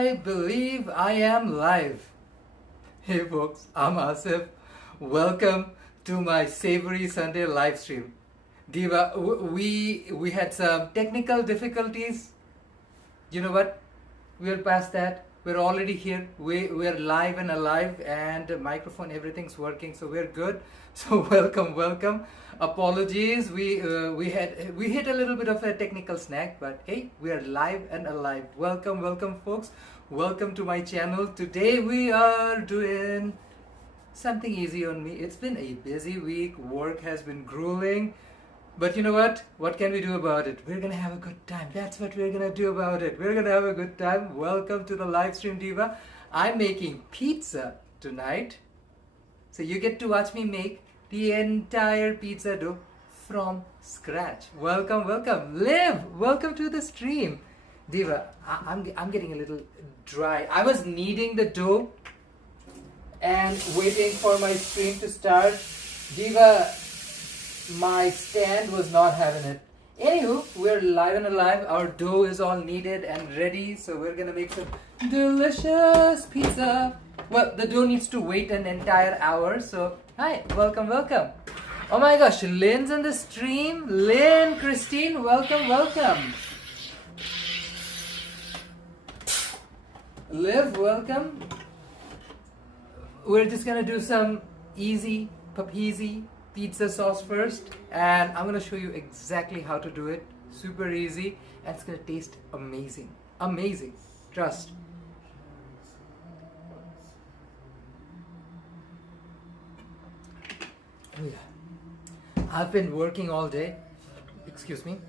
I believe I am live. Hey folks, I'm Asif. Welcome to my Savoury Sunday live stream. Diva, we had some technical difficulties. You know what? We're past that. We're already here. We're live and alive, and the microphone, everything's working, so we're good. So welcome. Apologies, we hit a little bit of a technical snag, but hey, we are live and alive. Welcome folks. Welcome to my channel. Today we are doing something easy on me. It's been a busy week. Work has been grueling. But you know what? What can we do about it? We're gonna have a good time. That's what we're gonna do about it. We're gonna have a good time. Welcome to the live stream, Diva. I'm making pizza tonight. So you get to watch me make the entire pizza dough from scratch. Welcome. Liv, welcome to the stream. Diva, I'm getting a little dry. I was kneading the dough and waiting for my stream to start. Diva, my stand was not having it. Anywho, we're live and alive. Our dough is all kneaded and ready, so we're gonna make some delicious pizza. Well, the dough needs to wait an entire hour, so hi, welcome. Oh my gosh, Lynn's in the stream. Lynn, Christine, welcome. Liv, welcome. We're just gonna do some easy, peasy pizza sauce first, and I'm gonna show you exactly how to do it. Super easy, and it's gonna taste amazing. Trust. Oh yeah. I've been working all day, excuse me,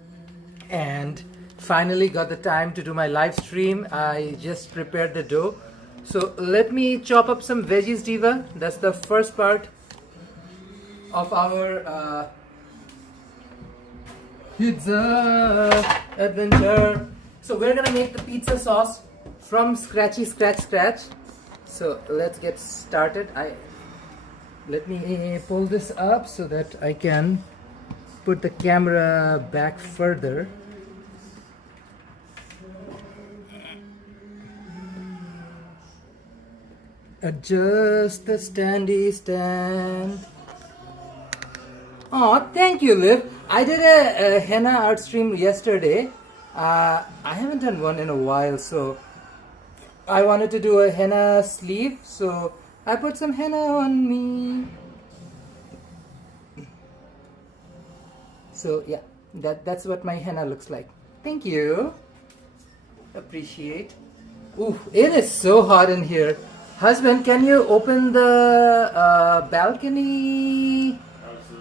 and finally got the time to do my live stream. I just prepared the dough. So let me chop up some veggies, Diva. That's the first part of our pizza adventure. So we're gonna make the pizza sauce from scratch. So let's get started. Let me pull this up so that I can put the camera back further. Adjust the standy stand. Oh, thank you, Liv. I did a henna art stream yesterday. I haven't done one in a while, so I wanted to do a henna sleeve, so I put some henna on me. So yeah, that's what my henna looks like. Thank you. Appreciate. Ooh, it is so hot in here. Husband, can you open the balcony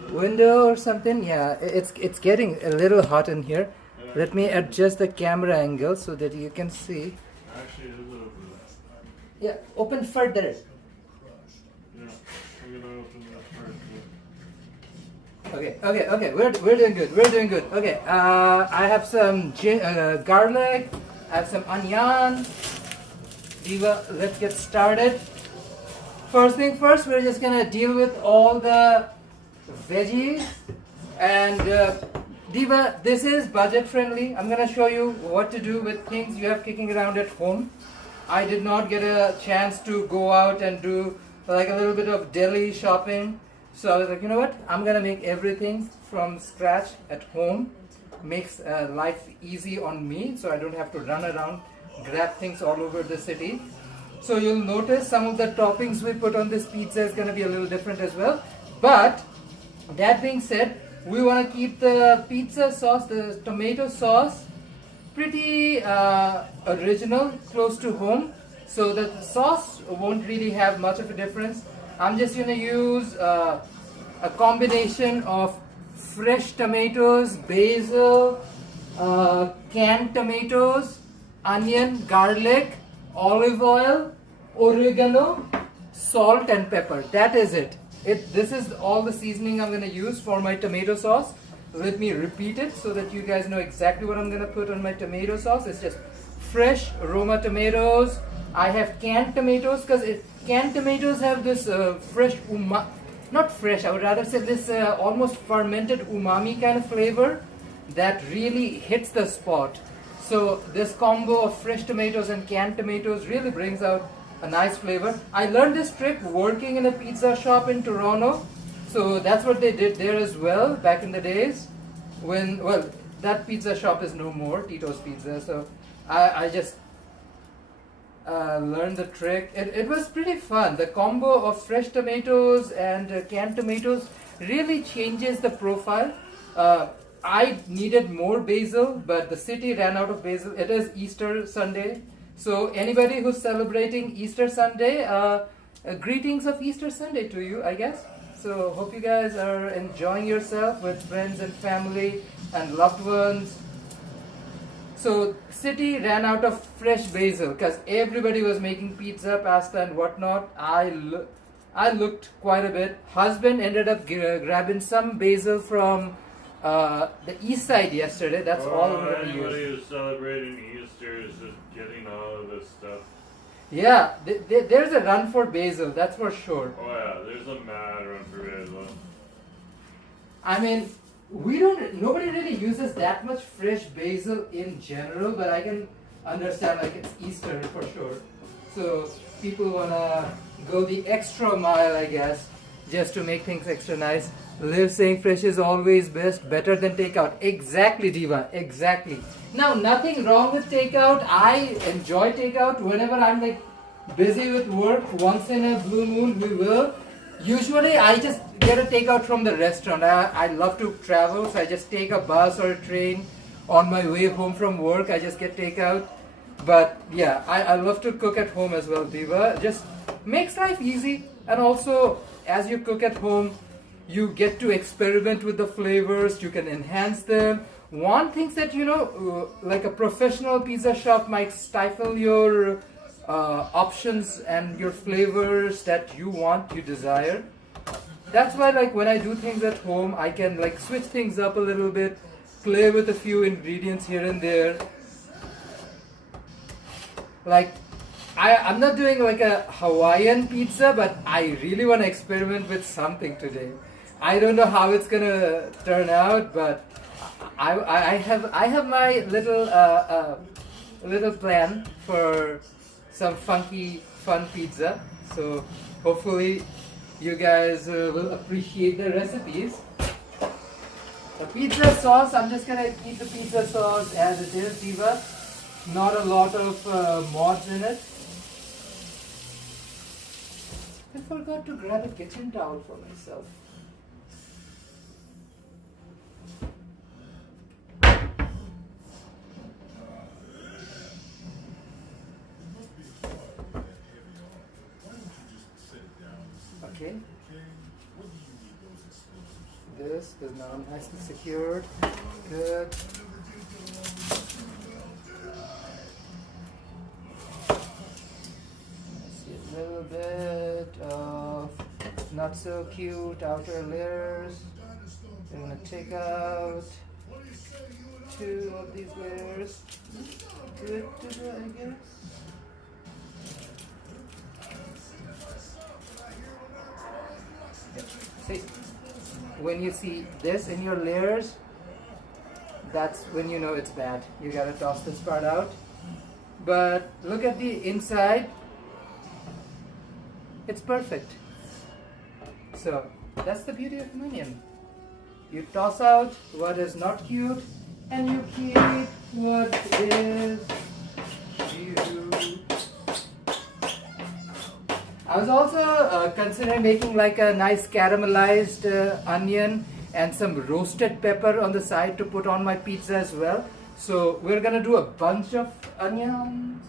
window or something? Yeah, it's getting a little hot in here. Let me adjust the camera angle so that you can see. Actually, it was open last time. Yeah, open further. Yeah, I'm gonna open that first. Okay. We're doing good. Okay, I have some garlic. I have some onion. Diva, let's get started. First thing first, we're just gonna deal with all the veggies. And Diva, this is budget friendly. I'm gonna show you what to do with things you have kicking around at home. I did not get a chance to go out and do like a little bit of deli shopping. So I was like, you know what? I'm gonna make everything from scratch at home. Makes life easy on me, so I don't have to run around, grab things all over the city. So you'll notice some of the toppings we put on this pizza is gonna be a little different as well. But that being said, we want to keep the pizza sauce, the tomato sauce, pretty original, close to home, so that the sauce won't really have much of a difference. I'm just going to use a combination of fresh tomatoes, basil, canned tomatoes, onion, garlic, olive oil, oregano, salt and pepper. That is it. This is all the seasoning I'm going to use for my tomato sauce. Let me repeat it so that you guys know exactly what I'm going to put on my tomato sauce. It's just fresh Roma tomatoes. I have canned tomatoes because canned tomatoes have this fresh not fresh, I would rather say this almost fermented umami kind of flavor that really hits the spot. So this combo of fresh tomatoes and canned tomatoes really brings out a nice flavor. I learned this trick working in a pizza shop in Toronto. So that's what they did there as well back in the days when, well, that pizza shop is no more, Tito's Pizza. So I just learned the trick. It was pretty fun. The combo of fresh tomatoes and canned tomatoes really changes the profile. I needed more basil, but the city ran out of basil. It is Easter Sunday. So anybody who's celebrating Easter Sunday, greetings of Easter Sunday to you, I guess. So hope you guys are enjoying yourself with friends and family and loved ones. So city ran out of fresh basil because everybody was making pizza, pasta and whatnot. I looked quite a bit. Husband ended up grabbing some basil from the east side yesterday. That's all we're going to use. Anybody who's celebrating Easter is just getting all of this stuff. Yeah, there's a run for basil, that's for sure. Oh yeah, there's a mad run for basil. I mean, nobody really uses that much fresh basil in general, but I can understand like it's Easter for sure. So people wanna go the extra mile, I guess, just to make things extra nice. Liv saying fresh is always best, better than takeout. Exactly, Diva, exactly. Now, nothing wrong with takeout. I enjoy takeout whenever I'm like busy with work. Once in a blue moon, we will. Usually, I just get a takeout from the restaurant. I love to travel, so I just take a bus or a train on my way home from work. I just get takeout. But yeah, I love to cook at home as well, Diva. Just makes life easy, and also as you cook at home, you get to experiment with the flavors. You can enhance them. One thing that like a professional pizza shop might stifle your options and your flavors that you want, you desire. That's why, like, when I do things at home, I can like switch things up a little bit, play with a few ingredients here and there. Like, I'm not doing like a Hawaiian pizza, but I really want to experiment with something today. I don't know how it's gonna turn out, but I have my little plan for some funky, fun pizza. So hopefully you guys will appreciate the recipes. The pizza sauce, I'm just gonna keep the pizza sauce as it is, Diva. Not a lot of mods in it. I forgot to grab a kitchen towel for myself. Okay. This is now nicely secured. Good. See a little bit of not so cute outer layers. I'm gonna take out 2 of these layers. Good to go, I guess. See, when you see this in your layers, that's when you know it's bad. You gotta toss this part out. But look at the inside. It's perfect. So that's the beauty of an onion. You toss out what is not cute, and you keep what is cute. I was also considering making like a nice caramelized onion and some roasted pepper on the side to put on my pizza as well. So we're gonna do a bunch of onions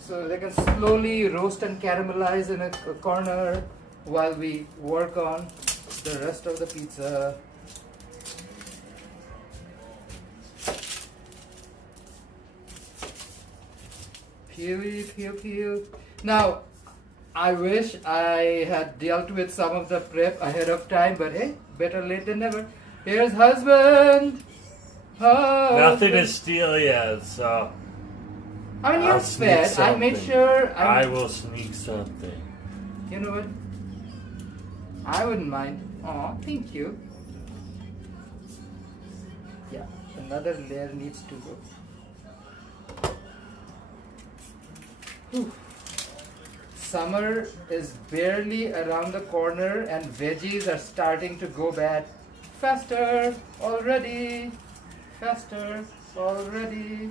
so they can slowly roast and caramelize in a corner while we work on the rest of the pizza. Peel. Now, I wish I had dealt with some of the prep ahead of time, but hey, better late than never. Here's husband. Nothing to steal yet, so I mean, you're I'll sneak fed. I made something. sure. I will sneak something. You know what? I wouldn't mind. Aw, thank you. Yeah, another layer needs to go. Whew. Summer is barely around the corner and veggies are starting to go bad. Faster already. Faster already.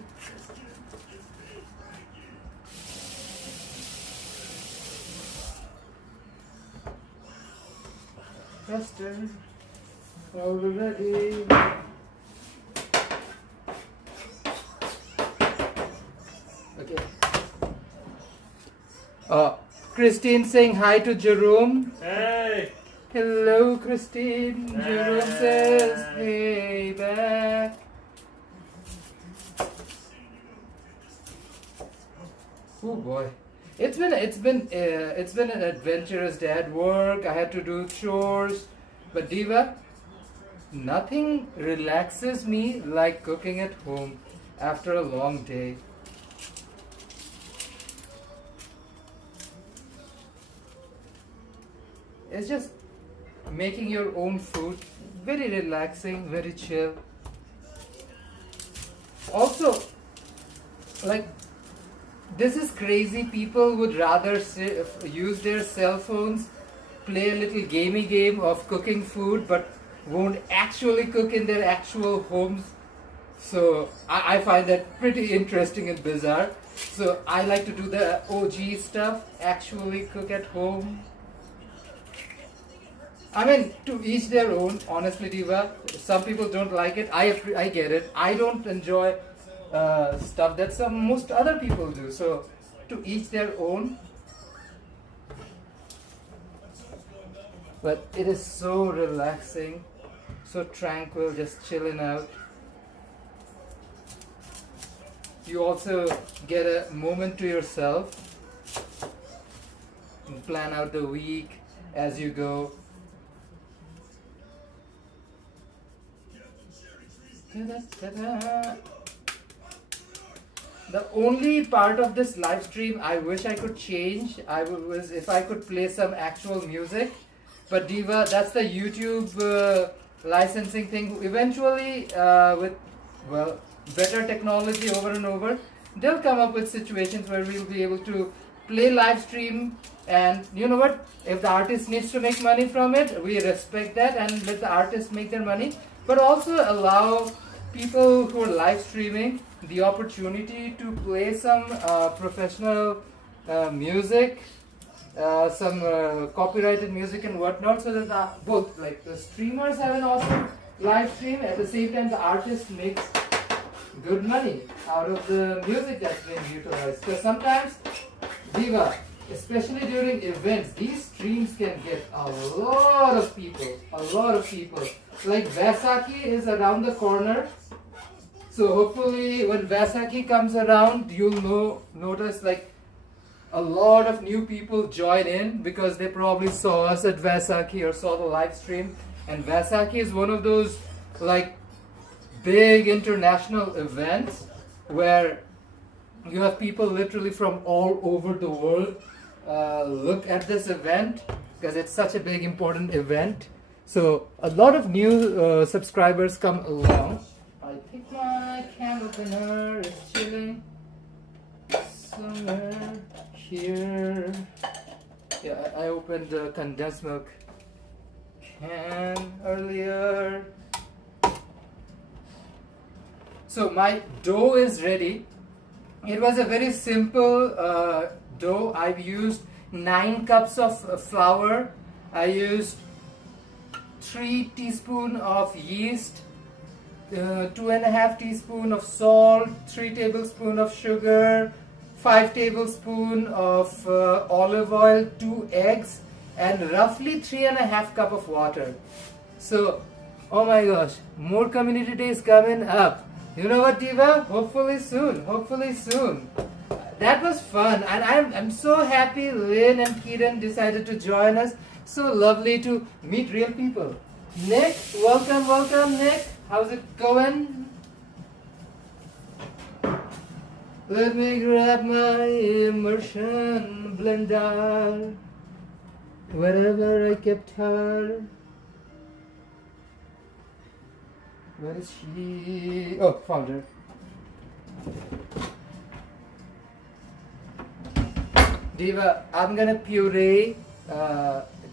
Faster already. Okay. Christine saying hi to Jerome. Hey! Hello, Christine. Jerome says, "Hey, back." Oh boy, it's been an adventurous day at work. I had to do chores, but Diva, nothing relaxes me like cooking at home after a long day. It's just making your own food, very relaxing, very chill. Also, like, this is crazy. People would rather use their cell phones, play a little gamey game of cooking food, but won't actually cook in their actual homes. So I find that pretty interesting and bizarre. So I like to do the OG stuff, actually cook at home. I mean, to each their own, honestly, Diva. Some people don't like it. I get it. I don't enjoy stuff that most other people do. So, to each their own. But it is so relaxing, so tranquil, just chilling out. You also get a moment to yourself. And plan out the week as you go. Ta-da. The only part of this live stream I wish I could change was if I could play some actual music. But Diva, that's the YouTube licensing thing. Eventually, with better technology over and over, they'll come up with situations where we'll be able to play live stream. And you know what? If the artist needs to make money from it, we respect that and let the artist make their money. But also allow people who are live streaming the opportunity to play some professional music, some copyrighted music and whatnot, so that both like the streamers have an awesome live stream, at the same time the artist makes good money out of the music that's being utilized. Because sometimes, Diva, especially during events, these streams can get a lot of people. Like Vaisakhi is around the corner. So hopefully when Vaisakhi comes around, you'll notice like a lot of new people join in because they probably saw us at Vaisakhi or saw the live stream. And Vaisakhi is one of those like big international events where you have people literally from all over the world look at this event because it's such a big important event. So a lot of new subscribers come along. I think my can opener is chilling somewhere here. Yeah, I opened the condensed milk can earlier. So my dough is ready. It was a very simple dough. I've used 9 cups of flour. I used 3 teaspoons of yeast, 2.5 teaspoons of salt, 3 tablespoons of sugar, 5 tablespoons of olive oil, 2 eggs, and roughly 3.5 cups of water. So, oh my gosh, more community days coming up. You know what, Diva? Hopefully soon. That was fun, and I'm so happy Lynn and Kiran decided to join us. So lovely to meet real people. Nick, welcome Nick. How's it going? Let me grab my immersion blender, wherever I kept her. Where is she? Oh, found her. Diva, I'm gonna puree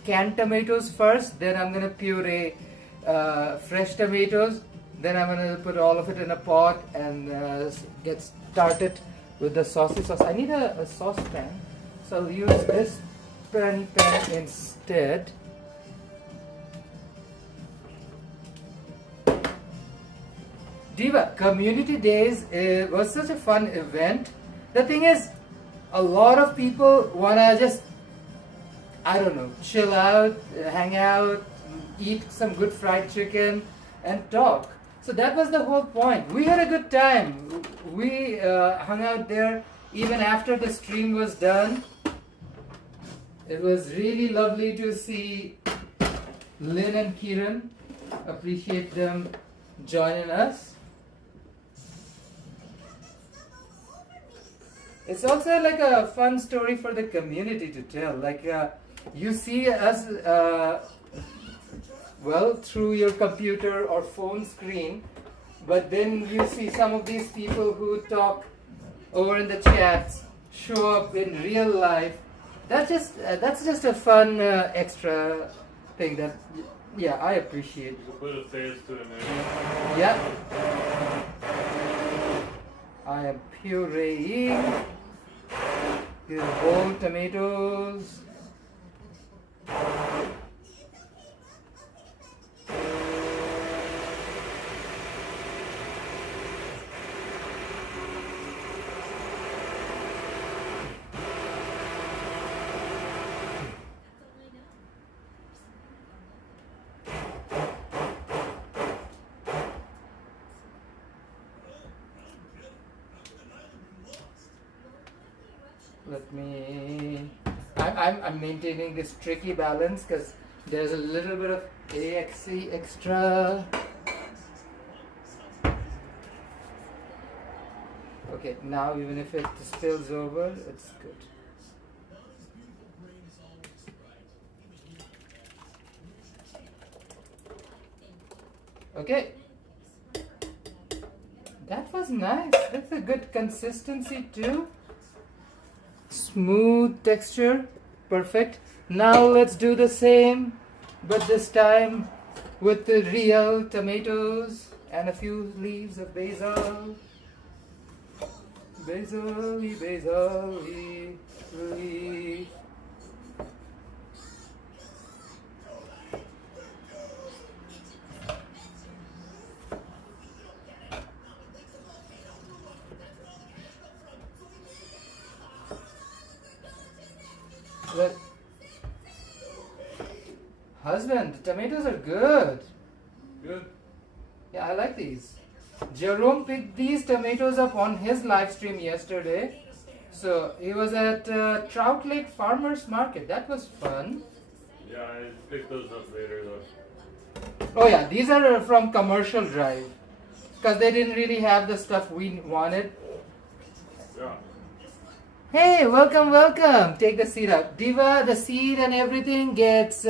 canned tomatoes first, then I'm gonna puree fresh tomatoes, then I'm gonna put all of it in a pot and get started with the saucy sauce. I need a saucepan, so I'll use this pan instead. Diva, Community Days was such a fun event. The thing is, a lot of people wanna just, I don't know, chill out, hang out, eat some good fried chicken, and talk. So that was the whole point. We had a good time. We hung out there even after the stream was done. It was really lovely to see Lynn and Kieran. Appreciate them joining us. It's also like a fun story for the community to tell. Like you see us, well, through your computer or phone screen, but then you see some of these people who talk over in the chats show up in real life. That's just a fun extra thing that, yeah, I appreciate. You put a face to it, man. Yeah. I am pureeing these whole tomatoes. Let me. I'm maintaining this tricky balance because there's a little bit of AXC extra. Okay, now even if it spills over, it's good. Okay. That was nice. That's a good consistency too. Smooth texture, perfect. Now let's do the same, but this time with the real tomatoes and a few leaves of basil. Basil leaf. Look. Husband, the tomatoes are good. Good. Yeah, I like these. Jerome picked these tomatoes up on his live stream yesterday. So he was at Trout Lake Farmers Market. That was fun. Yeah, I picked those up later though. Oh yeah, these are from Commercial Drive. Because they didn't really have the stuff we wanted. Yeah. Hey, welcome. Take the seed out. Diva, the seed and everything gets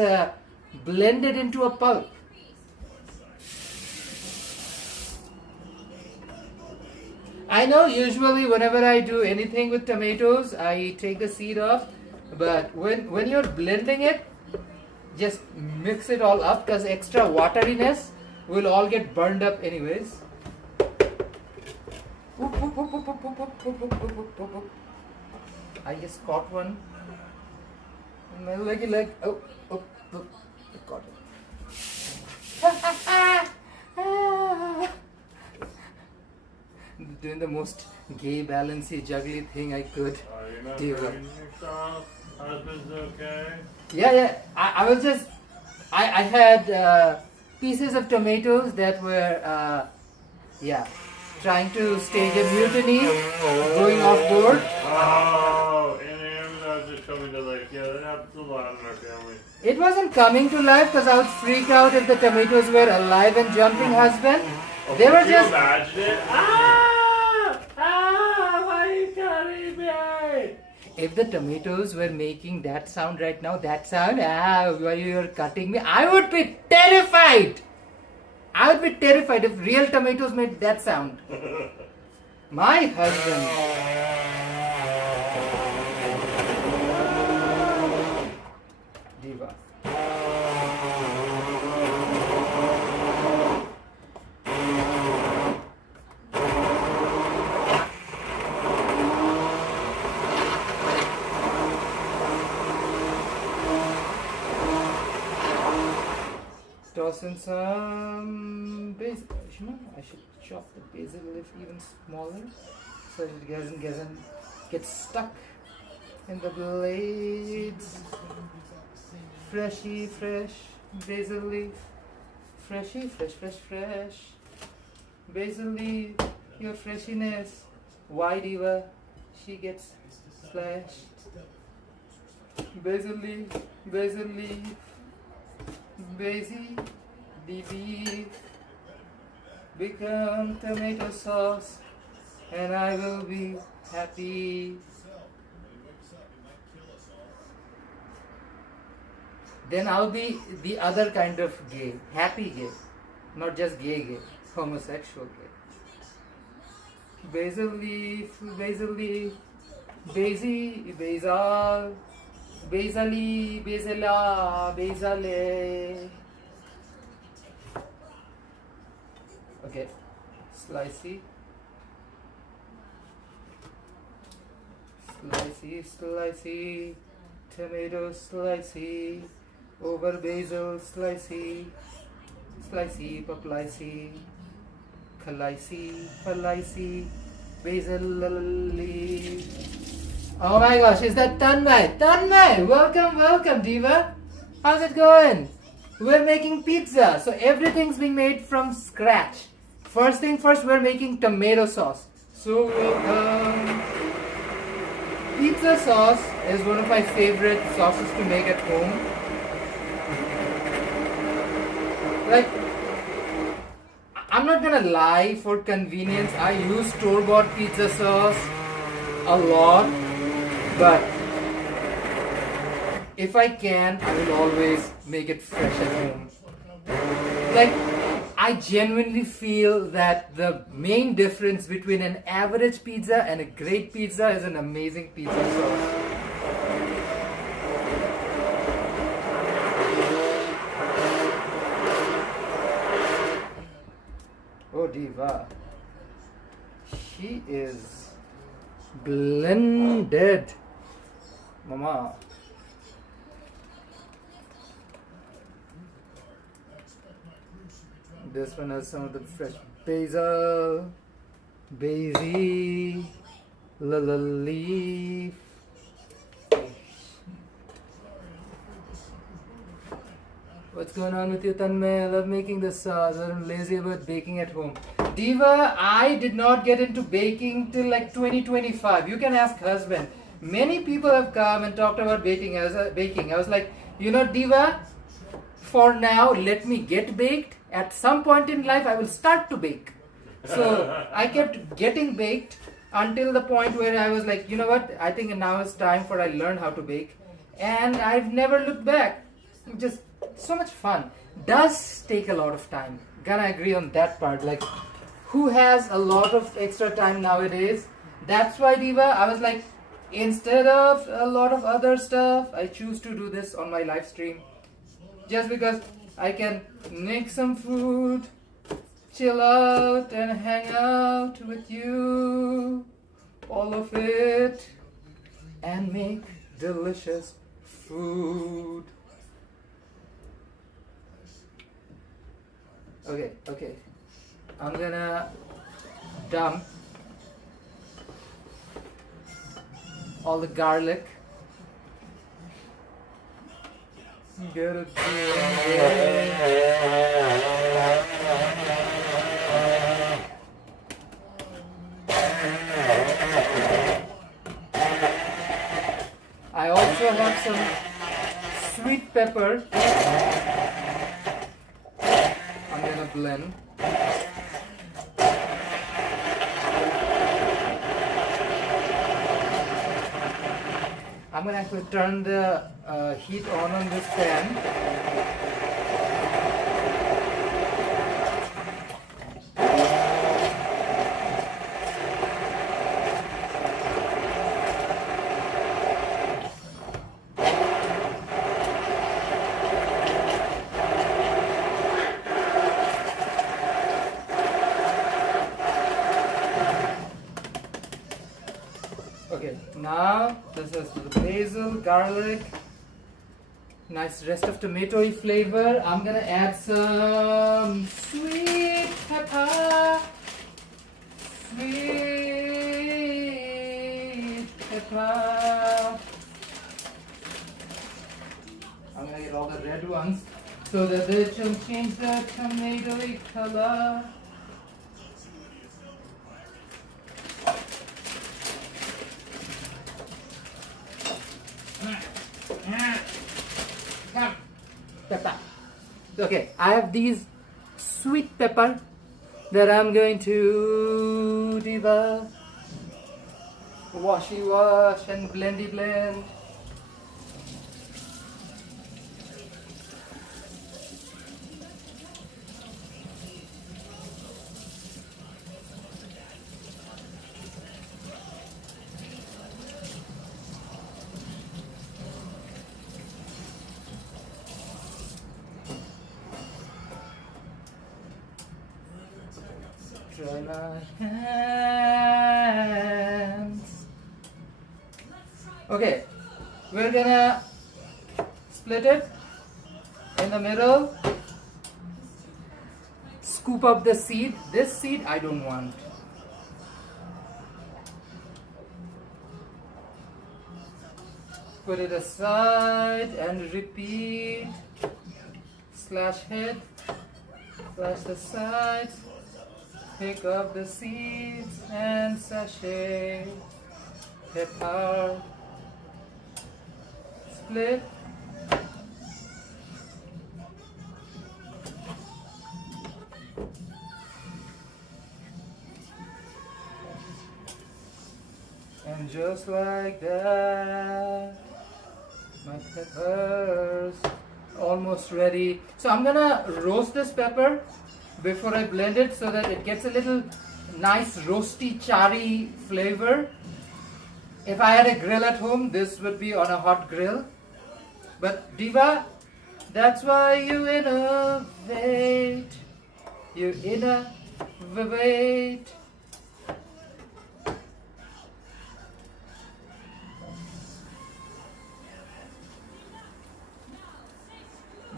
blended into a pulp. I know usually whenever I do anything with tomatoes, I take the seed off. But when you're blending it, just mix it all up because extra wateriness will all get burned up anyways. I just caught one. My leggy leg. Oh, I caught it. Doing the most gay, balancy, juggly thing I could. You're not do. hurting yourself? Husband's okay? Yeah. I was just. I had pieces of tomatoes that were, trying to stage a mutiny, going off board. Oh, and I'm just coming to life. Yeah, that happens a lot in our family. It wasn't coming to life because I would freak out if the tomatoes were alive and jumping, husband. They were Can you just. imagine it? Why are you cutting me? If the tomatoes were making that sound right now, that sound, why you're cutting me, I would be terrified. I would be terrified if real tomatoes made that sound. My husband. Diva. Toss in some basil. You know, I should chop the basil leaf even smaller so it doesn't get stuck in the blades. Freshy, fresh basil leaf. Freshy, fresh. Basil leaf, your freshiness. Why Diva? She gets splashed. Basil leaf. Basil, the beef, become tomato sauce, and I will be happy. Then I'll be the other kind of gay, happy gay, not just gay, homosexual gay. Basil leaf, basil, Basali, Basala, Basale. Okay, slicey, tomato slicey, over basil slicey, paplicey, calaicey, basil leaf. Oh my gosh, is that Tanmay? Tanmay, welcome Diva. How's it going? We're making pizza, so everything's being made from scratch. First thing first, we're making tomato sauce. So pizza sauce is one of my favorite sauces to make at home. Like, I'm not gonna lie, for convenience, I use store-bought pizza sauce a lot. But if I can, I will always make it fresh at home. Like, I genuinely feel that the main difference between an average pizza and a great pizza is an amazing pizza sauce. Oh, Diva. She is blended. Mama. This one has some of the fresh basil, leaf. What's going on with you, Tanmay? I love making this sauce. I'm lazy about baking at home. Diva, I did not get into baking till like 2025. You can ask husband. Many people have come and talked about baking. I was like, you know, Diva, for now, let me get baked. At some point in life, I will start to bake. So I kept getting baked until the point where I was like, you know what? I think now is time for I learn how to bake. And I've never looked back. Just so much fun. Does take a lot of time. Gonna agree on that part. Like, who has a lot of extra time nowadays? That's why, Diva, I was like, instead of a lot of other stuff, I choose to do this on my live stream. Just because I can make some food, chill out and hang out with you, all of it, and make delicious food. Okay. I'm gonna dump all the garlic. Get it I also have some sweet pepper. I'm gonna blend. I'm gonna actually turn the heat on this pan. Now this is the basil, garlic, nice rest of tomatoey flavor. I'm gonna add some sweet pepper. Sweet pepper. I'm gonna get all the red ones so that they will change the tomatoey color. Pepper. Okay, I have these sweet pepper that I'm going to washy wash and blendy blend. Dry my hands. Okay, we're gonna split it in the middle. Scoop up the seed. This seed I don't want. Put it aside and repeat. Slash head, slash the sides. Pick up the seeds and sachet. Pepper. Split. And just like that, my pepper's almost ready. So I'm gonna roast this pepper before I blend it so that it gets a little nice roasty charry flavor. If I had a grill at home, this would be on a hot grill. But Diva, that's why you innovate. You innovate.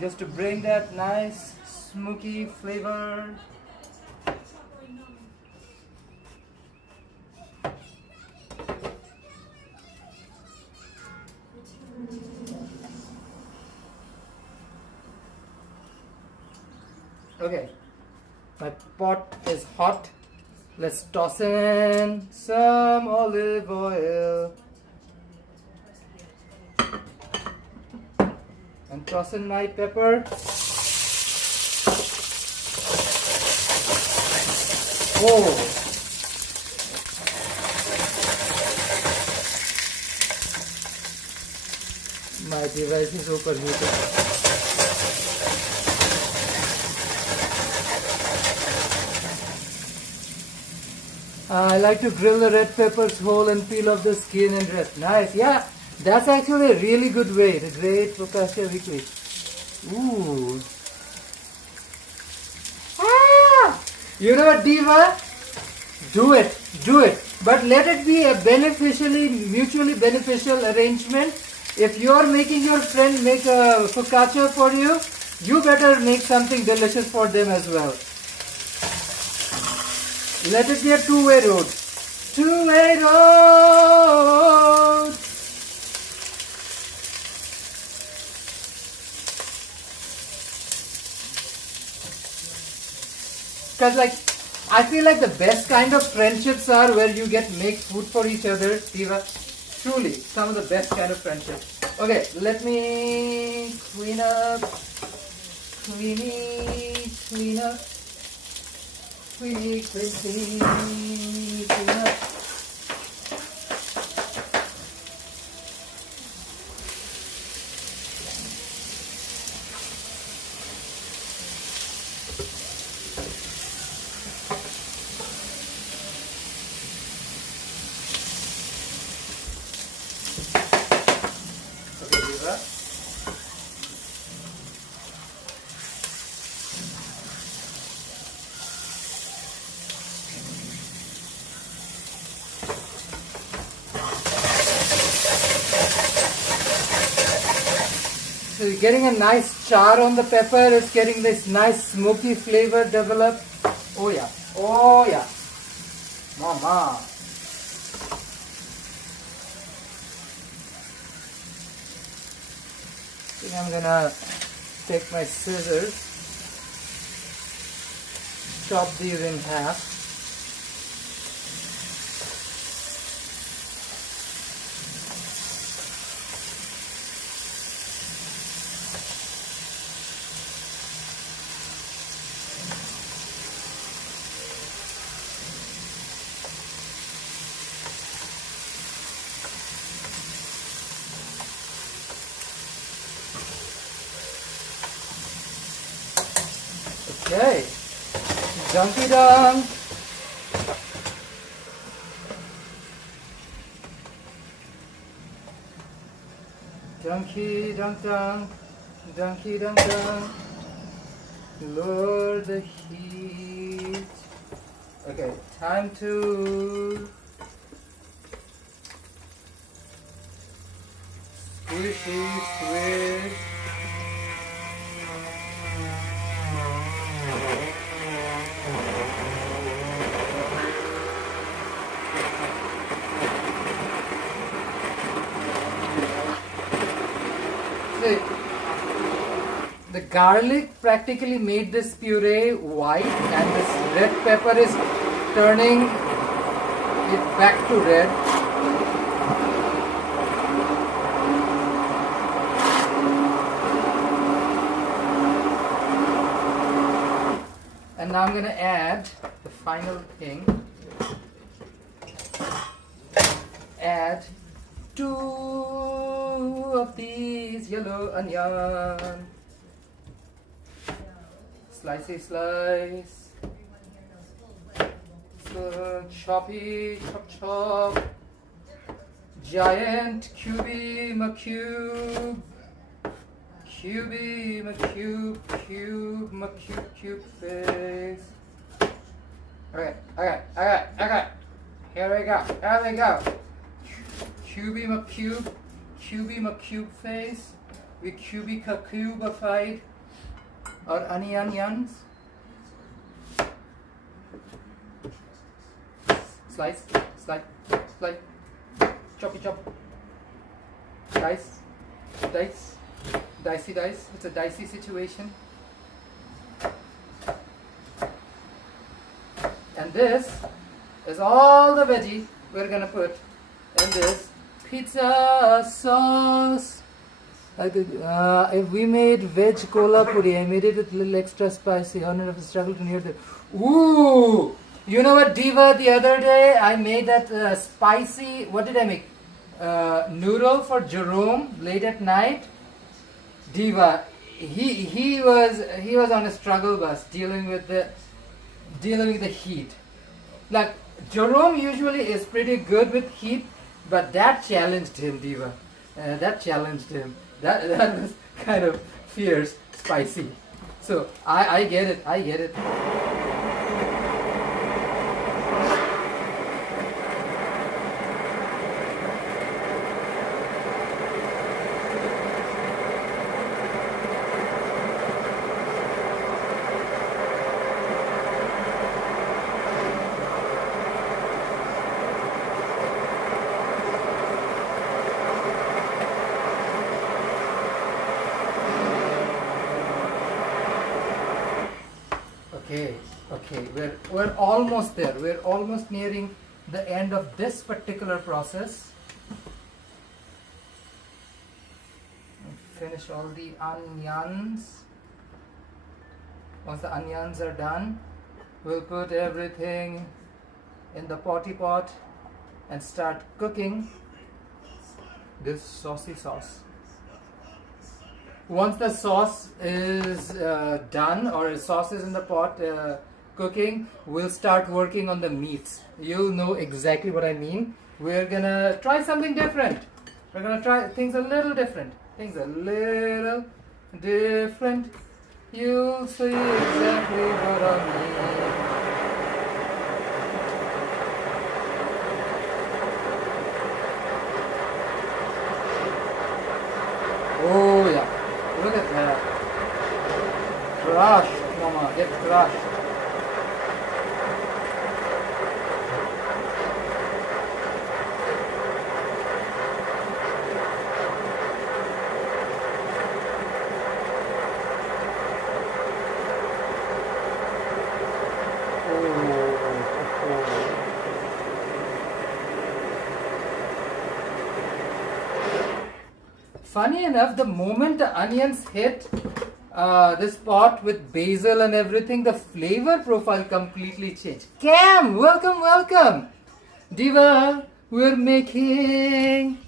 Just to bring that nice smoky flavor. Okay, my pot is hot. Let's toss in some olive oil and toss in my pepper. Oh, my device is overheated. I like to grill the red peppers whole and peel off the skin and rest. Nice, yeah, that's actually a really good way. The great focaccia weekly. Ooh. You know what, Diva? Do it. But let it be a mutually beneficial arrangement. If you are making your friend make a focaccia for you, you better make something delicious for them as well. Let it be a two-way road. Two-way road. Because I feel like the best kind of friendships are where you make food for each other, Diva. Truly, some of the best kind of friendships. Okay, let me clean up. Clean up. Clean up. it's getting a nice char on the pepper. It's getting this nice smoky flavor developed. Oh yeah, oh yeah, mama. I think I'm gonna take my scissors, chop these in half. Okay, dunky dunk. Dunky dunk dunk, dunky dunk dunk. Lower the heat. Okay, time to squish. See, the garlic practically made this puree white, and this red pepper is turning it back to red. And now I'm going to add the final thing. Add 2 of these yellow onion. Slicey slice. So choppy, chop. Giant cubey macube. Cubey macube, cube face. Okay. Here we go. Cubey macube face. We cubified our onions. Slice. Choppy chop. Dicey dice. It's a dicey situation. And this is all the veggie we're gonna put in this pizza sauce. If we made veg cola puri, I made it with a little extra spicy. I don't have to struggle to near the. Ooh! You know what, Diva? The other day I made that spicy. What did I make? Noodle for Jerome late at night. Diva, he was on a struggle bus dealing with the heat. Like Jerome usually is pretty good with heat, but that challenged him, Diva. That challenged him. That was kind of fierce, spicy. So I get it. Okay, we're almost there. We're almost nearing the end of this particular process. Finish all the onions. Once the onions are done, we'll put everything in the potty pot and start cooking this saucy sauce. Once the sauce is done, or sauce is in the pot cooking, we'll start working on the meats. You'll know exactly what I mean. We're gonna try something different. We're gonna try things a little different. You'll see exactly what I mean. Oh Look at that. Crushed, mama. Get crushed. Funny enough, the moment the onions hit this pot with basil and everything, the flavor profile completely changed. Cam, welcome, welcome. Diva, we're making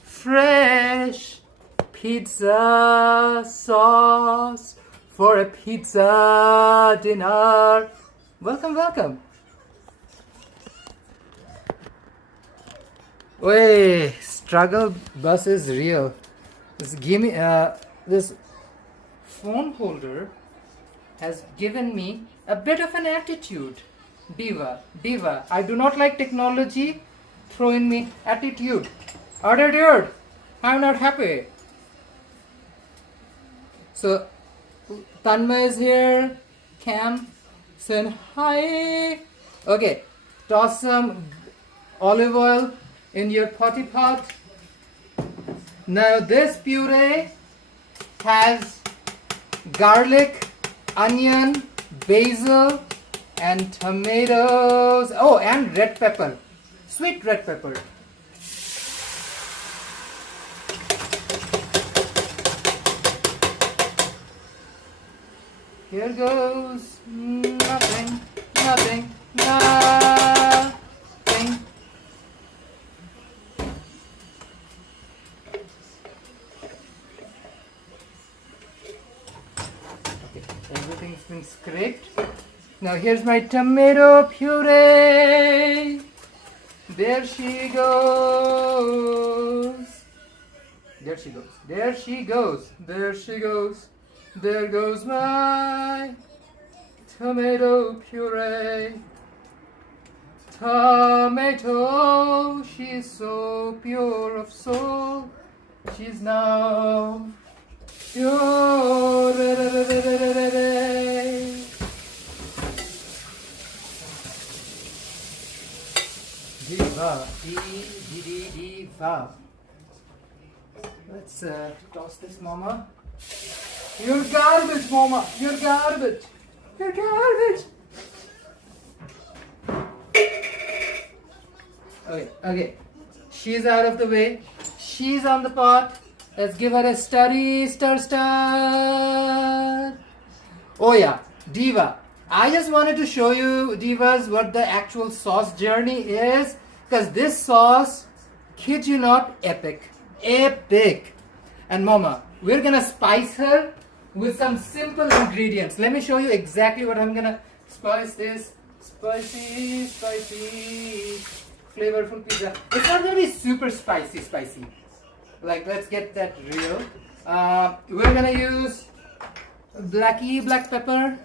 fresh pizza sauce for a pizza dinner. Welcome, welcome. Wait, struggle bus is real. This phone holder has given me a bit of an attitude. Diva, I do not like technology throwing me attitude. Attitude, I'm not happy. So, Tanmay is here. Cam, saying hi. Okay, toss some olive oil in your potty pot. Now this puree has garlic, onion, basil and tomatoes. Oh, and red pepper. Sweet red pepper. Here goes nothing. Everything's been scraped. Now here's my tomato puree. There she goes. There she goes. There she goes. There she goes. There goes my tomato puree. Tomato, she's so pure of soul. She's now pure. Diva, diva. Let's toss this, mama. You're garbage, mama. You're garbage. You're garbage. Okay. She's out of the way. She's on the pot. Let's give her a stir. Oh yeah, Diva. I just wanted to show you, Divas, what the actual sauce journey is. Because this sauce, kid you not, epic. And mama, we're gonna spice her with some simple ingredients. Let me show you exactly what I'm gonna spice this. Spicy, flavorful pizza. It's not gonna be super spicy. Like, let's get that real. We're gonna use black pepper.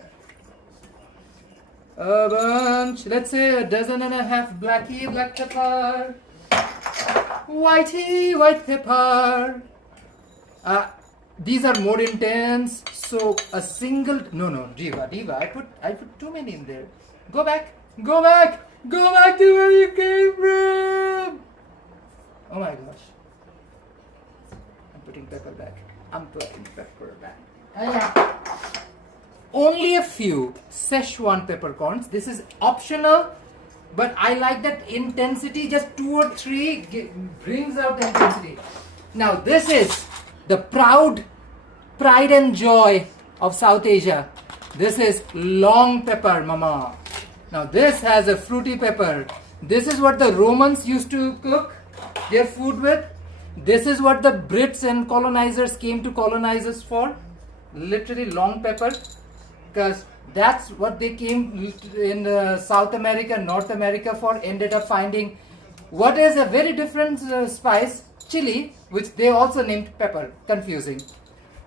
A bunch, let's say a dozen and a half black pepper. White pepper. These are more intense, so a single, no, Diva, I put too many in there. Go back to where you came from. Oh my gosh. I'm putting pepper back. Only a few Szechuan peppercorns. This is optional, but I like that intensity. Just 2 or 3 brings out the intensity. Now this is the pride and joy of South Asia. This is long pepper, mama. Now this has a fruity pepper. This is what the Romans used to cook their food with. This is what the Brits and colonizers came to colonize us for. Literally long pepper. Because that's what they came in South America, North America for. Ended up finding what is a very different spice, chili, which they also named pepper. Confusing.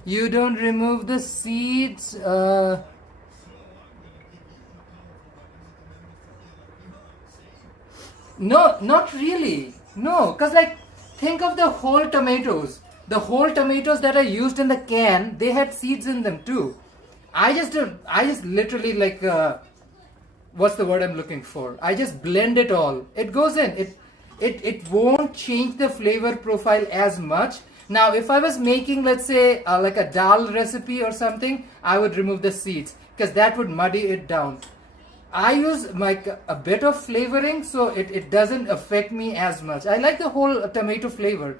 You don't remove the seeds. No, not really. No, because like, think of the whole tomatoes. The whole tomatoes that I used in the can, they had seeds in them too. I just literally like, what's the word I'm looking for? I just blend it all. It goes in. It won't change the flavor profile as much. Now, if I was making, let's say, like a dal recipe or something, I would remove the seeds because that would muddy it down. I use like a bit of flavoring, so it doesn't affect me as much. I like the whole tomato flavor.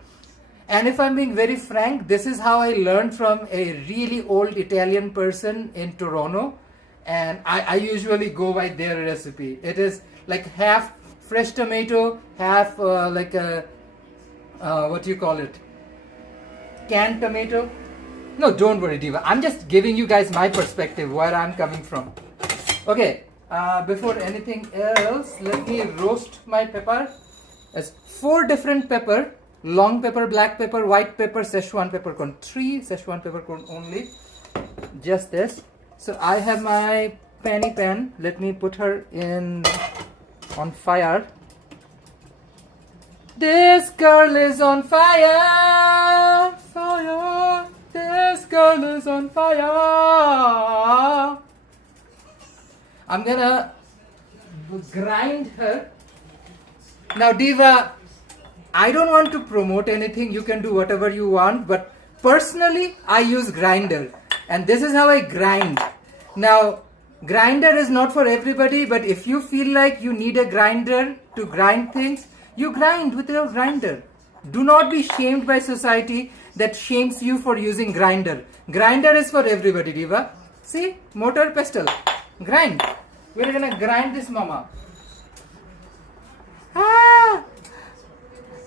And if I'm being very frank, this is how I learned from a really old Italian person in Toronto. And I usually go by their recipe. It is like half fresh tomato, half like a, what do you call it? Canned tomato. No, don't worry, Diva. I'm just giving you guys my perspective, where I'm coming from. Okay, before anything else, let me roast my pepper. It's 4 different pepper. Long pepper, black pepper, white pepper, Szechuan peppercorn. 3 Szechuan peppercorn only. Just this. So I have my panny pan. Let me put her in on fire. This girl is on fire. Fire. This girl is on fire. I'm gonna grind her. Now, Diva, I don't want to promote anything. You can do whatever you want, but personally, I use grinder, and this is how I grind. Now, grinder is not for everybody, but if you feel like you need a grinder to grind things, you grind with your grinder. Do not be shamed by society that shames you for using grinder. Grinder is for everybody, Diva. See, mortar pestle, grind. We're gonna grind this, mama. Ah!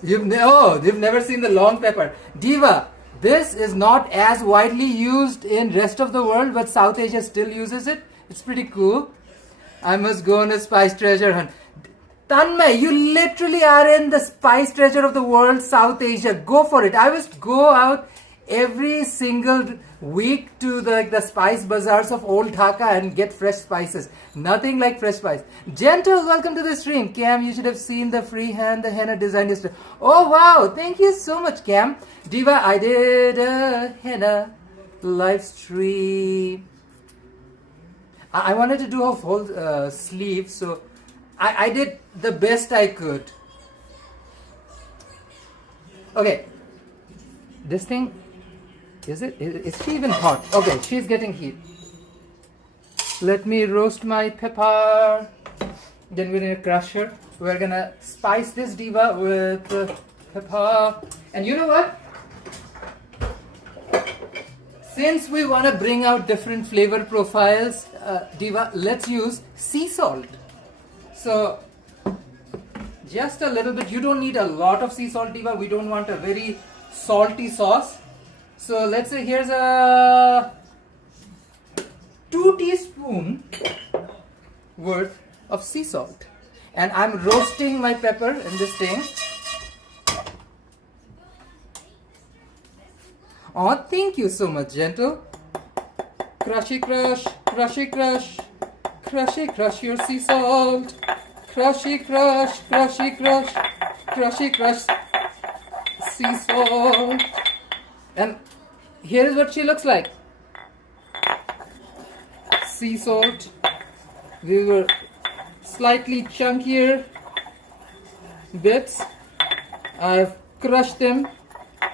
You've never seen the long pepper. Diva, this is not as widely used in rest of the world, but South Asia still uses it. It's pretty cool. I must go on a spice treasure hunt. Tanmay, you literally are in the spice treasure of the world, South Asia. Go for it. I must go out every single week to the spice bazaars of Old Dhaka and get fresh spices. Nothing like fresh spice. Gentle, welcome to the stream. Cam, you should have seen the freehand, the henna design yesterday. Oh wow, thank you so much, Cam. Diva, I did a henna live stream. I wanted to do a whole sleeve, so I did the best I could. Okay, this thing, is she even hot? Okay, she's getting heat. Let me roast my pepper. Then we're gonna crush her. We're gonna spice this, Diva, with pepper. And you know what? Since we want to bring out different flavor profiles, Diva, let's use sea salt. So, just a little bit. You don't need a lot of sea salt, Diva. We don't want a very salty sauce. So, let's say here's a 2 teaspoons worth of sea salt. And I'm roasting my pepper in this thing. Oh, thank you so much, Gentle. Crushy crush, crushy crush, crushy crush your sea salt. Crushy crush, crushy crush, crushy crush sea salt. And here is what she looks like. Sea salt. We were slightly chunkier bits. I've crushed them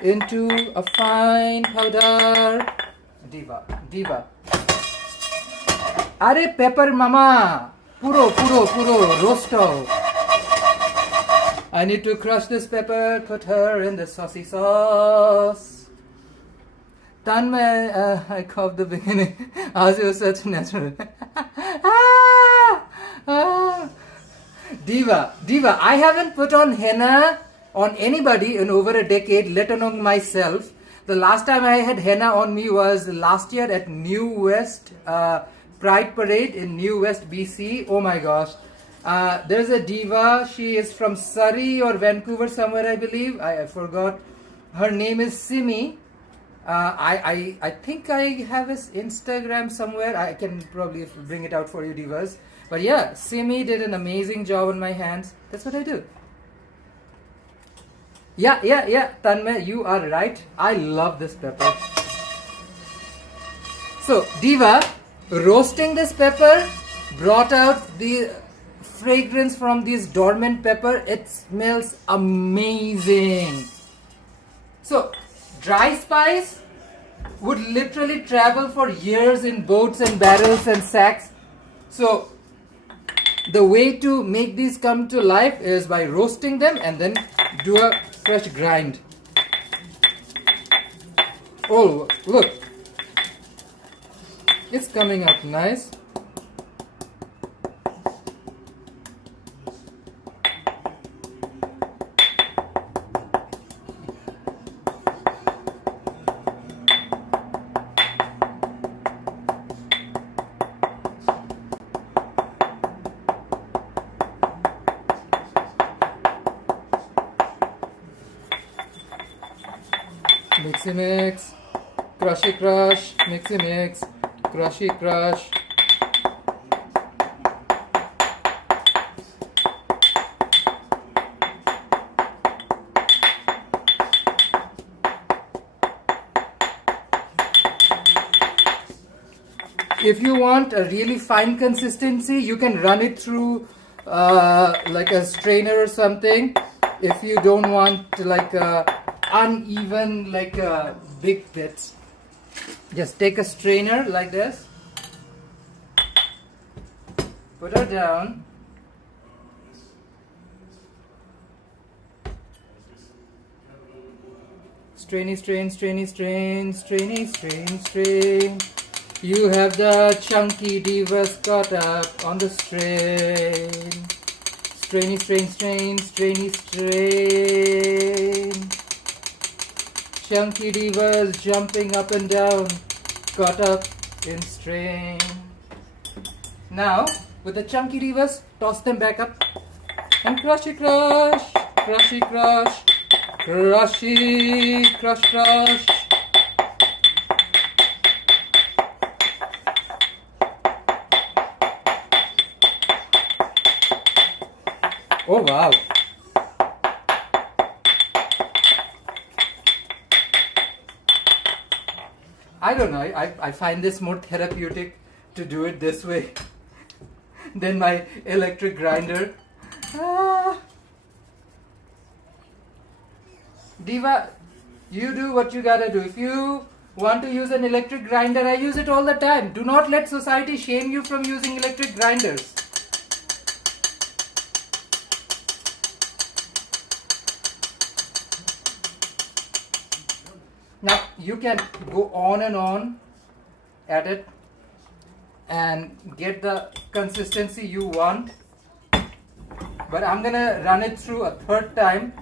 into a fine powder. Diva. Are pepper mama. Puro roasto. I need to crush this pepper, put her in the saucy sauce. Tanmay, I coughed the beginning. Asif was such natural. Diva, I haven't put on henna on anybody in over a decade, let alone myself. The last time I had henna on me was last year at New West Pride Parade in New West, BC. Oh my gosh. There's a Diva. She is from Surrey or Vancouver somewhere, I believe. I forgot. Her name is Simi. I think I have his Instagram somewhere. I can probably bring it out for you, Divas. But yeah, Simi did an amazing job on my hands. That's what I do. Yeah. Tanmay, you are right. I love this pepper. So, Diva, roasting this pepper brought out the fragrance from this dormant pepper. It smells amazing. So, dry spice would literally travel for years in boats and barrels and sacks. So, the way to make these come to life is by roasting them and then do a fresh grind. Oh, look. It's coming out nice. Mixy mix, crushy crush, mixy mix, crushy crush. If you want a really fine consistency, you can run it through like a strainer or something. If you don't want like uneven, like big bits, just take a strainer like this, put her down, strainy strain, strainy strain, strainy strain, strain. You have the chunky divas caught up on the strain. Strainy strain, strain, strainy strain. Chunky divas jumping up and down, caught up in strain. Now, with the chunky divas, toss them back up and crushy crush, crushy crush, crushy crush crush. Oh wow! I don't know, I find this more therapeutic to do it this way than my electric grinder. Diva, you do what you gotta do. If you want to use an electric grinder, I use it all the time. Do not let society shame you from using electric grinders. Now you can go on and on at it and get the consistency you want, but I'm gonna run it through a third time,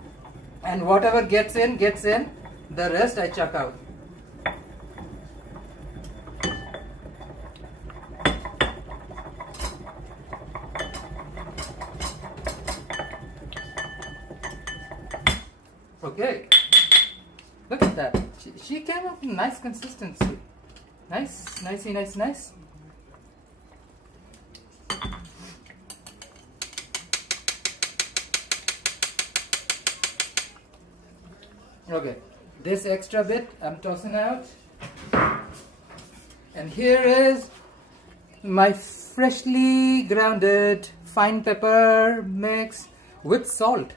and whatever gets in, the rest I chuck out. Okay, look at that. She came up with nice consistency. Nice, nicey, nice. Okay, this extra bit I'm tossing out. And here is my freshly grounded fine pepper mix with salt.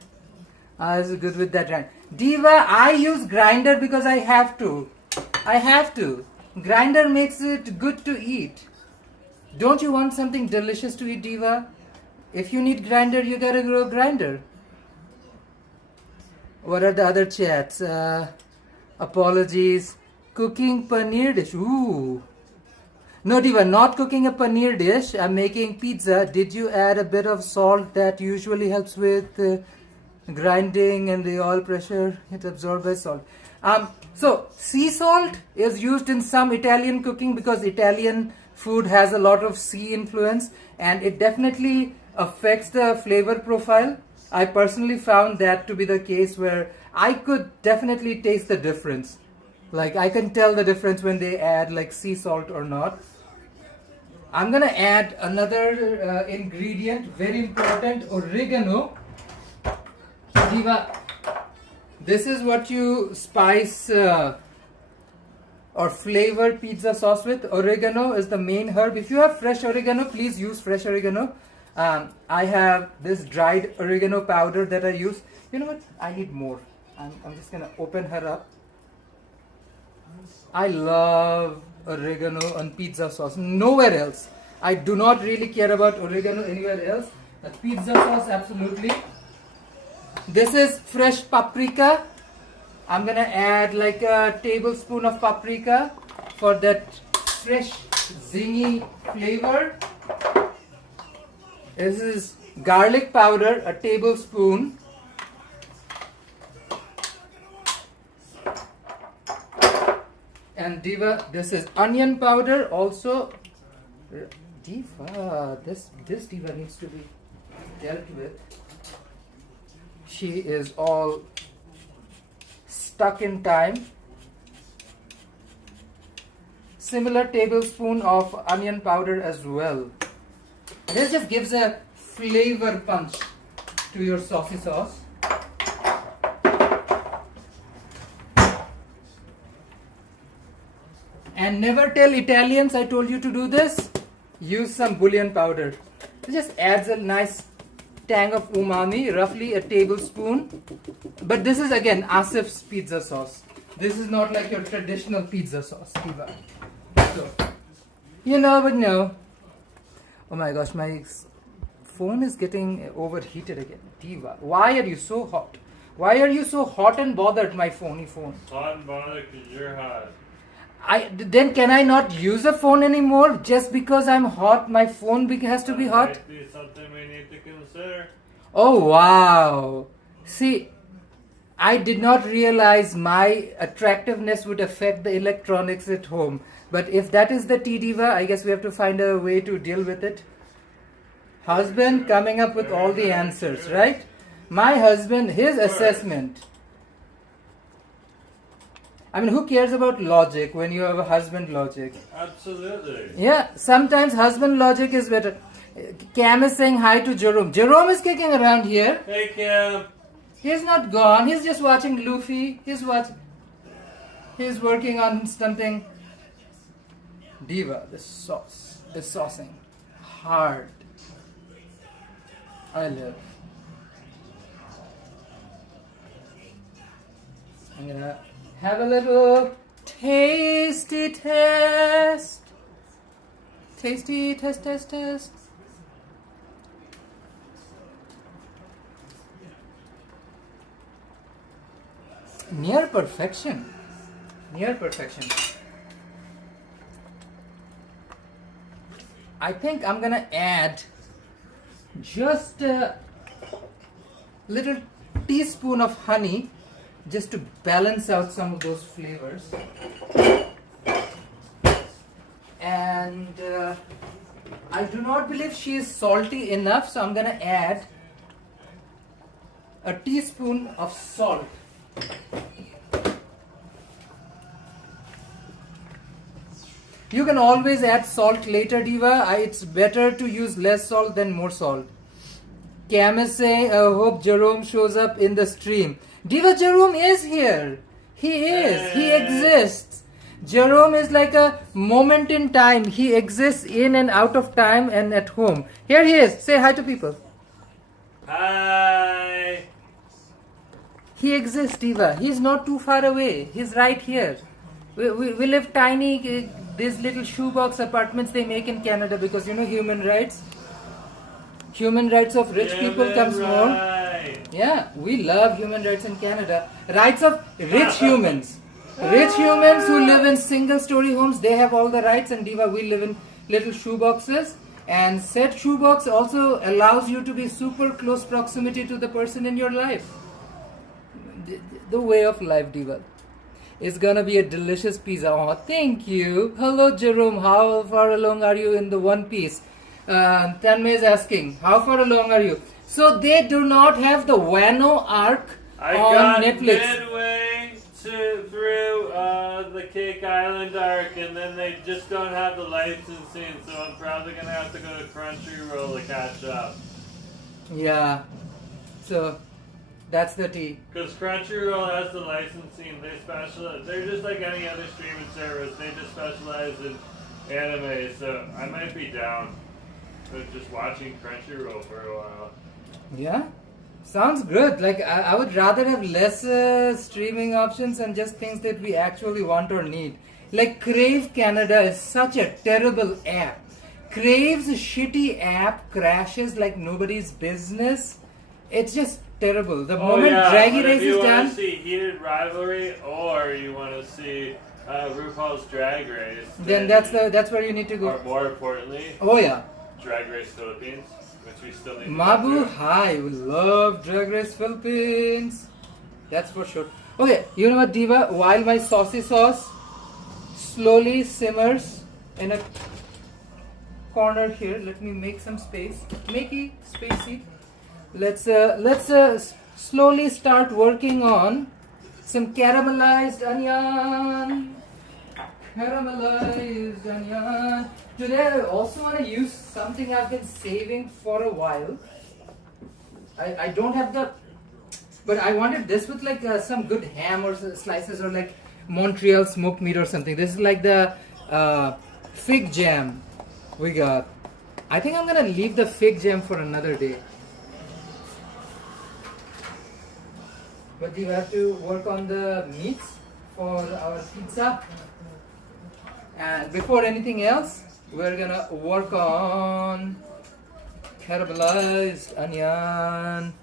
I was good with that, right? Diva, I use grinder because I have to. Grinder makes it good to eat. Don't you want something delicious to eat, Diva? If you need grinder, you gotta grow grinder. What are the other chats? Apologies. Cooking paneer dish. Ooh. No, Diva, not cooking a paneer dish. I'm making pizza. Did you add a bit of salt that usually helps with grinding and the oil pressure? It absorbs by salt. So, sea salt is used in some Italian cooking because Italian food has a lot of sea influence, and it definitely affects the flavor profile. I personally found that to be the case where I could definitely taste the difference. Like, I can tell the difference when they add like sea salt or not. I'm gonna add another ingredient, very important, oregano. Diva, This is what you spice or flavor pizza sauce with. Oregano is the main herb. If you have fresh oregano, please use fresh oregano. I have this dried oregano powder that I use. You know what? I need more. I'm just gonna open her up. I love oregano on pizza sauce. Nowhere else. I do not really care about oregano anywhere else. But pizza sauce, absolutely. This is fresh paprika. I'm gonna add like a tablespoon of paprika for that fresh, zingy flavor. This is garlic powder, a tablespoon. And Diva, this is onion powder also. Diva, this Diva needs to be dealt with. She is all stuck in time. Similar tablespoon of onion powder as well. This just gives a flavor punch to your saucy sauce. And never tell Italians I told you to do this. Use some bouillon powder. It just adds a nice tang of umami, roughly a tablespoon. But this is again Asif's pizza sauce. This is not like your traditional pizza sauce, Diva. So, you never know. Oh my gosh, my phone is getting overheated again. Diva, why are you so hot? Why are you so hot and bothered, my phony phone? Hot and bothered because you're hot. Then can I not use a phone anymore just because I'm hot? My phone has to be hot? That might be something we need to consider. Oh wow! See, I did not realize my attractiveness would affect the electronics at home. But if that is the Diva, I guess we have to find a way to deal with it. Husband coming up with all the answers, right? My husband, his assessment. I mean, who cares about logic when you have a husband logic? Absolutely. Yeah, sometimes husband logic is better. Cam is saying hi to Jerome. Jerome is kicking around here. Hey, Cam. He's not gone. He's just watching Luffy. He's working on something. Diva, the sauce, the saucing, hard. I live. I'm gonna have a little tasty test. Tasty test. Near perfection. I think I'm gonna add just a little teaspoon of honey just to balance out some of those flavors. And I do not believe she is salty enough, so I'm gonna add a teaspoon of salt. You can always add salt later, Diva. It's better to use less salt than more salt. Cam is saying, I hope Jerome shows up in the stream. Diva, Jerome is here. He is. He exists. Jerome is like a moment in time. He exists in and out of time and at home. Here he is. Say hi to people. Hi. He exists, Diva. He's not too far away. He's right here. We live tiny, these little shoebox apartments they make in Canada because, you know, human rights. Human rights of rich people comes more. Yeah, we love human rights in Canada. Rights of rich humans. Rich humans who live in single-story homes, they have all the rights, and Diva, we live in little shoeboxes. And said shoebox also allows you to be super close proximity to the person in your life. The way of life, Diva. It's gonna be a delicious pizza. Oh, thank you. Hello, Jerome. How far along are you in the One Piece? Tanmay is asking, how far along are you? So they do not have the Wano arc on Netflix. I got midway through the Cake Island arc, and then they just don't have the licensing, so I'm probably gonna have to go to Crunchyroll to catch up. Yeah. So That's the tea. Because Crunchyroll has the licensing, they specialize. They're just like any other streaming service. They just specialize in anime. So I might be down with just watching Crunchyroll for a while. Yeah, sounds good. Like I would rather have less streaming options and just things that we actually want or need. Like Crave Canada is such a terrible app. Crave's shitty app crashes like nobody's business. It's just terrible. The moment Draggy Race is done. If you want to see Heated Rivalry or you want to see RuPaul's Drag Race, then that's where you need to go. Or more importantly, Oh yeah. Drag Race Philippines, which we still need to Mabu go through. Hi, we love Drag Race Philippines. That's for sure. Okay, you know what, Diva? While my saucy sauce slowly simmers in a corner here, let me make some space. Makey, spacey. Let's slowly start working on some caramelized onion. Caramelized onion. Today I also want to use something I've been saving for a while. I don't have the, but I wanted this with like some good ham or slices or like Montreal smoked meat or something. This is like the fig jam we got. I think I'm gonna leave the fig jam for another day. But we have to work on the meats for our pizza. And before anything else, we're gonna work on caramelized onion.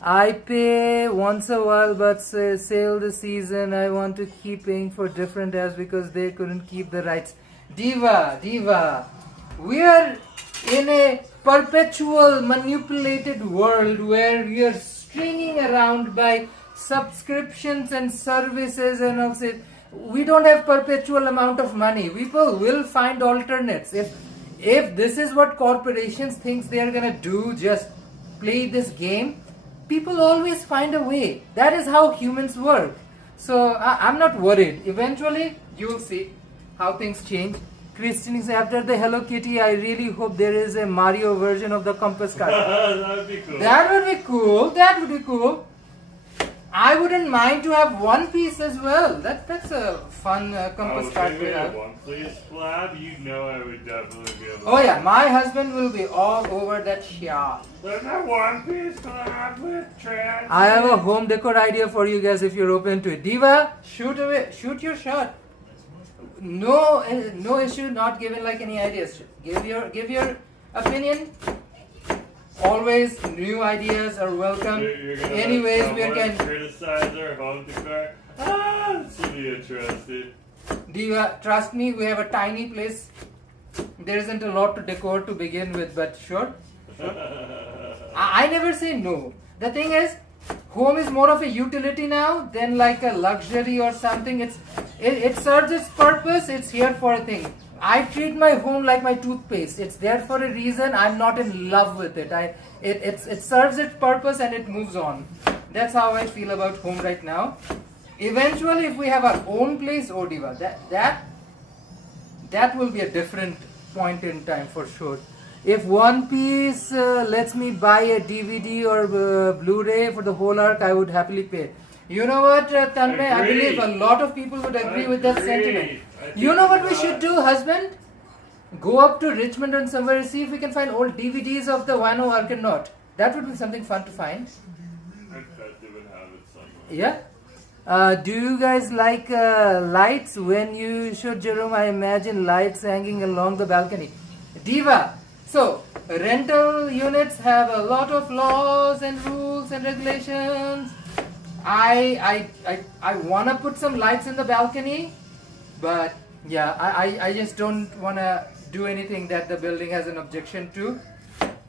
I pay once a while, but sale the season. I want to keep paying for different ads because they couldn't keep the rights. Diva, we are in a perpetual manipulated world where we are stringing around by subscriptions and services and all that. We don't have perpetual amount of money. People will find alternates. If this is what corporations think they are gonna do, just play this game, people always find a way. That is how humans work. So I'm not worried. Eventually, you'll see how things change. Christine says, after the Hello Kitty, I really hope there is a Mario version of the compass card. That would be cool. That would be cool. I wouldn't mind to have One Piece as well. That's a fun compass card to have. One Piece collab, you know I would definitely be able to. Oh yeah, my husband will be all over that shop. There's a One Piece collab with Trans. I have a home decor idea for you guys if you're open to it. Diva, shoot your shot. No issue, not giving like any ideas. Give your opinion. Always new ideas are welcome. You're gonna Anyways, we let can criticize our home decor. This will be interesting. Diva, trust me, we have a tiny place. There isn't a lot to decor to begin with, but sure. I never say no. The thing is, home is more of a utility now than like a luxury or something. It serves its purpose. It's here for a thing. I treat my home like my toothpaste. It's there for a reason. I'm not in love with it. It serves its purpose and it moves on. That's how I feel about home right now. Eventually, if we have our own place, oh Diva, that will be a different point in time for sure. If One Piece lets me buy a DVD or Blu-ray for the whole arc, I would happily pay. You know what, Tanmay? I believe a lot of people would agree with that sentiment. You know what we should do, husband? Go up to Richmond and somewhere and see if we can find old DVDs of the Wano Argonaut. That would be something fun to find. I bet they would have it somewhere. Yeah. Do you guys like lights when you shoot, Jerome? I imagine lights hanging along the balcony. Diva. So, rental units have a lot of laws and rules and regulations. I want to put some lights in the balcony, but yeah, I just don't want to do anything that the building has an objection to.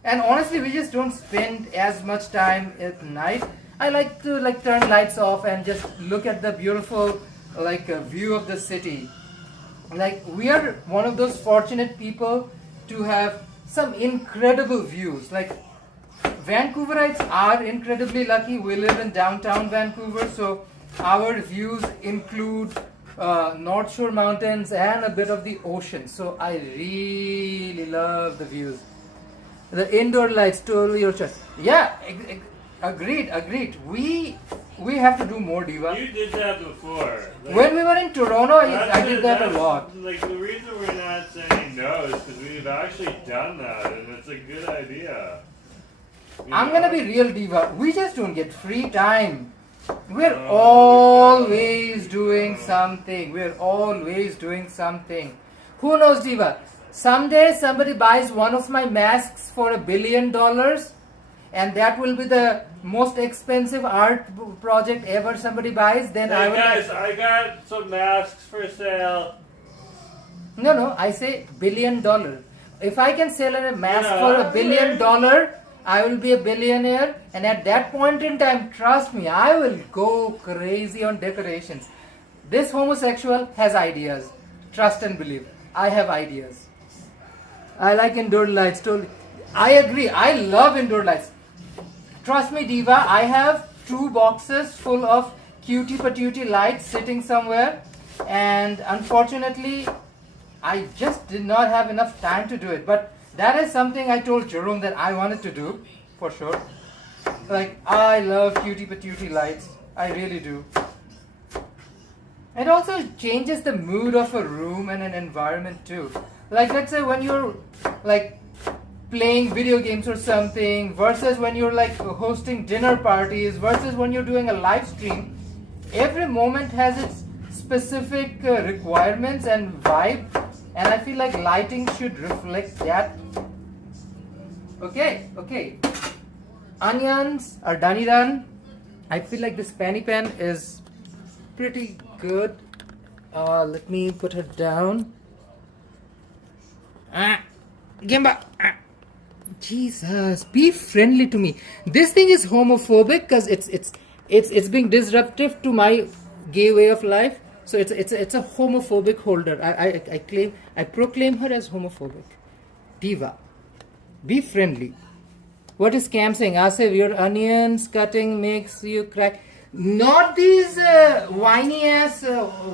And honestly, we just don't spend as much time at night. I like to turn lights off and just look at the beautiful view of the city. Like, we are one of those fortunate people to have some incredible views. Like, Vancouverites are incredibly lucky. We live in downtown Vancouver, so our views include North Shore Mountains and a bit of the ocean. So I really love the views. The indoor lights, totally your choice. Yeah, Agreed. We have to do more, Diva. You did that before. Like, When we were in Toronto, I did that a lot. Like the reason we're not saying no is because we've actually done that, and it's a good idea. I'm gonna be real, Diva. We just don't get free time. We're always doing something. Who knows, Diva? Someday somebody buys one of my masks for $1 billion, and that will be the most expensive art project ever somebody buys. Then Hey I will. guys, I got some masks for sale. No, I say $1 billion. If I can sell a mask Yeah, for $1 billion, I will be a billionaire, and at that point in time, trust me, I will go crazy on decorations. This homosexual has ideas. Trust and believe. I have ideas. I like indoor lights. Totally. I agree. I love indoor lights. Trust me, Diva, I have 2 boxes full of cutie patootie lights sitting somewhere, and unfortunately, I just did not have enough time to do it. But that is something I told Jerome that I wanted to do, for sure. Like, I love cutie patootie lights. I really do. It also changes the mood of a room and an environment too. Like, let's say when you're like playing video games or something versus when you're like hosting dinner parties versus when you're doing a live stream, every moment has its specific requirements and vibe, and I feel like lighting should reflect that. Okay. Onions are done. I feel like this panny pan is pretty good. Let me put her down. Gimba. Jesus, be friendly to me. This thing is homophobic because it's being disruptive to my gay way of life. So it's a homophobic holder. I proclaim her as homophobic. Diva, be friendly. What is Cam saying? Asif, your onions cutting makes you cry. Not these whiny ass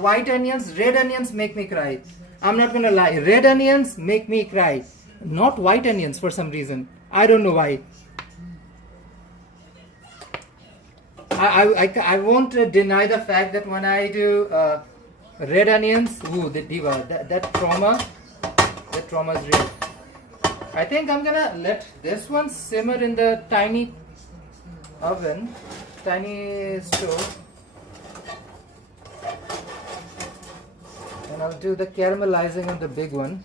white onions. Red onions make me cry. I'm not gonna lie. Red onions make me cry. Not white onions for some reason. I don't know why. I won't deny the fact that when I do red onions, ooh, the Diva, that trauma is real. I think I'm gonna let this one simmer in the tiny oven, tiny stove, and I'll do the caramelizing on the big one.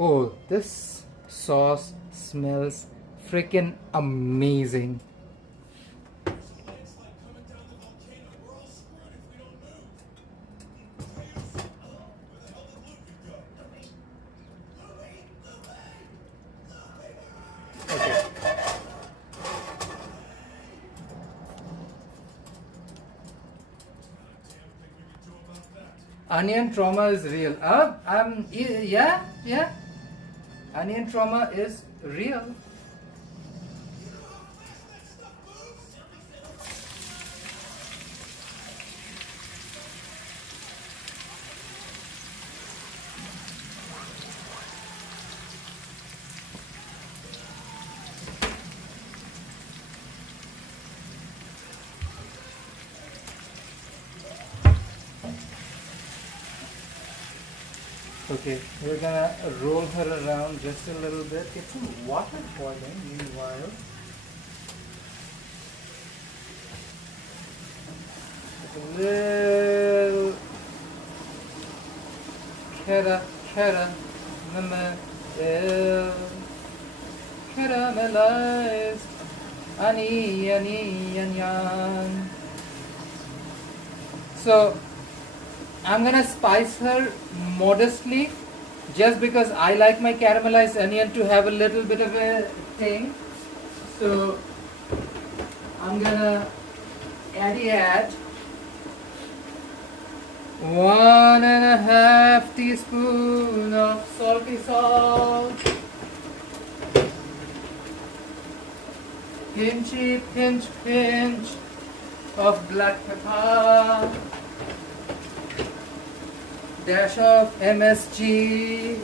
Oh, this sauce smells freaking amazing. Okay. Onion trauma is real. Yeah. Onion trauma is real. Okay, we're gonna roll her around just a little bit. Get some water boiling meanwhile. A little caramelized onion. So I'm gonna spice her modestly, just because I like my caramelized onion to have a little bit of a tang. So I'm gonna add 1.5 teaspoon of salty salt, pinch of black pepper, dash of MSG.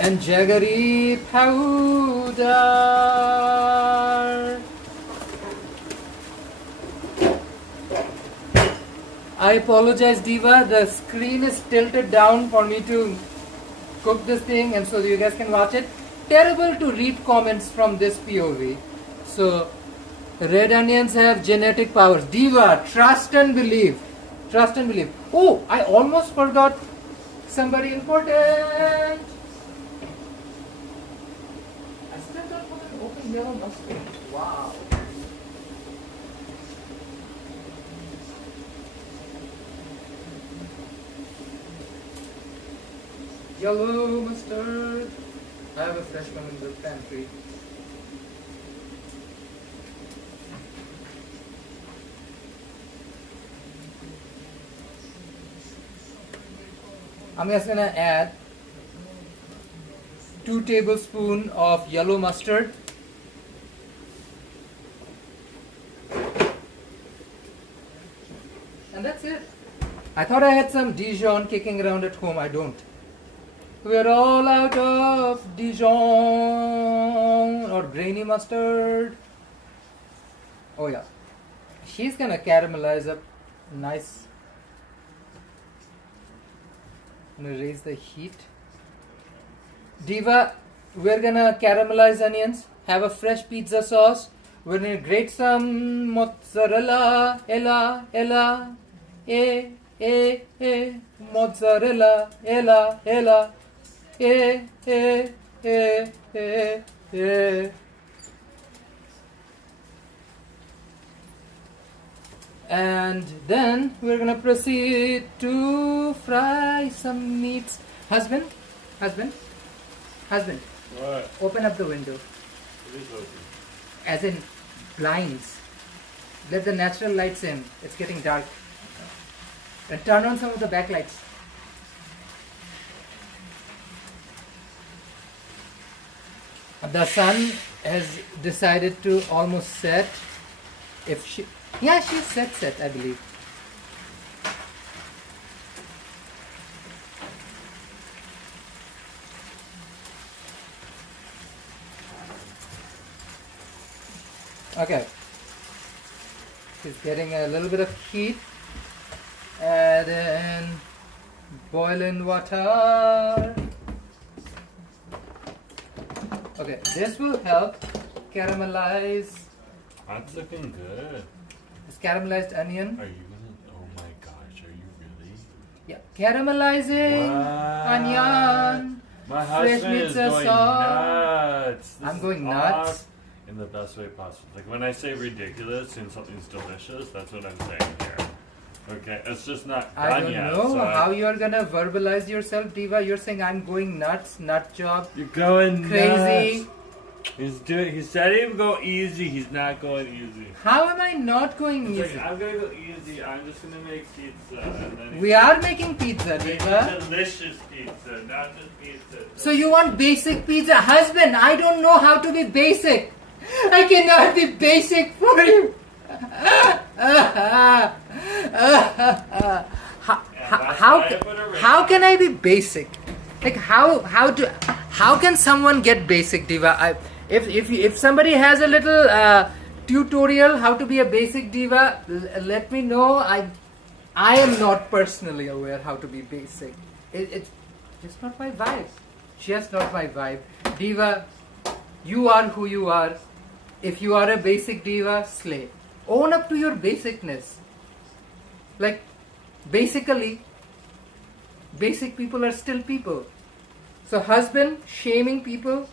And jaggery powder. I apologize, Diva. The screen is tilted down for me to cook this thing, and so you guys can watch it. Terrible to read comments from this POV. So, red onions have genetic powers. Diva, trust and believe. Trust and believe. Oh, I almost forgot somebody important. I still don't have an open yellow mustard. Wow. Yellow mustard. I have a fresh one in the pantry. I'm just gonna add 2 tablespoons of yellow mustard. And that's it. I thought I had some Dijon kicking around at home. I don't. We're all out of Dijon or grainy mustard. Oh yeah. She's gonna caramelize up nice. I'm gonna raise the heat. Diva, we're gonna caramelize onions, have a fresh pizza sauce. We're gonna grate some mozzarella, mozzarella, And then we're gonna proceed to fry some meats. Husband. What? Open up the window. It is open. As in blinds. Let the natural lights in. It's getting dark. And turn on some of the backlights. The sun has decided to almost set. She's set, I believe. Okay. She's getting a little bit of heat. Add in boiling water. Okay, this will help caramelize. That's looking good. This caramelized onion. Are you gonna? Oh my gosh, are you really? Yeah, caramelizing Wow. onion. My Fresh husband is pizza going sauce. nuts. This I'm is going nuts. awesome. In the best way possible. Like when I say ridiculous and something's delicious, that's what I'm saying here. Okay, it's just not done I don't yet. know so how you're gonna verbalize yourself, Diva. You're saying I'm going nuts, nut job. You're going Crazy. nuts. He said he would go easy. He's not going easy. How am I not going He's easy? like, I'm gonna go easy. I'm just gonna make pizza, and then We are making pizza, making Diva. delicious pizza, not just pizza. So you want basic pizza? Husband, I don't know how to be basic. I cannot be basic for you. How can I be basic? Like how can someone get basic, Diva? If somebody has a little tutorial how to be a basic diva, let me know. I am not personally aware how to be basic. It's just not my vibe. Just not my vibe. Diva, you are who you are. If you are a basic diva, slay. Own up to your basicness. Like, basically, basic people are still people. So husband shaming people,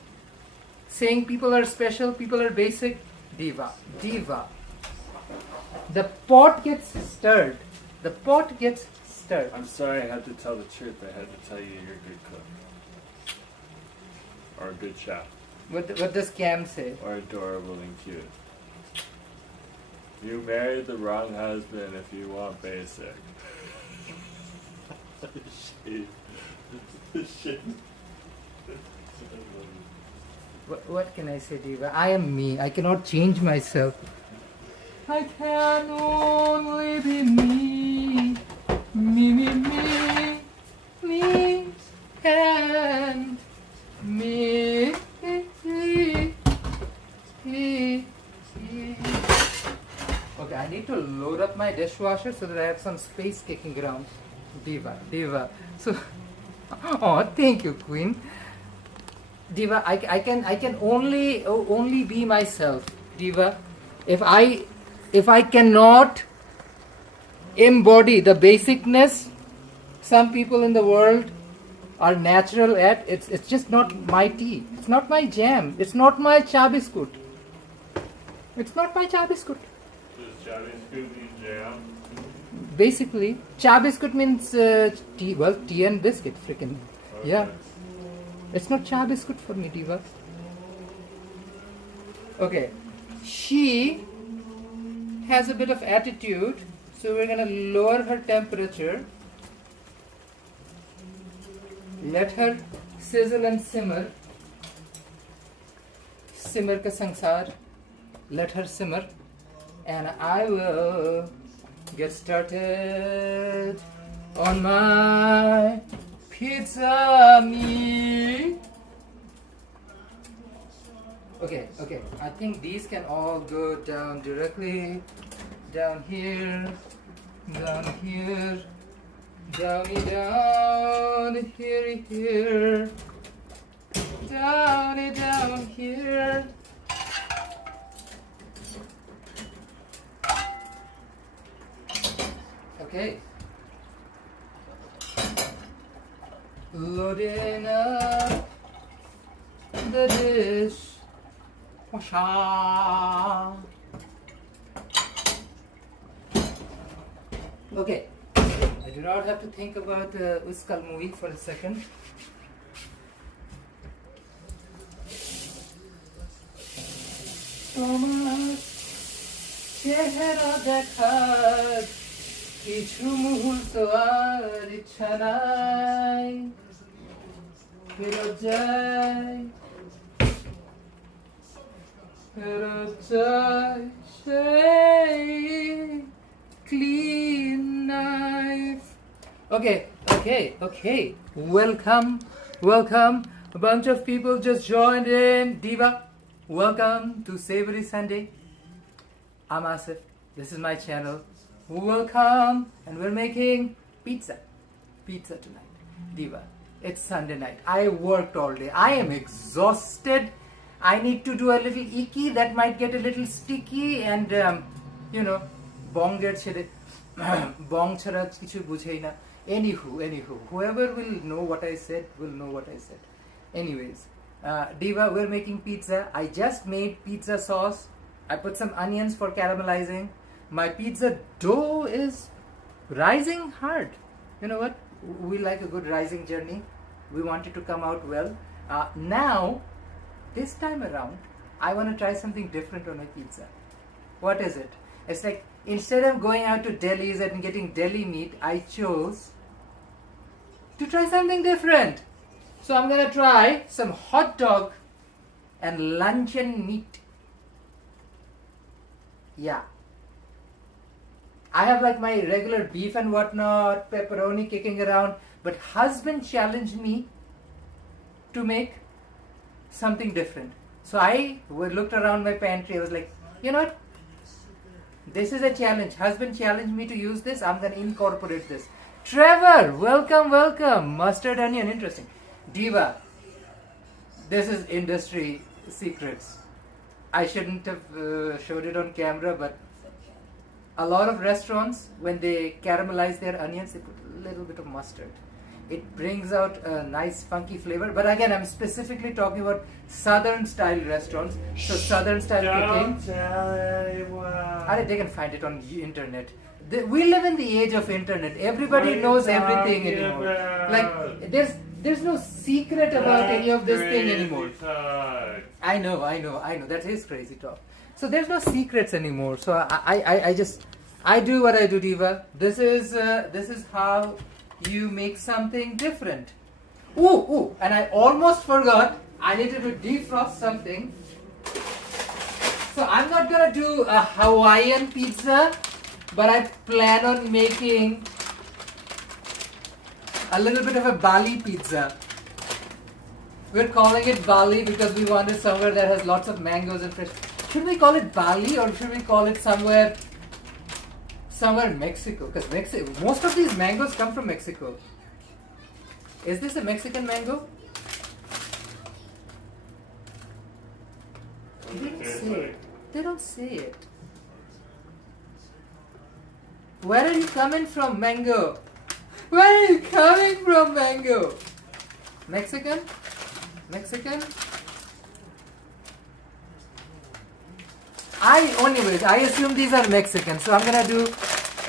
saying people are special, people are basic, diva. Diva. The pot gets stirred. The pot gets stirred. I'm sorry, I had to tell the truth. I had to tell you you're a good cook. Or a good chef. What does Cam say? Or adorable and cute. You married the wrong husband if you want basic. Shit. What can I say, diva? I am me. I cannot change myself. I can only be me, me, me, me, me, and me. Okay, I need to load up my dishwasher so that I have some space kicking around. Diva. So, oh, thank you, Queen. Diva, I can only be myself, Diva. If I cannot embody the basicness some people in the world are natural at, it's just not my tea. It's not my jam. It's not my cha biscuit. It's not my cha biscuit. Does cha biscuit mean jam? Basically, cha biscuit means tea. Well, tea and biscuit, freaking. Okay. Yeah. It's not cha biscuit for me, Diva. Okay. She has a bit of attitude, so we're gonna lower her temperature. Let her sizzle and simmer. Simmer ka sansar. Let her simmer. And I will get started on my pizza meat. Okay. I think these can all go down directly. Down here. Down here. Down here. Down here. Okay. Loading up the dish. Washa. Okay. I do not have to think about Uskal movie for a second. তোমার চেহারা দেখার কিছু মুহূর্ত আর ইচ্ছা নাই ফেরত যায় সেই clean knife. Okay. Welcome. A bunch of people just joined in. Diva, welcome to Savoury Sunday. I'm Asif. This is my channel. Welcome. And we're making pizza tonight. Diva, it's Sunday night. I worked all day. I am exhausted. I need to do a little icky that might get a little sticky and bonget chede bong chhara kichu bujhei na. Anywho, whoever will know what I said will know what I said. Anyways, Diva, we're making pizza. I just made pizza sauce. I put some onions for caramelizing. My pizza dough is rising hard. You know what? We like a good rising journey. We want it to come out well. Now, this time around, I want to try something different on my pizza. What is it? It's like, instead of going out to delis and getting deli meat, I chose to try something different. So I'm gonna try some hot dog and luncheon meat. Yeah. I have like my regular beef and whatnot, pepperoni kicking around, but husband challenged me to make something different. So I looked around my pantry. I was like, you know what? This is a challenge. Husband challenged me to use this. I'm going to incorporate this. Trevor, welcome. Mustard onion, interesting. Diva, this is industry secrets. I shouldn't have showed it on camera, but a lot of restaurants, when they caramelize their onions, they put a little bit of mustard. It brings out a nice funky flavor. But again, I'm specifically talking about southern style restaurants. So southern style cooking. Don't tell anyone. They can find it on the internet. We live in the age of internet. Everybody knows everything anymore. About? Like there's no secret about any of this thing anymore. Talk. I know. That is crazy talk. So there's no secrets anymore. So I do what I do, Diva. This is how you make something different. Ooh, and I almost forgot. I needed to defrost something. So I'm not gonna do a Hawaiian pizza, but I plan on making a little bit of a Bali pizza. We're calling it Bali because we wanted somewhere that has lots of mangoes and fresh. Should we call it Bali or should we call it somewhere in Mexico? Because most of these mangoes come from Mexico. Is this a Mexican mango? What They does don't it taste say like? it. They don't say it. Where are you coming from, mango? Where are you coming from, mango? Mexican? Mexican? Anyways, I assume these are Mexican, so I'm gonna do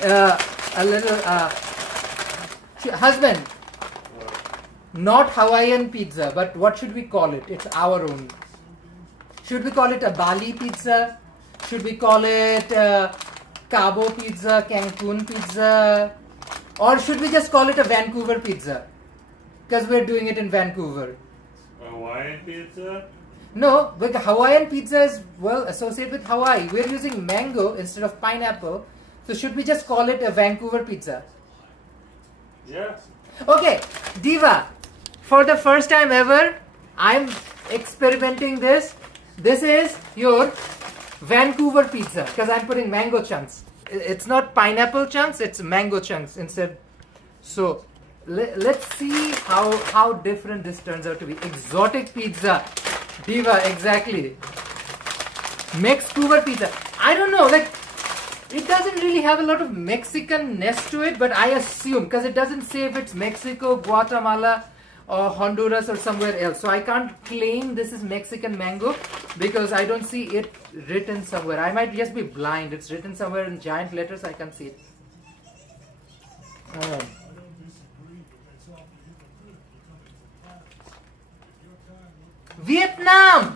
a little husband. What? Not Hawaiian pizza, but what should we call it? It's our own. Should we call it a Bali pizza? Should we call it Cabo pizza, Cancun pizza? Or should we just call it a Vancouver pizza? Because we're doing it in Vancouver. Hawaiian pizza? No, but Hawaiian pizza is well associated with Hawaii. We're using mango instead of pineapple. So should we just call it a Vancouver pizza? Yeah. Okay, Diva, for the first time ever, I'm experimenting this. This is your Vancouver pizza because I'm putting mango chunks. It's not pineapple chunks, it's mango chunks instead. So let's see how different this turns out to be. Exotic pizza. Diva, exactly. Vancouver pizza. I don't know, like it doesn't really have a lot of Mexican-ness to it, but I assume because it doesn't say if it's Mexico, Guatemala, or Honduras or somewhere else. So I can't claim this is Mexican mango because I don't see it written somewhere. I might just be blind. It's written somewhere in giant letters. I can't see it. Vietnam!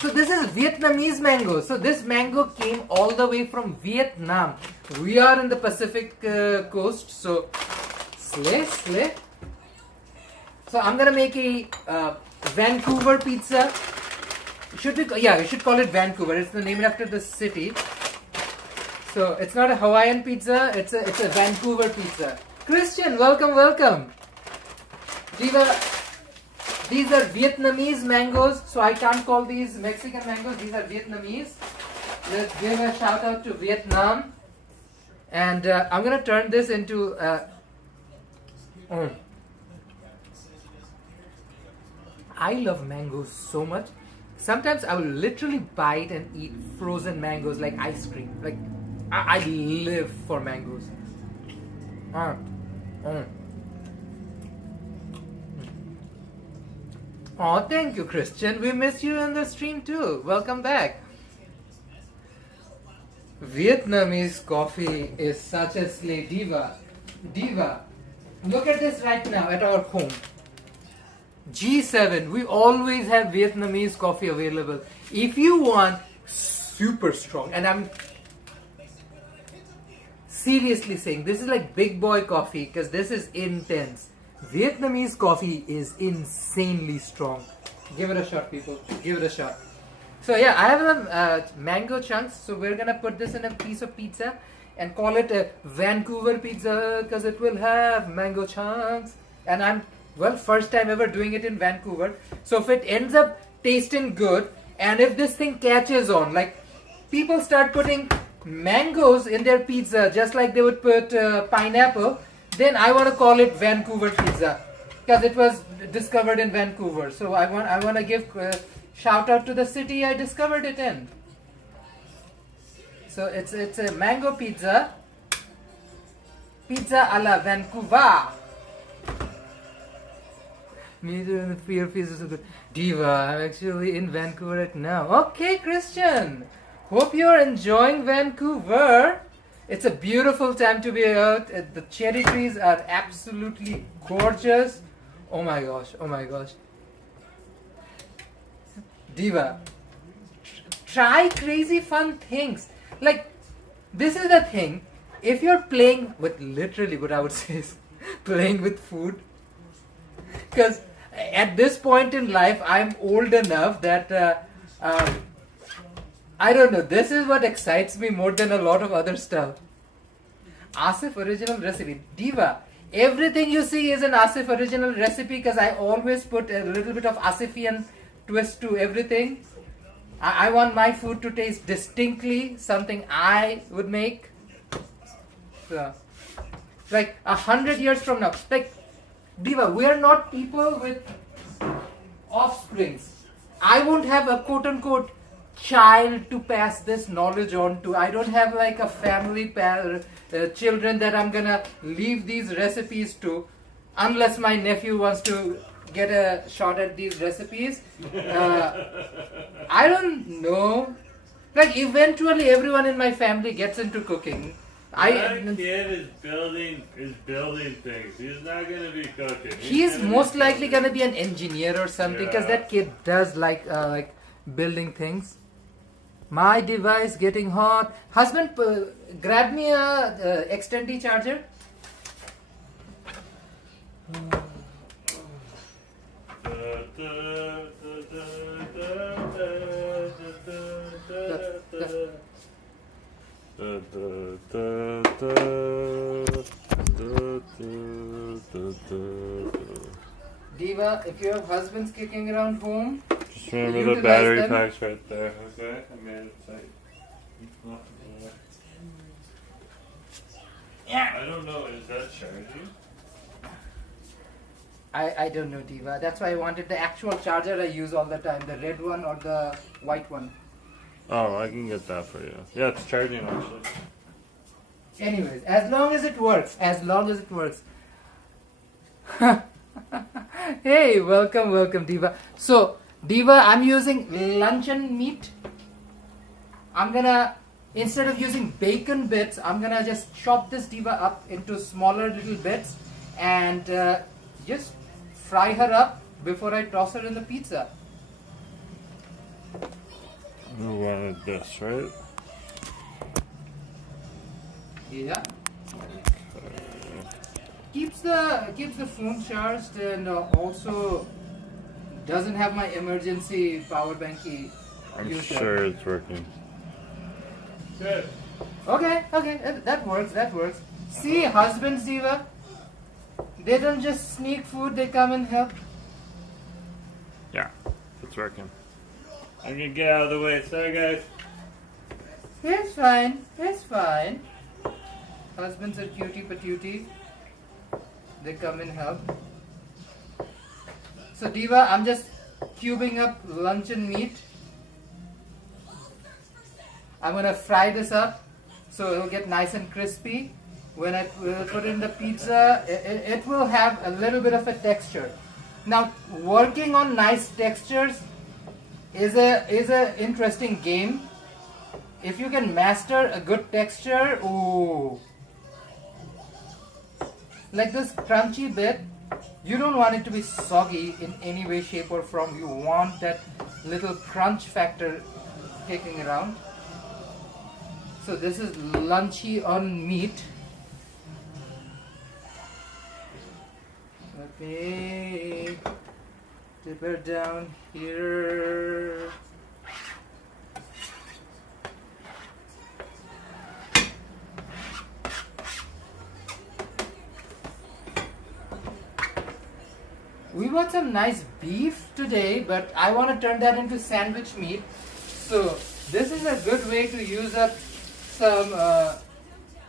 So this is Vietnamese mango. So this mango came all the way from Vietnam. We are in the Pacific coast. So slay. So I'm gonna make a Vancouver pizza. Should we? Yeah, we should call it Vancouver. It's named after the city. So it's not a Hawaiian pizza. It's a Vancouver pizza. Christian, welcome. These are Vietnamese mangoes. So I can't call these Mexican mangoes. These are Vietnamese. Let's give a shout out to Vietnam. And I'm gonna turn this into. I love mangoes so much. Sometimes I will literally bite and eat frozen mangoes like ice cream. Like I live for mangoes. Oh, thank you, Christian. We missed you in the stream too. Welcome back. Vietnamese coffee is such a slay. Diva, look at this right now at our home. G7, we always have Vietnamese coffee available. If you want super strong, and I'm seriously saying this is like big boy coffee because this is intense. Vietnamese coffee is insanely strong. Give it a shot, people. Give it a shot. So yeah, I have some mango chunks. So we're gonna put this in a piece of pizza and call it a Vancouver pizza because it will have mango chunks. And I'm first time ever doing it in Vancouver. So if it ends up tasting good, and if this thing catches on, like people start putting mangoes in their pizza just like they would put pineapple, then I want to call it Vancouver pizza because it was discovered in Vancouver. So I want to give shout out to the city I discovered it in. So it's a mango pizza a la Vancouver. Me too, the fear pizza is so good. Diva, I'm actually in Vancouver right now. Okay, Christian. Hope you're enjoying Vancouver. It's a beautiful time to be out. The cherry trees are absolutely gorgeous. Oh my gosh. Diva, try crazy fun things. Like, this is the thing. If you're playing with, literally what I would say is playing with food. Because at this point in life, I'm old enough that I don't know. This is what excites me more than a lot of other stuff. Asif original recipe. Diva, everything you see is an Asif original recipe because I always put a little bit of Asifian twist to everything. I want my food to taste distinctly something I would make. So, like 100 years from now. Like, Diva, we are not people with offsprings. I won't have a quote-unquote child to pass this knowledge on to. I don't have like a family children that I'm gonna leave these recipes to, unless my nephew wants to get a shot at these recipes. I don't know. Like eventually everyone in my family gets into cooking. My kid is building things. He's not gonna be cooking. He's most likely gonna be an engineer or something because that kid does like building things. My device getting hot. Husband, grab me a extended charger. Diva, if you have husbands kicking around home, just remember utilize the battery them. pack's right there, okay? I mean, it's like, Yeah. I don't know, is that charging? I don't know, Diva. That's why I wanted the actual charger I use all the time, the red one or the white one. Oh, I can get that for you. Yeah, it's charging actually. Anyways, as long as it works, Hey, welcome, Diva. So, Diva, I'm using luncheon meat. I'm gonna, instead of using bacon bits, I'm gonna just chop this Diva up into smaller little bits and just fry her up before I toss her in the pizza. You wanted this, right? Yeah. Keeps the phone charged and also doesn't have my emergency power bank key. I'm used sure up. it's working. Good. Okay, that works. See, husbands, Diva, they don't just sneak food; they come and help. Yeah, it's working. I'm gonna get out of the way. Sorry, guys. It's fine. Husbands are cutie patootie. They come and help. So Diva, I'm just cubing up luncheon meat. I'm gonna fry this up so it'll get nice and crispy. When I put in the pizza, it will have a little bit of a texture. Now, working on nice textures is a interesting game. If you can master a good texture, ooh. Like this crunchy bit, you don't want it to be soggy in any way, shape or form. You want that little crunch factor kicking around. So this is lunchy on meat. Okay, dip her down here. We bought some nice beef today, but I want to turn that into sandwich meat. So this is a good way to use up some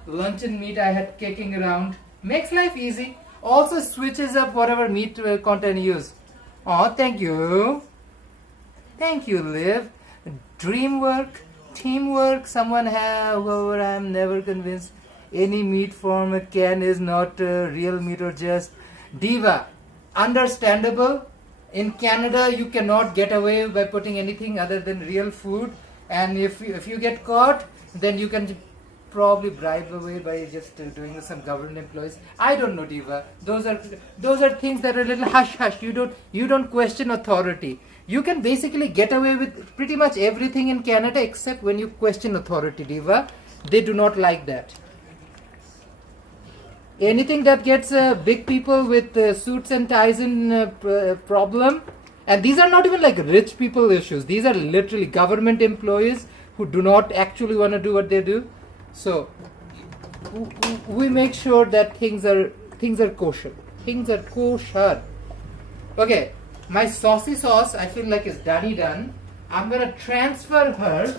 luncheon meat I had kicking around. Makes life easy. Also switches up whatever meat content you use. Oh, thank you. Thank you, Liv. Dream work, teamwork. Someone however, I'm never convinced any meat from a can is not real meat or just Diva. Understandable. In Canada, you cannot get away by putting anything other than real food. And if you get caught, then you can probably bribe away by just doing some government employees. I don't know, Diva. Those are things that are a little hush hush. You don't question authority. You can basically get away with pretty much everything in Canada except when you question authority, Diva. They do not like that. Anything that gets big people with suits and ties in problem, and these are not even like rich people issues. These are literally government employees who do not actually want to do what they do. So we make sure that things are kosher. Things are kosher. Okay, my saucy sauce I feel like is done. I'm gonna transfer her,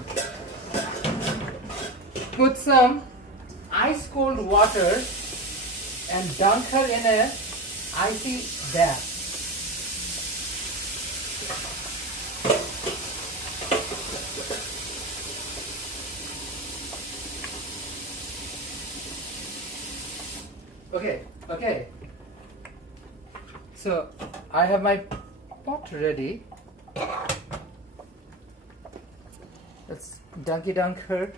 put some ice cold water and dunk her in a icy bath. Okay. So I have my pot ready. Let's dunk her.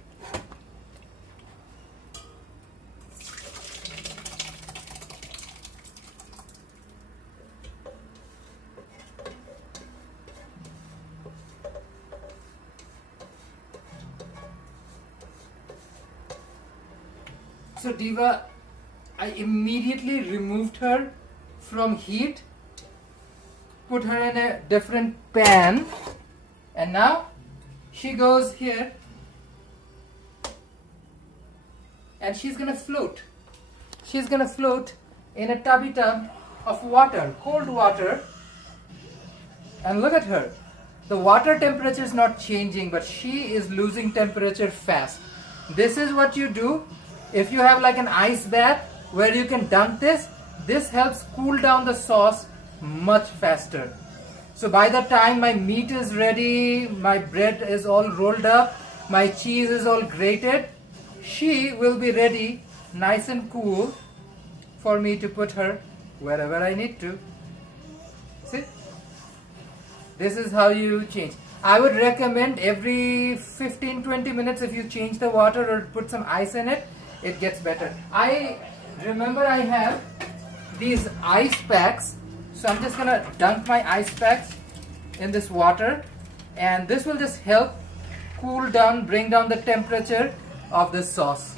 So Diva, I immediately removed her from heat, put her in a different pan, and now she goes here and she's gonna float. She's gonna float in a tubby tub of water, cold water. And look at her. The water temperature is not changing, but she is losing temperature fast. This is what you do if you have like an ice bath where you can dunk this. This helps cool down the sauce much faster. So by the time my meat is ready, my bread is all rolled up, my cheese is all grated, she will be ready, nice and cool, for me to put her wherever I need to. See? This is how you change. I would recommend every 15-20 minutes if you change the water or put some ice in it, it gets better. I remember I have these ice packs, so I'm just gonna dunk my ice packs in this water, and this will just help cool down, bring down the temperature of this sauce.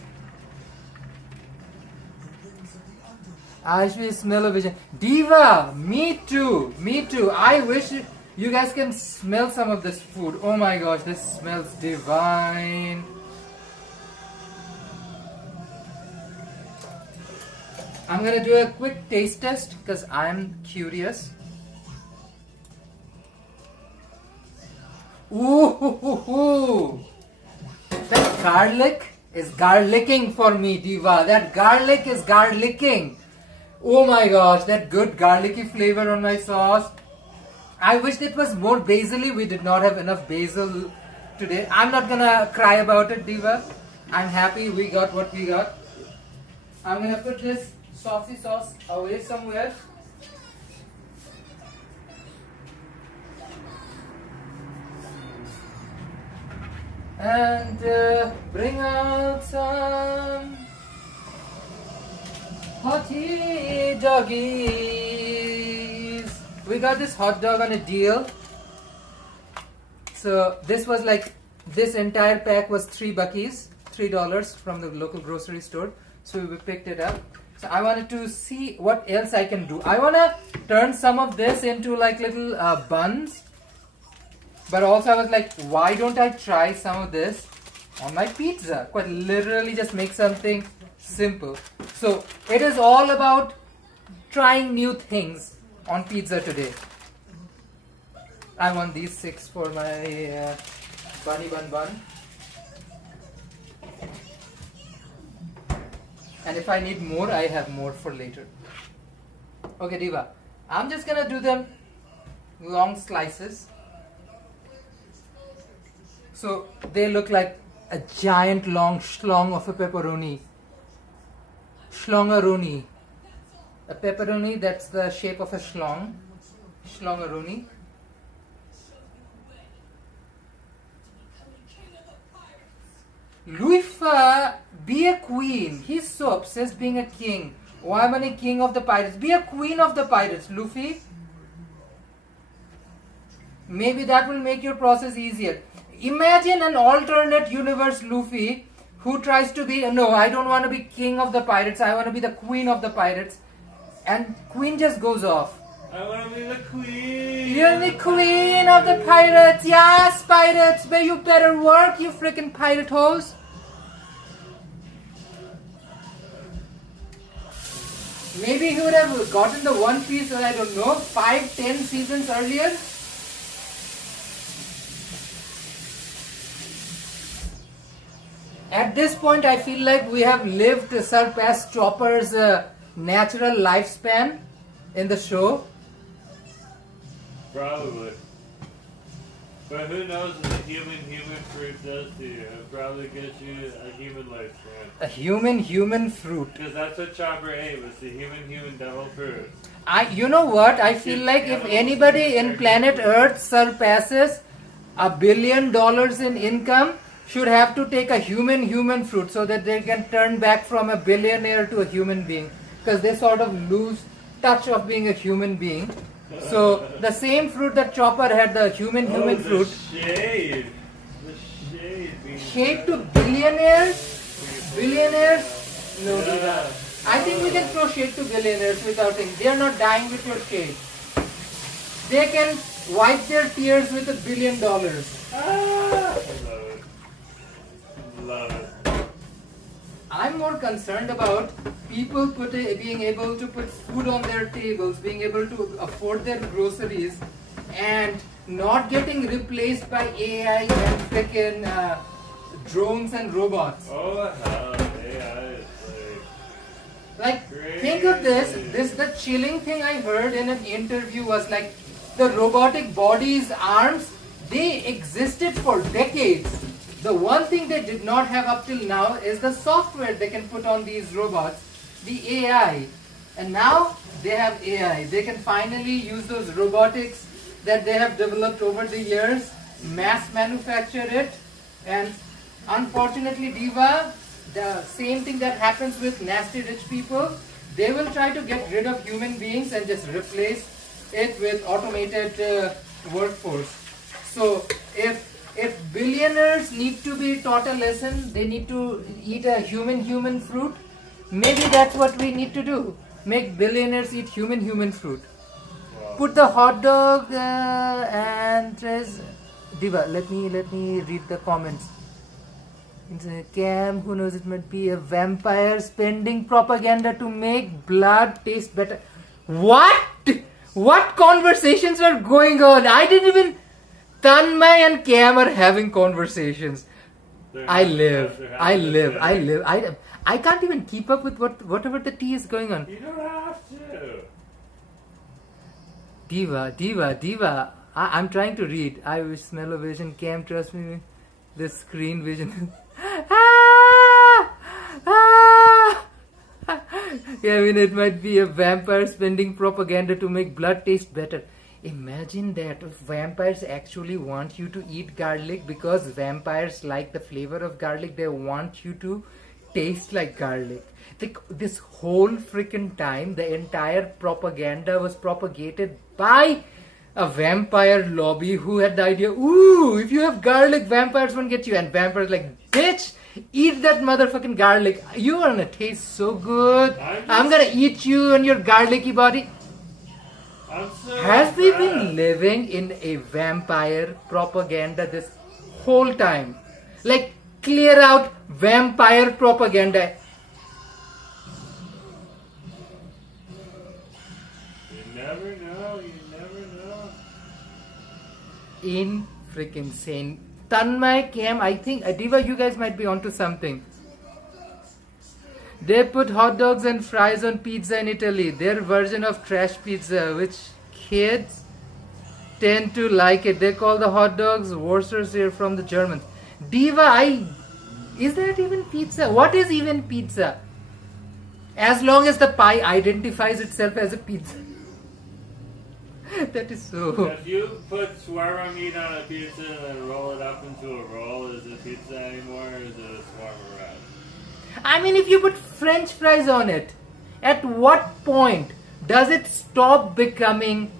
I actually smell a vision. Diva, me too. I wish you guys can smell some of this food. Oh my gosh, this smells divine. I'm gonna do a quick taste test because I'm curious. Ooh, that garlic is garlicking for me, Diva. That garlic is garlicking. Oh my gosh, that good garlicky flavor on my sauce. I wished it was more basil-y. We did not have enough basil today. I'm not gonna cry about it, Diva. I'm happy we got what we got. I'm gonna put this saucy sauce away somewhere. And bring out some hottie doggies. We got this hot dog on a deal. So this was like, this entire pack was $3 from the local grocery store. So we picked it up. So I wanted to see what else I can do. I want to turn some of this into like little buns. But also I was like, why don't I try some of this on my pizza? Quite literally just make something simple. So it is all about trying new things on pizza today. I want these 6 for my bunny bun. And if I need more, I have more for later. Okay, Diva. I'm just gonna do them long slices. So they look like a giant long schlong of a pepperoni. Schlongaroni. A pepperoni that's the shape of a schlong. Schlongaroni. Luifa, be a queen. He's so obsessed being a king. Why am I a king of the pirates? Be a queen of the pirates, Luffy. Maybe that will make your process easier. Imagine an alternate universe Luffy who tries to be, no, I don't want to be king of the pirates. I want to be the queen of the pirates. And queen just goes off. I want to be the queen. You're the queen of the pirates. Yes, pirates. But you better work, you freaking pirate hoes. Maybe he would have gotten the One Piece, I don't know, 5-10 seasons earlier. At this point, I feel like we have lived to surpass Chopper's natural lifespan in the show. Probably. But who knows what the human fruit does to you? It probably gets you a human lifespan. A human fruit. Because that's what Chopper ate, was the human devil fruit. You know what? I feel like if anybody in planet Earth surpasses $1 billion in income, should have to take a human fruit so that they can turn back from a billionaire to a human being. Because they sort of lose touch of being a human being. So the same fruit that Chopper had, the human fruit. Shade. The shade. Shade to billionaires? Billionaires? No, Yeah. I think we can throw shade to billionaires without thinking. They are not dying with your shade. They can wipe their tears with $1 billion. Ah, I love it. Love it. I'm more concerned about people being able to put food on their tables, being able to afford their groceries, and not getting replaced by AI and freaking drones and robots. Oh hell, AI is Like, crazy. think of this. The chilling thing I heard in an interview was like, the robotic body's arms, they existed for decades. The one thing they did not have up till now is the software they can put on these robots, the AI. And now they have AI. They can finally use those robotics that they have developed over the years, mass manufacture it, and unfortunately, Diva, the same thing that happens with nasty rich people, they will try to get rid of human beings and just replace it with automated workforce. So if billionaires need to be taught a lesson, they need to eat a human fruit, maybe that's what we need to do. Make billionaires eat human fruit. Wow. Put the hot dog and Diva, let me read the comments. It's a Cam, who knows, it might be a vampire spending propaganda to make blood taste better. What? What conversations are going on? I didn't even... Tanmay and Cam are having conversations. I live. I can't even keep up with whatever the tea is going on. You don't have to. Diva. I'm trying to read. I wish smell of vision. Cam, trust me. The screen vision. Yeah, I mean, it might be a vampire spending propaganda to make blood taste better. Imagine that if vampires actually want you to eat garlic, because vampires like the flavor of garlic, they want you to taste like garlic. This whole freaking time, the entire propaganda was propagated by a vampire lobby who had the idea, ooh, if you have garlic, vampires won't get you. And vampires like, bitch, eat that motherfucking garlic. You are gonna taste so good. I'm gonna eat you and your garlicky body. Have we been living in a vampire propaganda this whole time? Like, clear out vampire propaganda. You never know. In freaking sane. Tanmay, Cam, I think, Diva, you guys might be onto something. They put hot dogs and fries on pizza in Italy. Their version of trash pizza, which kids tend to like it. They call the hot dogs Wursers here from the Germans. Diva, is that even pizza? What is even pizza? As long as the pie identifies itself as a pizza. That is so. If you put shawarma meat on a pizza and then roll it up into a roll, is it pizza anymore, or is it a shawarma wrap? I mean, if you put French fries on it, at what point does it stop becoming...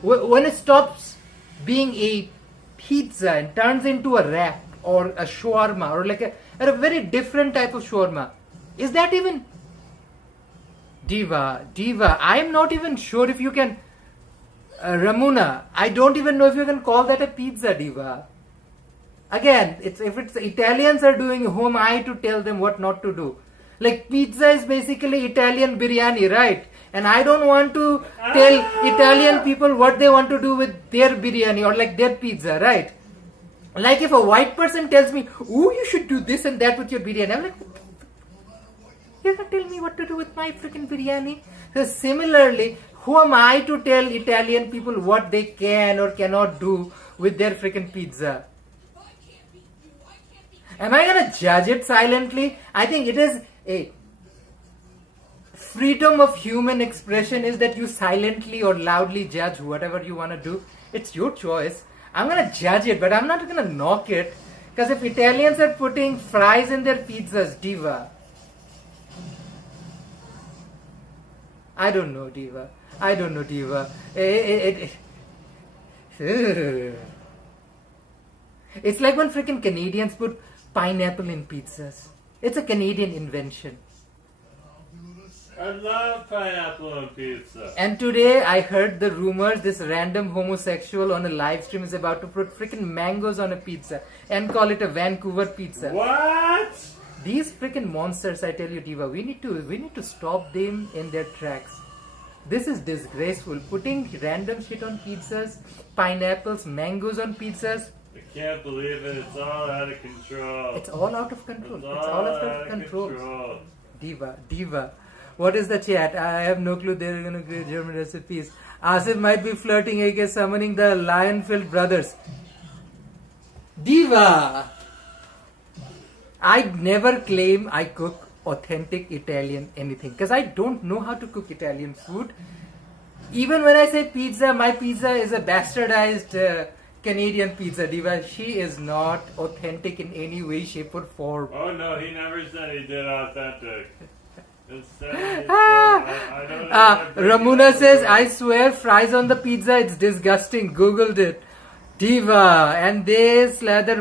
When it stops being a pizza and turns into a wrap or a shawarma or like a very different type of shawarma, is that even... Diva, I'm not even sure if you can. Ramuna, I don't even know if you can call that a pizza, Diva. Again, if it's Italians are doing, who am I to tell them what not to do? Like, pizza is basically Italian biryani, right? And I don't want to tell Italian people what they want to do with their biryani or like their pizza, right? Like if a white person tells me, oh, you should do this and that with your biryani, I'm like, you're gonna tell me what to do with my freaking biryani? So similarly, who am I to tell Italian people what they can or cannot do with their freaking pizza? Am I gonna judge it silently? I think it is a freedom of human expression is that you silently or loudly judge whatever you wanna do. It's your choice. I'm gonna judge it, but I'm not gonna knock it. Because if Italians are putting fries in their pizzas, Diva. I don't know, Diva. It's like when freaking Canadians put pineapple in pizzas. It's a Canadian invention. I love pineapple on pizza. And today I heard the rumors this random homosexual on a live stream is about to put freaking mangoes on a pizza and call it a Vancouver pizza. What? These freaking monsters, I tell you, Diva, we need to stop them in their tracks. This is disgraceful. Putting random shit on pizzas, pineapples, mangoes on pizzas. I can't believe it. It's all out of control. It's all out of control. It's all out of control. Diva. What is the chat? I have no clue they're going to create German recipes. Asif might be flirting, aka summoning the Lionfield brothers. Diva! I'd never claim I cook authentic Italian anything because I don't know how to cook Italian food. Even when I say pizza, my pizza is a bastardized Canadian pizza, Diva. She is not authentic in any way, shape or form. Oh no, he never said he did authentic. I don't know. Ramuna says, I swear fries on the pizza, it's disgusting. Googled it. Diva. And they slather...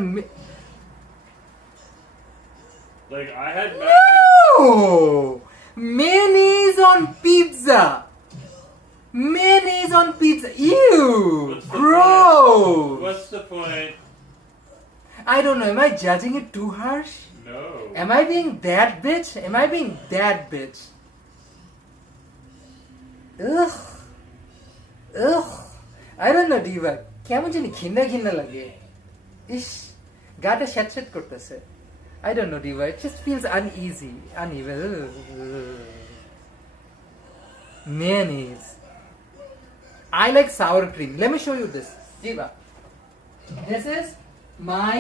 Like, I had No! Mayonnaise on pizza! Mayonnaise on pizza! Ew! Gross! What's the point? I don't know. Am I judging it too harsh? No. Am I being that bitch? Ugh. I don't know, Diva. কেমন জানি ঘিন্না লাগে ইস গাটা স্যাঁতস্যাঁত করতেছে I don't know, Diva. It just feels uneven. Mayonnaise. I like sour cream. Let me show you this, Diva. This is my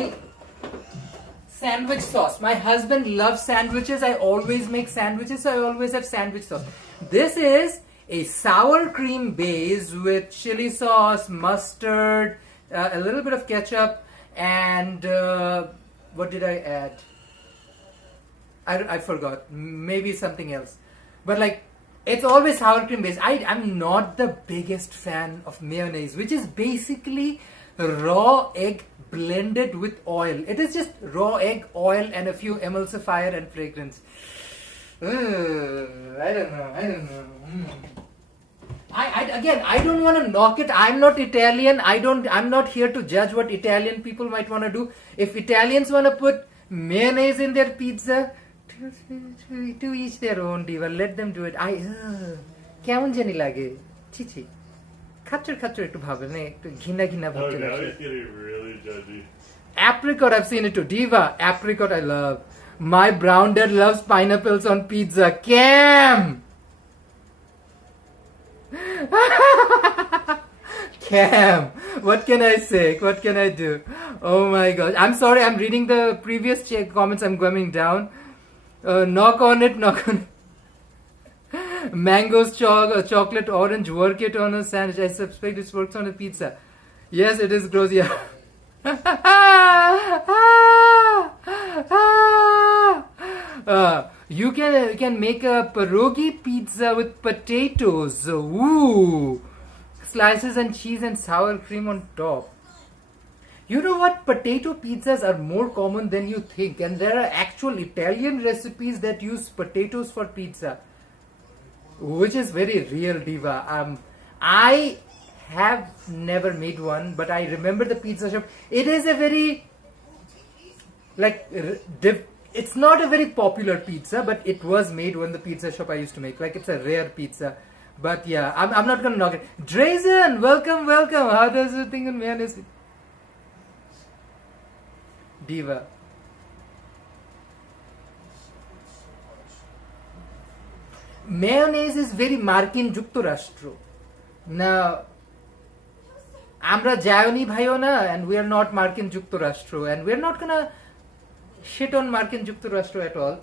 sandwich sauce. My husband loves sandwiches. I always make sandwiches, so I always have sandwich sauce. This is a sour cream base with chili sauce, mustard, a little bit of ketchup, and what did I add? I forgot. Maybe something else. But like, it's always sour cream based. I'm not the biggest fan of mayonnaise, which is basically raw egg blended with oil. It is just raw egg, oil, and a few emulsifier and fragrance. I don't know. I don't want to knock it. I'm not Italian. I'm not here to judge what Italian people might want to do. If Italians want to put mayonnaise in their pizza, to each their own, Diva. Let them do it. কেমন জানি লাগে ছি খাচ্চর একটু ভাবে না একটু ঘিনা ভাবতে now he's getting really judgy. Apricot, I've seen it too. Diva, apricot I love. My brown dad loves pineapples on pizza. Cam! Cam, what can I say? What can I do? Oh my gosh. I'm sorry, I'm reading the previous comments. I'm coming down. Knock on it. Mangoes, chocolate, orange, work it on a sandwich. I suspect this works on a pizza. Yes, it is gross, yeah. You can make a pierogi pizza with potatoes. Ooh. Slices and cheese and sour cream on top. You know what? Potato pizzas are more common than you think, and there are actual Italian recipes that use potatoes for pizza. which is very real, Diva. I have never made one, but I remember the pizza shop. It is a very it's not a very popular pizza, but it was made when the pizza shop I used to make. Like, it's a rare pizza. But yeah, I'm not gonna knock it. Drazen, welcome. How does the thing on mayonnaise? Diva. Mayonnaise is very Markin Jukturashtra. Now, Amra Jayoni Bhayona, and we are not Markin Jukturashtra, and we are not gonna shit on Markin Jukturashtra at all.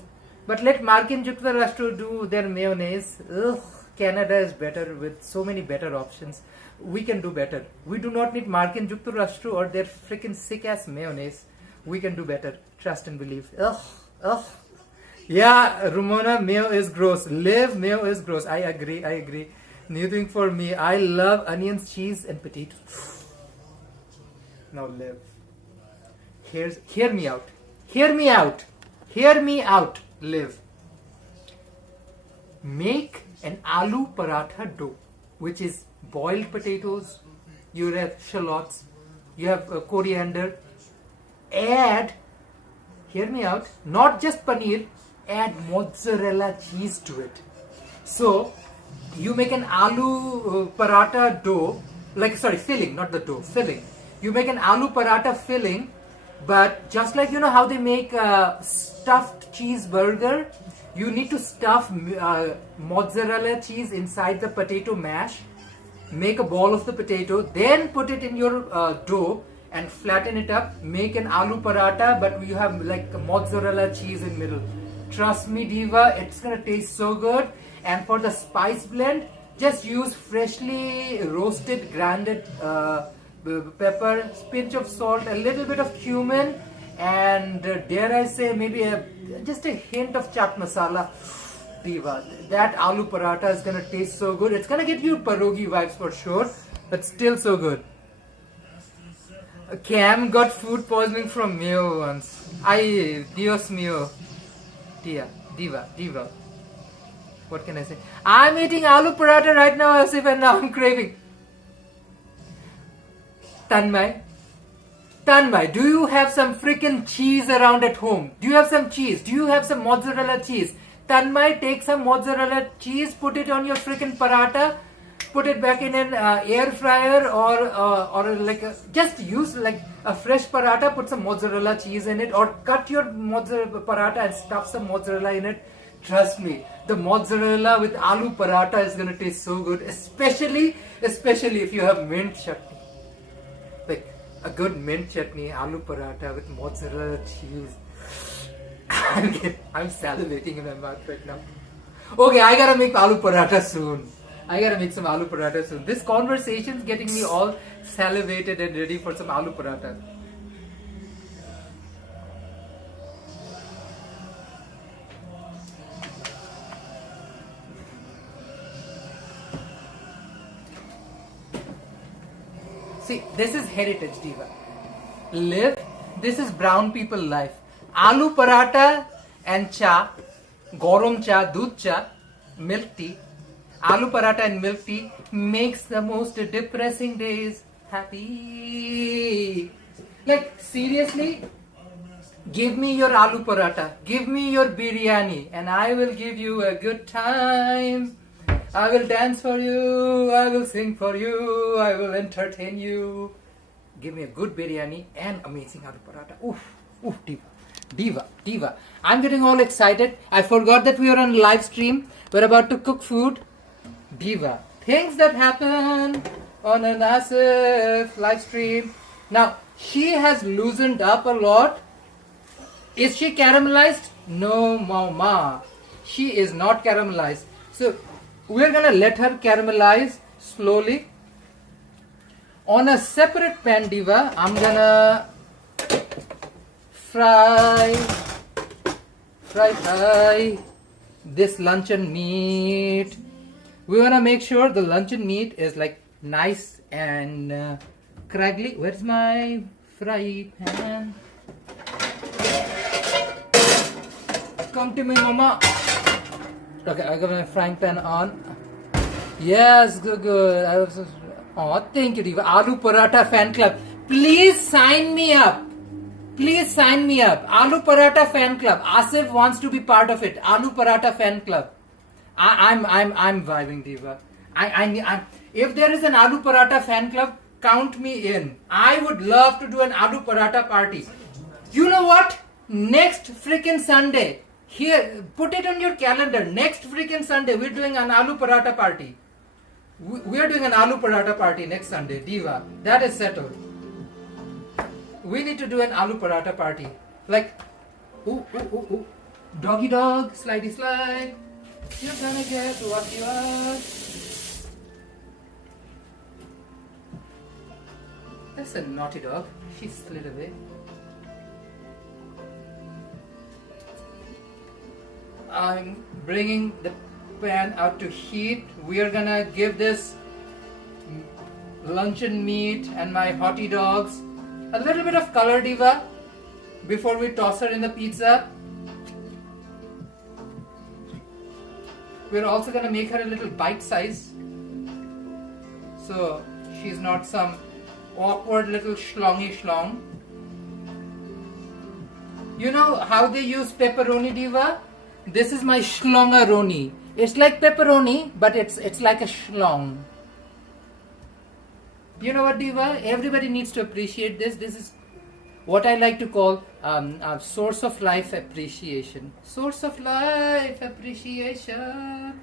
But let Markin Jukturashtra do their mayonnaise. Ugh, Canada is better with so many better options. We can do better. We do not need Markin Jukturashtra or their freaking sick ass mayonnaise. We can do better. Trust and believe. Ugh. Yeah, Ramona, mayo is gross. Liv, mayo is gross. I agree. New thing for me. I love onions, cheese, and potatoes. Now, Liv. Hear me out. Liv. Make an aloo paratha dough, which is boiled potatoes. You have shallots. You have coriander. Add, hear me out, not just paneer, add mozzarella cheese to it. So, you make an aloo paratha dough, filling, not the dough, filling. You make an aloo paratha filling, but just like you know how they make stuffed cheeseburger, you need to stuff mozzarella cheese inside the potato mash, make a ball of the potato, then put it in your dough, and flatten it up, make an aloo paratha, but you have like mozzarella cheese in middle. Trust me, Diva, it's gonna taste so good. And for the spice blend, just use freshly roasted grounded pepper, pinch of salt, a little bit of cumin, and dare I say maybe just a hint of chaat masala. Diva, that aloo paratha is gonna taste so good. It's gonna get you pierogi vibes for sure, but still so good. Cam got food poisoning from mayo once. Dios mío. Diva. What can I say? I'm eating aloo paratha right now, Asif, and now I'm craving. Tanmay, do you have some freaking cheese around at home? Do you have some cheese? Do you have some mozzarella cheese? Tanmay, take some mozzarella cheese, put it on your freaking paratha. Put it back in an air fryer or just use like a fresh paratha, put some mozzarella cheese in it, or cut your mozzarella paratha and stuff some mozzarella in it. Trust me, the mozzarella with aloo paratha is gonna taste so good, especially if you have mint chutney. Like a good mint chutney, aloo paratha with mozzarella cheese. I'm salivating in my mouth right now. Okay, I gotta make aloo paratha soon. I gotta make some aloo paratha soon. This conversation's getting me all salivated and ready for some aloo paratha. See, this is heritage, Diva. Live, this is brown people life. Aloo paratha and cha, gorom cha, doodh cha, milk tea. Aloo paratha and milk tea makes the most depressing days happy. Like, seriously, give me your aloo paratha, give me your biryani, and I will give you a good time. I will dance for you, I will sing for you, I will entertain you. Give me a good biryani and amazing aloo paratha. Oof, Diva. I'm getting all excited. I forgot that we are on live stream. We're about to cook food. Diva, things that happen on an Asif live stream. Now, she has loosened up a lot. Is she caramelized? No, mama. She is not caramelized. So, we're gonna let her caramelize slowly. On a separate pan, Diva, I'm gonna fry this luncheon meat. We want to make sure the luncheon meat is like nice and craggly. Where's my fry pan? Come to me, mama. Okay, I got my frying pan on. Yes, good. Oh, thank you, Diva. Aloo Paratha fan club. Please sign me up. Please sign me up. Aloo Paratha fan club. Asif wants to be part of it. Aloo Paratha fan club. I'm vibing, Diva. If there is an Aloo Paratha fan club, count me in. I would love to do an Aloo Paratha party. You know what? Next freaking Sunday. Here, put it on your calendar. Next freaking Sunday, we're doing an Aloo Paratha party. We're doing an Aloo Paratha party next Sunday, Diva. That is settled. We need to do an Aloo Paratha party. Like, ooh. Doggy dog, slidey slide. You're gonna get what you are. That's a naughty dog. She slid away. I'm bringing the pan out to heat. We are gonna give this luncheon meat and my hottie dogs a little bit of color, Diva, before we toss her in the pizza. We're also gonna make her a little bite size, so she's not some awkward little schlongy schlong. You know how they use pepperoni, Diva? This is my schlongaroni. It's like pepperoni, but it's like a schlong. You know what, Diva? Everybody needs to appreciate this. This is what I like to call a source of life appreciation. Source of life appreciation.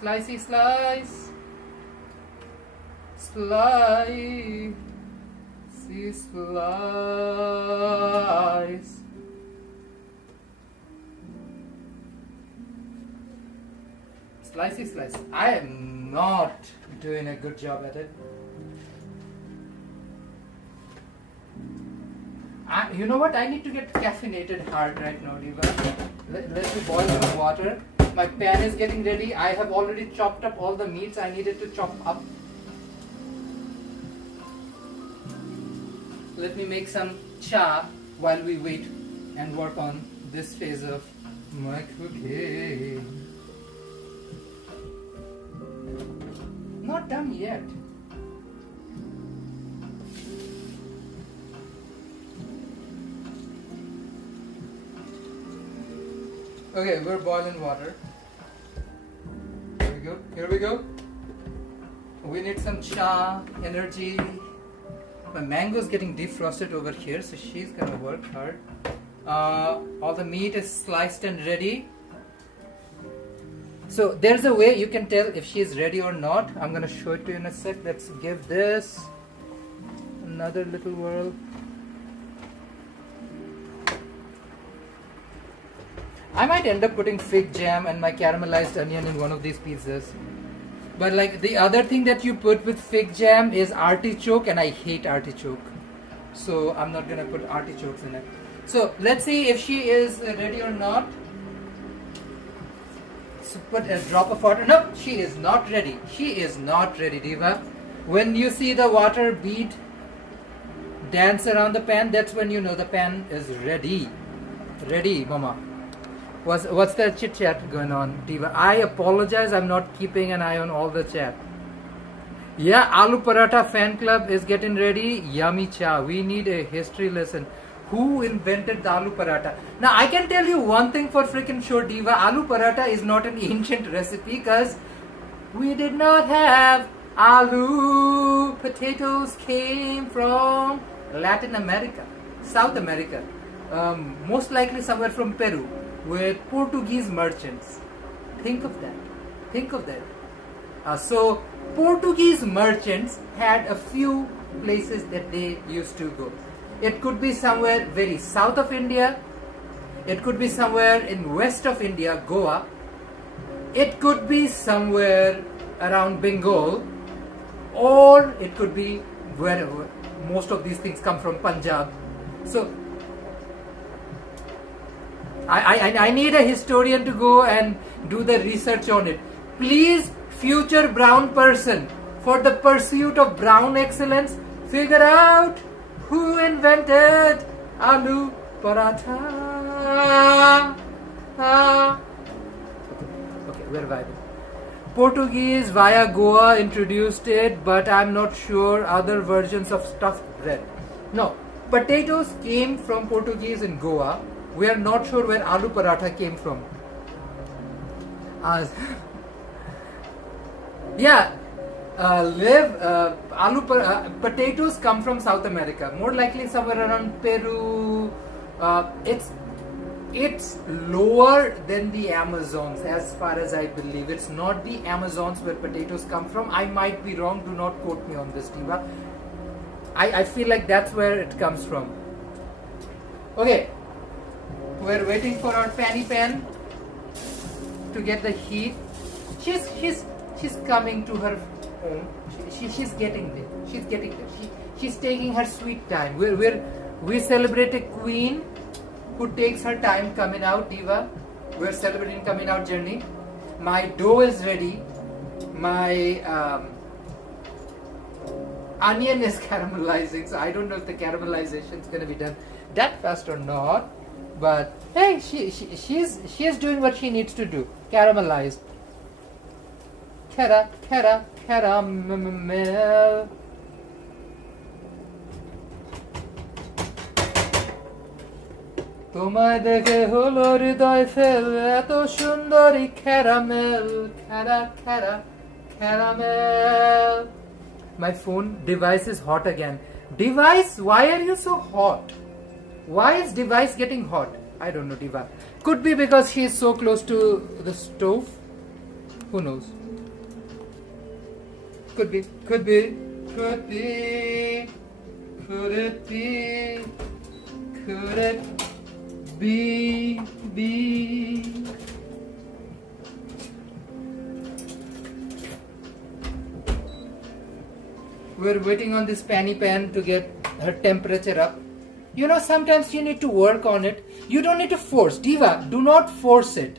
Slicey slice. Slice. Slice. Slicey slice. I am not doing a good job at it. You know what? I need to get caffeinated hard right now, Diva. Let me boil some water. My pan is getting ready. I have already chopped up all the meats I needed to chop up. Let me make some cha while we wait and work on this phase of my cooking. Not done yet. Okay, we're boiling water. Here we go. Here we go. We need some cha energy. My mango is getting defrosted over here, so she's gonna work hard. All the meat is sliced and ready. So there's a way you can tell if she's ready or not. I'm gonna show it to you in a sec. Let's give this another little whirl. I might end up putting fig jam and my caramelized onion in one of these pizzas. But like the other thing that you put with fig jam is artichoke, and I hate artichoke. So I'm not gonna put artichokes in it. So let's see if she is ready or not. So put a drop of water. No, she is not ready. She is not ready, Diva. When you see the water bead dance around the pan, that's when you know the pan is ready. Ready, Mama. What's the chit chat going on, Diva? I apologize, I'm not keeping an eye on all the chat. Yeah, Aloo Paratha fan club is getting ready. Yummy cha. We need a history lesson. Who invented the Aloo Paratha? Now I can tell you one thing for freaking sure, Diva. Aloo Paratha is not an ancient recipe because we did not have aloo. Potatoes came from Latin America, South America, most likely somewhere from Peru, with Portuguese merchants. Think of that. Think of that. So Portuguese merchants had a few places that they used to go. It could be somewhere very south of India. It could be somewhere in west of India, Goa. It could be somewhere around Bengal. Or it could be wherever. Most of these things come from Punjab. So I need a historian to go and do the research on it. Please, future brown person, for the pursuit of brown excellence, figure out who invented Aloo Paratha. Okay, we're vibing. Portuguese via Goa introduced it, but I'm not sure other versions of stuffed bread. No, potatoes came from Portuguese in Goa. We are not sure where aloo paratha came from. Yeah, potatoes come from South America, more likely somewhere around Peru. It's lower than the Amazons, as far as I believe. It's not the Amazons where potatoes come from. I might be wrong. Do not quote me on this, Diva. I feel like that's where it comes from. Okay, we're waiting for our fanny pan to get the heat. She's coming to her home. She's getting there. She's getting there. She's taking her sweet time. We celebrate a queen who takes her time coming out, Diva. We're celebrating coming out journey. My dough is ready. My onion is caramelizing, so I don't know if the caramelization is going to be done that fast or not. But hey, she's doing what she needs to do. Caramelize. Caramel. তোমায় দেখে হলো হৃদয় fail এত সুন্দরী caramel caramel. My phone device is hot again. Device, why are you so hot? Why is device getting hot? I don't know, Diva. Could be because she is so close to the stove. Who knows? Could be. Could it be? We're waiting on this fanny pan to get her temperature up. You know, sometimes you need to work on it. You don't need to force. Diva, do not force it.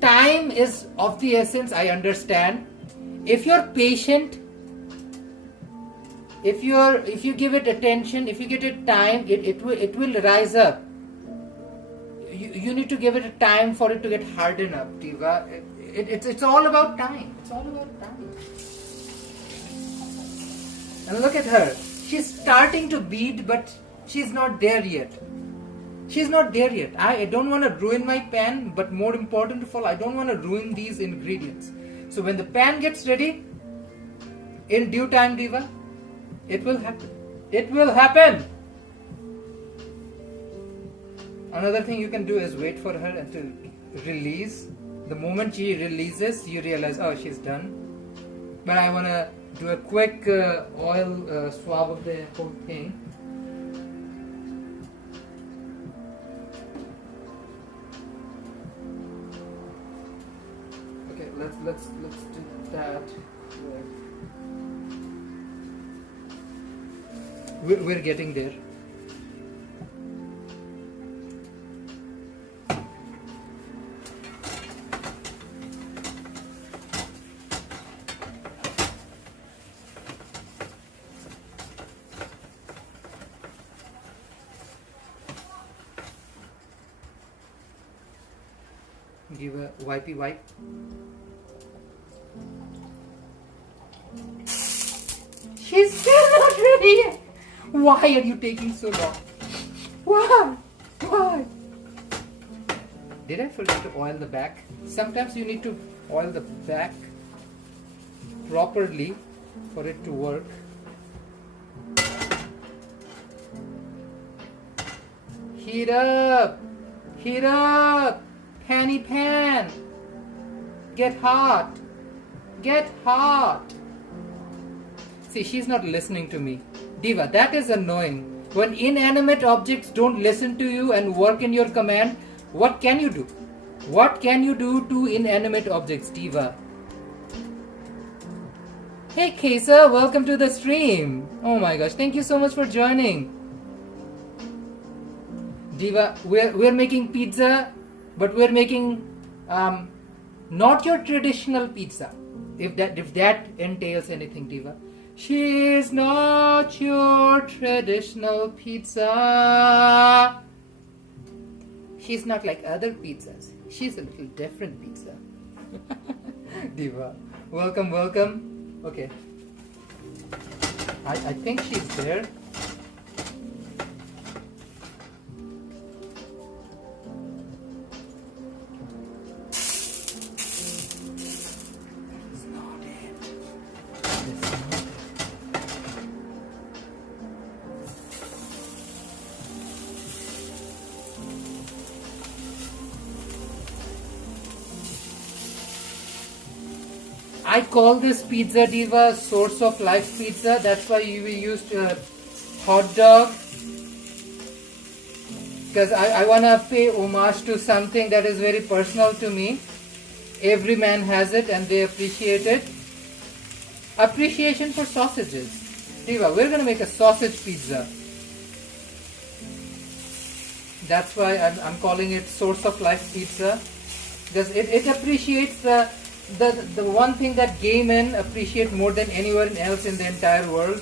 Time is of the essence, I understand. If you're patient, if you give it attention, if you give it time, it will rise up. You need to give it a time for it to get hardened up, Diva. It's all about time. It's all about time. And look at her. She's starting to beat, but she's not there yet. She's not there yet. I don't want to ruin my pan, but more important of all, I don't want to ruin these ingredients. So when the pan gets ready, in due time, Diva, it will happen. It will happen. Another thing you can do is wait for her and to release. The moment she releases, you realize, oh, she's done. But I want to do a quick oil swab of the whole thing. Okay, let's do that. We're getting there. Give a wipey wipe. She's still not ready yet. Why are you taking so long? Why? Did I forget to oil the back? Sometimes you need to oil the back properly for it to work. Heat up! Panny pan! Get hot! See, she's not listening to me. Diva, that is annoying. When inanimate objects don't listen to you and work in your command, what can you do? What can you do to inanimate objects, Diva? Hey Kesa, welcome to the stream. Oh my gosh, thank you so much for joining. Diva, we're making pizza, but we're making not your traditional pizza. If that entails anything, Diva. She's not your traditional pizza. She's not like other pizzas. She's a little different pizza. Diva, welcome, welcome. Okay. I think she's there. It's not it. It's not it. I call this pizza, Diva, source of life pizza. That's why we used hot dog. Because I want to pay homage to something that is very personal to me. Every man has it and they appreciate it. Appreciation for sausages. Diva, we're going to make a sausage pizza. That's why I'm calling it source of life pizza. Because it appreciates the one thing that gay men appreciate more than anyone else in the entire world.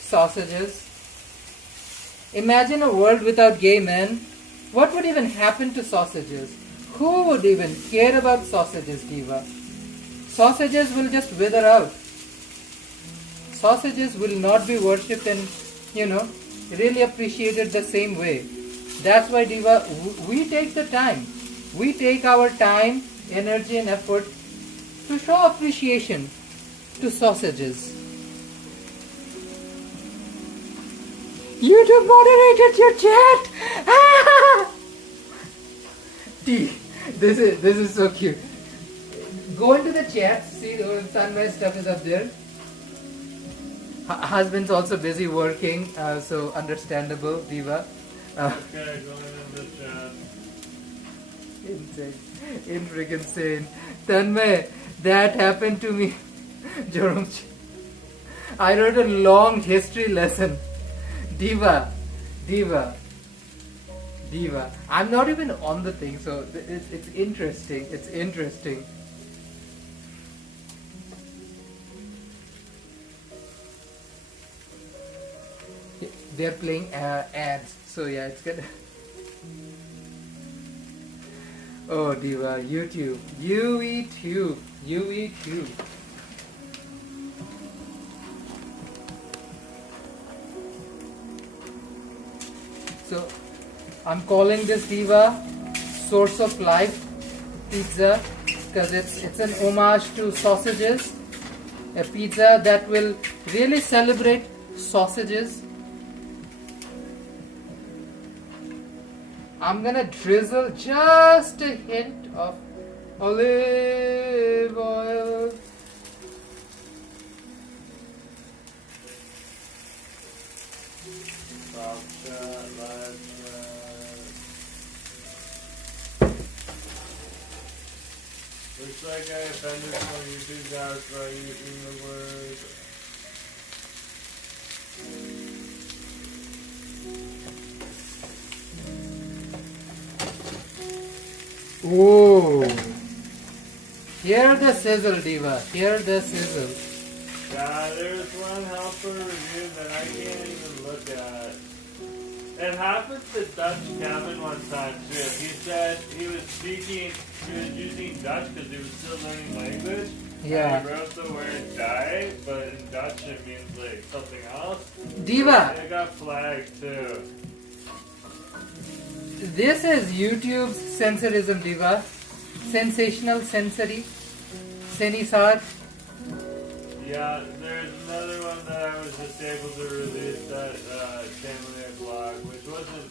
Sausages. Imagine a world without gay men. What would even happen to sausages? Who would even care about sausages, Diva? Sausages will just wither out. Sausages will not be worshipped and, really appreciated the same way. That's why, Diva, we take the time. We take our time, energy and effort to show appreciation to sausages. YouTube moderated your chat! T, this is so cute. Go into the chat, see the Sunrise stuff is up there. Husband's also busy working, so understandable, Diva. Okay, going in the chat. Insane. Insane. Tanmay, that happened to me. Jerome, I wrote a long history lesson. Diva. I'm not even on the thing, so it's interesting. It's interesting. They're playing ads, so yeah, it's good. Oh, Diva, YouTube. YouTube. So, I'm calling this, Diva, source of life pizza because it's an homage to sausages. A pizza that will really celebrate sausages. I'm gonna drizzle just a hint of olive oil. Looks like I offended some YouTube guys by using the word. Ooh. Hear the sizzle, Diva. Hear the sizzle. Yeah, there's one helper review that I can't even look at. It happened to Dutch Kevin one time too. He said he was using Dutch because he was still learning language. Yeah. And he wrote the word die, but in Dutch it means like something else. Diva. It got flagged too. This is YouTube's censorism, Diva. Sensational sensory. Senisar. Yeah, there's another one that I was just able to release that Caramelizing blog, which wasn't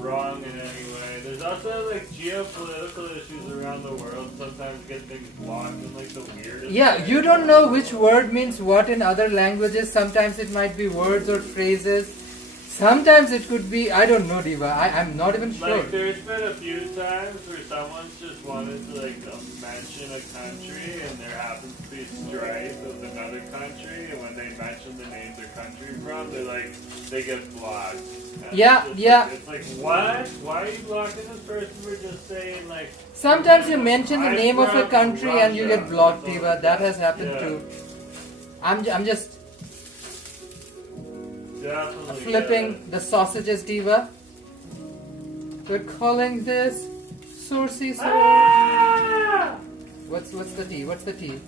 wrong in any way. There's also like geopolitical issues around the world sometimes get things blocked in like the weirdest Yeah, way. you don't know which word means what in other languages. Sometimes it might be words or phrases. Sometimes it could be, I don't know, Diva. I'm not even sure. Like there's been a few times where someone's just wanted to like mention a country and there happens to be strife with another country, and when they mention the name their country from, they get blocked. And it's like, what? Why are you blocking this person for just saying like... Sometimes you mention the name of a from country and you get blocked, Russia. Diva. That has happened Yeah. too. I'm just Definitely flipping the sausages, Diva. We're calling this Sourcey. Ah! What's the tea? What's the tea?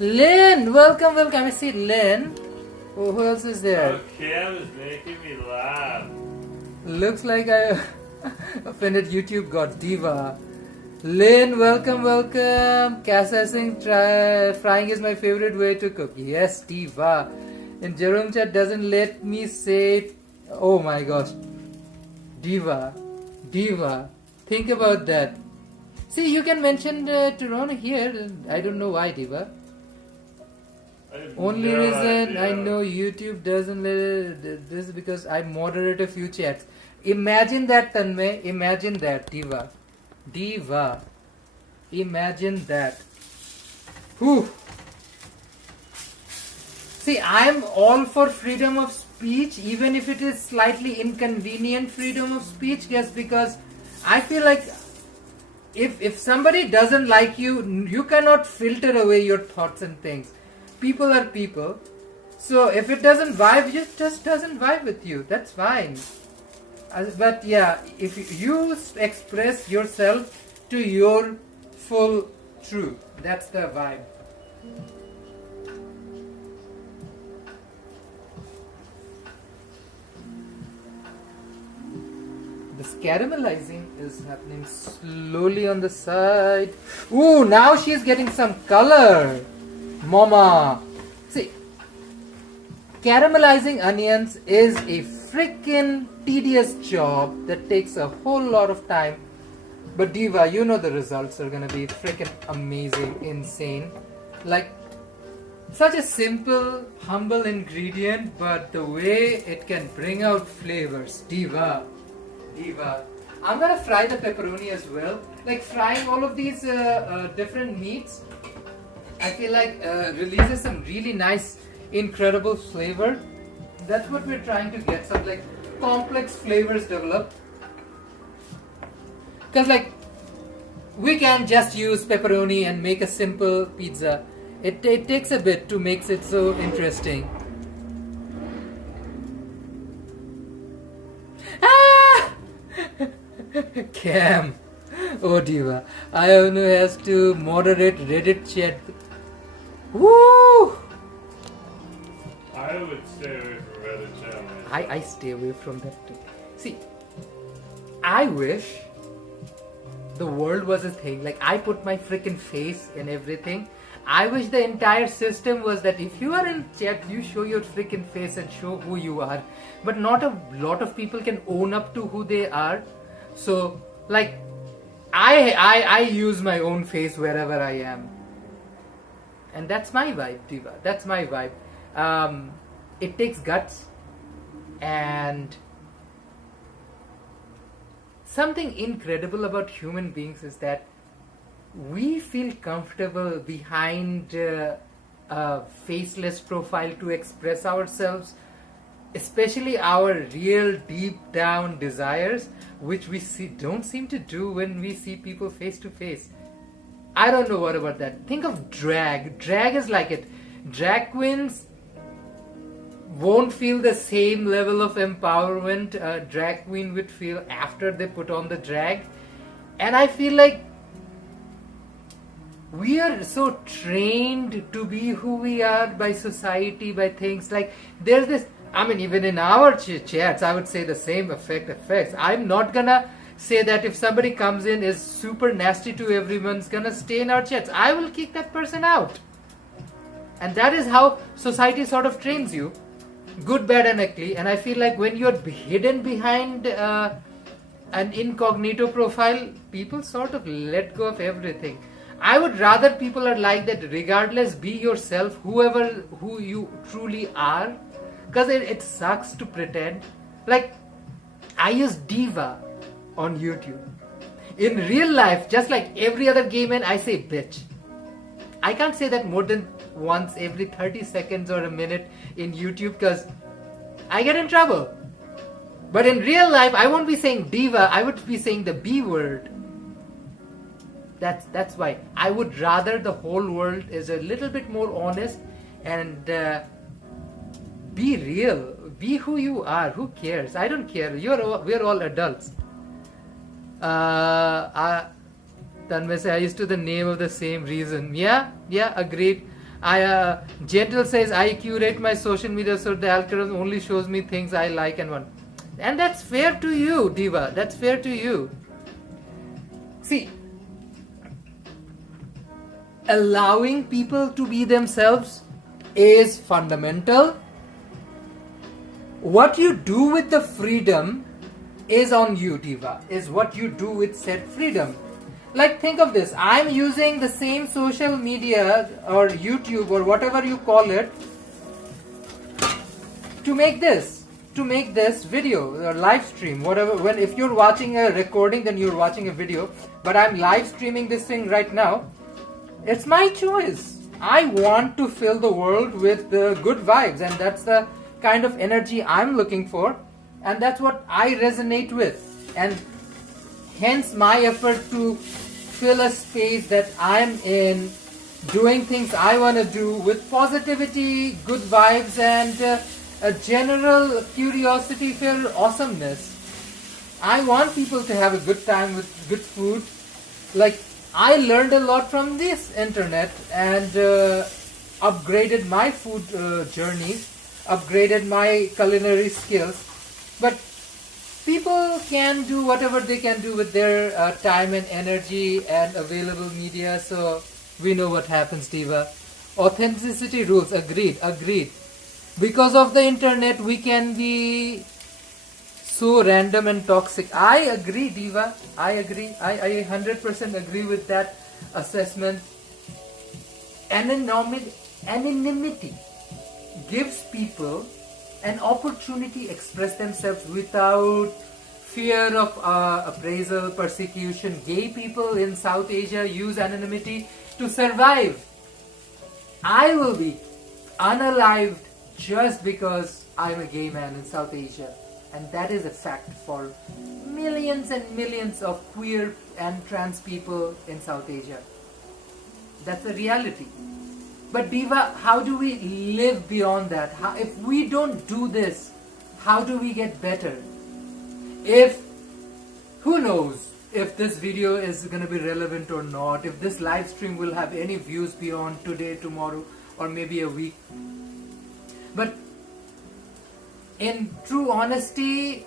Lynn, welcome. I see Lynn. Oh, who else is there? Oh, Cam is making me laugh. Looks like I offended YouTube God Diva. Lynn, welcome. Casa Singh, frying is my favorite way to cook. Yes, Diva. And Jerome chat doesn't let me say it. Oh my gosh. Diva. Think about that. See, you can mention Toronto here. I don't know why, Diva. Only No reason idea. I know YouTube doesn't let this is because I moderate a few chats. Imagine that, Tanmay. Imagine that, Diva. Imagine that. Whew. See, I am all for freedom of speech, even if it is slightly inconvenient freedom of speech, just because I feel like if somebody doesn't like you, you cannot filter away your thoughts and things. People are people. So if it doesn't vibe, it just doesn't vibe with you. That's fine. But yeah, if you express yourself to your full truth, that's the vibe. This caramelizing is happening slowly on the side. Ooh, now she's getting some color. Mama. See, caramelizing onions is a freaking tedious job that takes a whole lot of time. But Diva, you know the results are gonna be freaking amazing, insane. Like, such a simple, humble ingredient, but the way it can bring out flavors. Diva. I'm gonna fry the pepperoni as well. Like frying all of these different meats, I feel like releases some really nice, incredible flavor. That's what we're trying to get, some like complex flavors developed. Because like, we can just use pepperoni and make a simple pizza. It takes a bit to make it so interesting. Ah! Cam. Oh Diva. I only has to moderate Reddit chat. Woo! I would stay away from Reddit chat. I stay away from that too. See, I wish the world was a thing. Like, I put my freaking face in everything. I wish the entire system was that if you are in chat, you show your freaking face and show who you are. But not a lot of people can own up to who they are. So, like, I use my own face wherever I am. And that's my vibe, Diva. That's my vibe. It takes guts. And something incredible about human beings is that we feel comfortable behind a faceless profile to express ourselves, especially our real deep down desires, which we don't seem to do when we see people face to face. I don't know what about that. Think of drag. Drag is like it. Drag queens won't feel the same level of empowerment a drag queen would feel after they put on the drag. And I feel like we are so trained to be who we are by society, by things like there's this. I mean, even in our chats, I would say the same effects. I'm not gonna say that if somebody comes in is super nasty to everyone's gonna stay in our chats. I will kick that person out. And that is how society sort of trains you, good, bad and ugly. And I feel like when you're hidden behind an incognito profile, people sort of let go of everything. I would rather people are like that, regardless, be yourself, who you truly are. Because it sucks to pretend. Like, I use Diva on YouTube. In real life, just like every other gay man, I say bitch. I can't say that more than once every 30 seconds or a minute in YouTube because I get in trouble. But in real life, I won't be saying Diva, I would be saying the B word. That's why. I would rather the whole world is a little bit more honest and be real. Be who you are. Who cares? I don't care. We're all adults. Tanmay says, I used to the name of the same reason. Yeah, agreed. Gentle says, I curate my social media so the algorithm only shows me things I like and want. And that's fair to you, Diva. That's fair to you. See, allowing people to be themselves is fundamental. What you do with the freedom is on you, Diva. Is what you do with said freedom. Like, think of this. I'm using the same social media or YouTube or whatever you call it to make this video or live stream, whatever. If you're watching a recording, then you're watching a video, but I'm live streaming this thing right now. It's my choice. I want to fill the world with the good vibes, and that's the kind of energy I'm looking for, and that's what I resonate with, and hence my effort to fill a space that I'm in, doing things I want to do with positivity, good vibes, and a general curiosity for awesomeness. I want people to have a good time with good food. Like, I learned a lot from this internet and upgraded my food journey, upgraded my culinary skills. But people can do whatever they can do with their time and energy and available media, so we know what happens, Diva. Authenticity rules, agreed. Because of the internet, we can be so random and toxic. I agree, Diva. I agree. I 100% agree with that assessment. Anonymity gives people an opportunity to express themselves without fear of appraisal, persecution. Gay people in South Asia use anonymity to survive. I will be unalived just because I'm a gay man in South Asia. And that is a fact for millions and millions of queer and trans people in South Asia. That's a reality. But Diva, how do we live beyond that? If we don't do this, how do we get better? Who knows if this video is going to be relevant or not, if this live stream will have any views beyond today, tomorrow, or maybe a week. But in true honesty,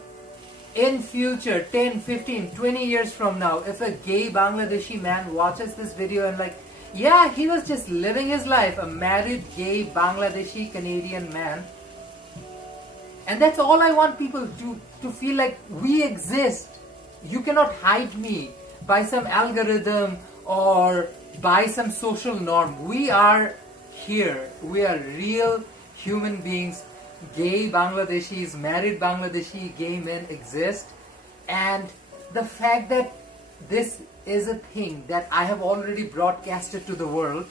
in future, 10, 15, 20 years from now, if a gay Bangladeshi man watches this video and like, yeah, he was just living his life, a married gay Bangladeshi Canadian man. And that's all I want people to feel like we exist. You cannot hide me by some algorithm or by some social norm. We are here. We are real human beings. Gay Bangladeshis, married Bangladeshi gay men exist. And the fact that this is a thing that I have already broadcasted to the world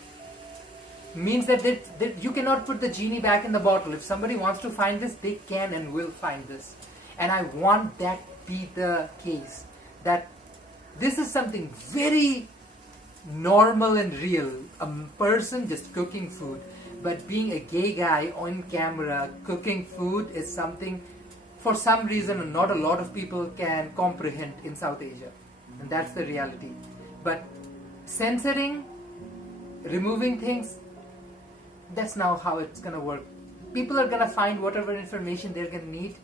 means that you cannot put the genie back in the bottle. If somebody wants to find this, they can and will find this. And I want that be the case. That this is something very normal and real. A person just cooking food. But being a gay guy on camera cooking food is something, for some reason, not a lot of people can comprehend in South Asia. And that's the reality. But censoring, removing things, that's now how it's going to work. People are going to find whatever information they're going to need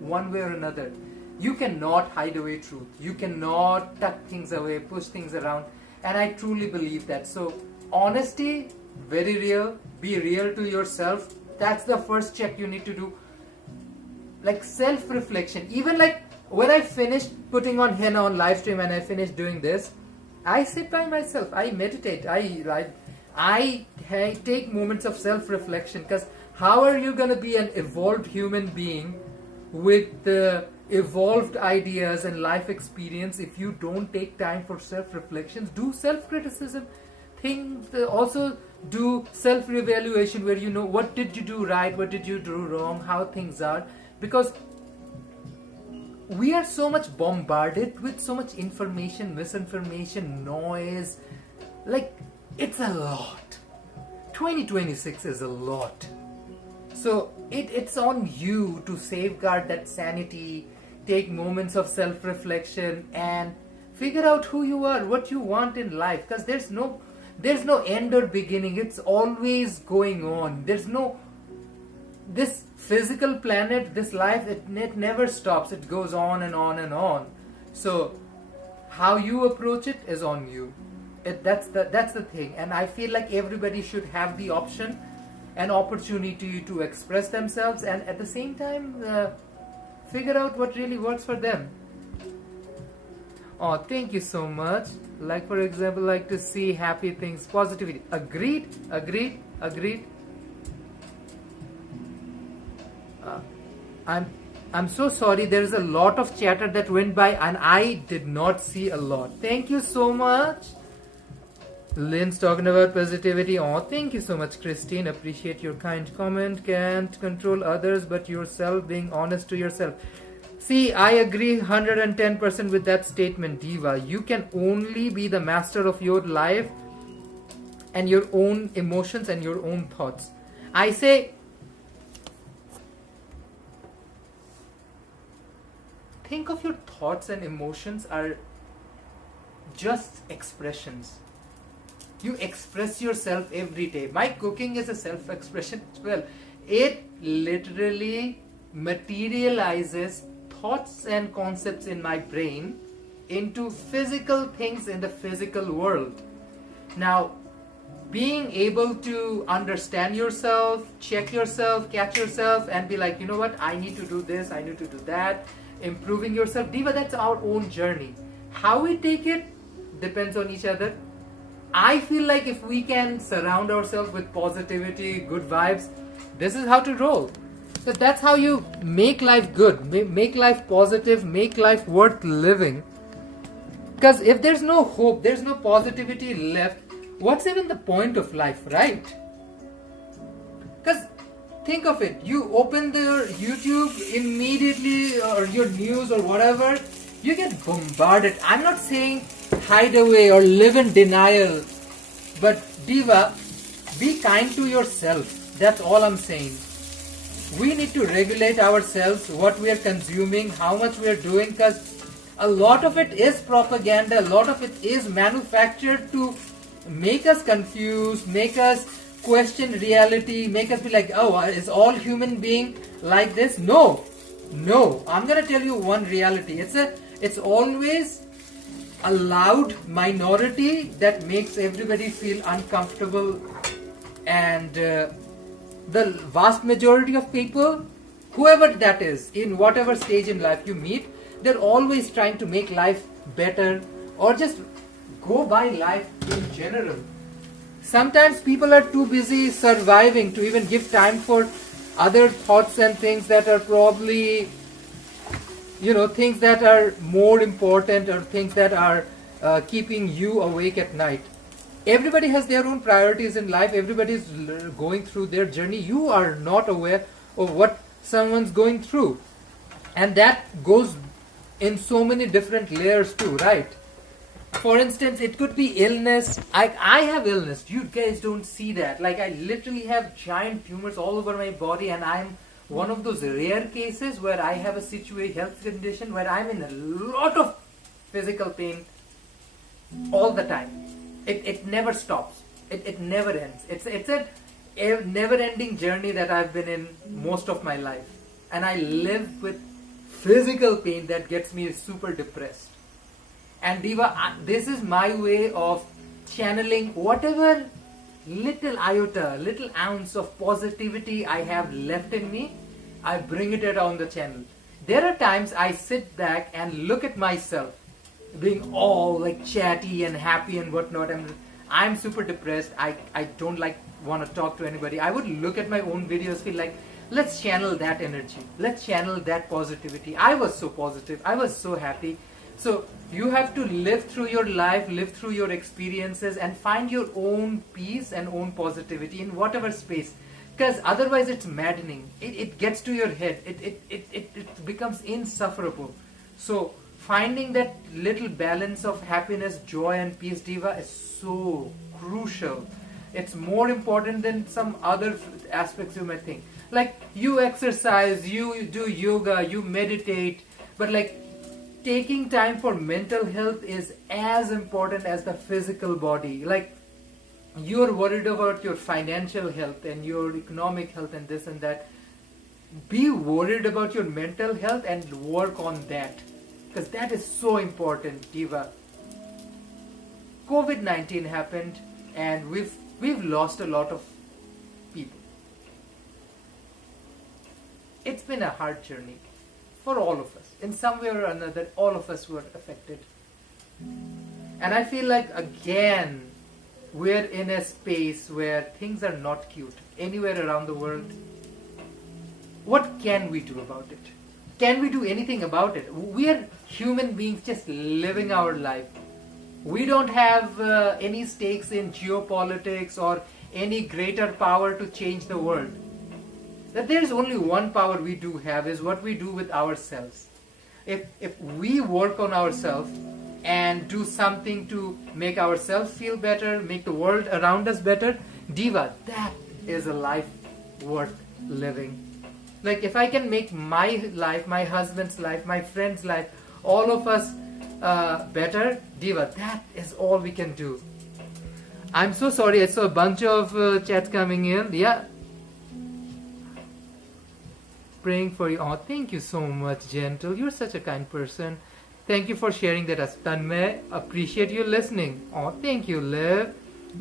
one way or another. You cannot hide away truth. You cannot tuck things away, push things around. And I truly believe that. So honesty, very real. Be real to yourself. That's the first check you need to do. Like self-reflection. Even like when I finished putting on henna on live stream and I finished doing this, I sit by myself. I meditate. I take moments of self-reflection, because how are you going to be an evolved human being with the evolved ideas and life experience if you don't take time for self-reflections? Do self-criticism. Also do self-evaluation where you know what did you do right, what did you do wrong, how things are. Because we are so much bombarded with so much information, misinformation, noise. Like, it's a lot. 2026 is a lot. So it's on you to safeguard that sanity, take moments of self-reflection, and figure out who you are, what you want in life. Because there's no end or beginning. It's always going on. There's no this physical planet, this life. It never stops. It goes on and on and on. So how you approach it is on you. That's the thing. And I feel like everybody should have the option, an opportunity to express themselves, and at the same time figure out what really works for them. Oh, thank you so much. Like, for example, like to see happy things, positivity. Agreed. I'm so sorry. There is a lot of chatter that went by and I did not see a lot. Thank you so much. Lynn's talking about positivity. Oh, thank you so much, Christine. Appreciate your kind comment. Can't control others but yourself, being honest to yourself. See, I agree 110% with that statement, Diva. You can only be the master of your life and your own emotions and your own thoughts. I say, think of your thoughts and emotions are just expressions. You express yourself every day. My cooking is a self-expression as well. It literally materializes thoughts and concepts in my brain into physical things in the physical world. Now, being able to understand yourself, check yourself, catch yourself, and be like, you know what, I need to do this, I need to do that, improving yourself, Diva, that's our own journey. How we take it depends on each other. I feel like if we can surround ourselves with positivity, good vibes, this is how to roll. So that's how you make life good, make life positive, make life worth living. Because if there's no hope, there's no positivity left, what's even the point of life, right? Because think of it, you open the YouTube immediately, or your news or whatever, you get bombarded. I'm not saying hide away or live in denial, but Diva, be kind to yourself. That's all I'm saying. We need to regulate ourselves, what we are consuming, how much we are doing, because a lot of it is propaganda, a lot of it is manufactured to make us confused, make us question reality, make us be like, oh, is all human being like this? No, I'm gonna tell you one reality. It's always a loud minority that makes everybody feel uncomfortable, and the vast majority of people, whoever that is, in whatever stage in life you meet, they're always trying to make life better or just go by life in general. Sometimes people are too busy surviving to even give time for other thoughts and things that are probably, things that are more important, or things that are keeping you awake at night. Everybody has their own priorities in life. Everybody is going through their journey. You are not aware of what someone's going through. And that goes in so many different layers too, right? For instance, it could be illness. I have illness. You guys don't see that. Like, I literally have giant tumors all over my body, and I'm one of those rare cases where I have a health condition where I'm in a lot of physical pain all the time. It never stops. It never ends. It's a never-ending journey that I've been in most of my life. And I live with physical pain that gets me super depressed. And Diva, this is my way of channeling whatever little iota, little ounce of positivity I have left in me. I bring it on the channel. There are times I sit back and look at myself being all like chatty and happy and whatnot. I'm super depressed. I don't want to talk to anybody. I would look at my own videos, feel like, let's channel that energy. Let's channel that positivity. I was so positive. I was so happy. So you have to live through your life, live through your experiences, and find your own peace and own positivity in whatever space. Because otherwise it's maddening. It gets to your head. It becomes insufferable. So finding that little balance of happiness, joy, and peace, Diva, is so crucial. It's more important than some other aspects you might think. Like you exercise, you do yoga, you meditate, but like taking time for mental health is as important as the physical body. Like you're worried about your financial health and your economic health and this and that. Be worried about your mental health and work on that, because that is so important, Diva. COVID-19 happened and we've lost a lot of people. It's been a hard journey for all of us. In some way or another, all of us were affected. And I feel like again we're in a space where things are not cute anywhere around the world. What can we do about it? Can we do anything about it? We are human beings just living our life. We don't have any stakes in geopolitics or any greater power to change the world. That there is only one power we do have is what we do with ourselves. If we work on ourselves and do something to make ourselves feel better, make the world around us better, Diva, that is a life worth living. Like if I can make my life, my husband's life, my friend's life, all of us better, Diva, that is all we can do. I'm so sorry, I saw a bunch of chat coming in. Yeah. Praying for you. Oh, thank you so much, Gentle. You're such a kind person. Thank you for sharing that, Tanmay. Appreciate you listening. Oh, thank you, Liv.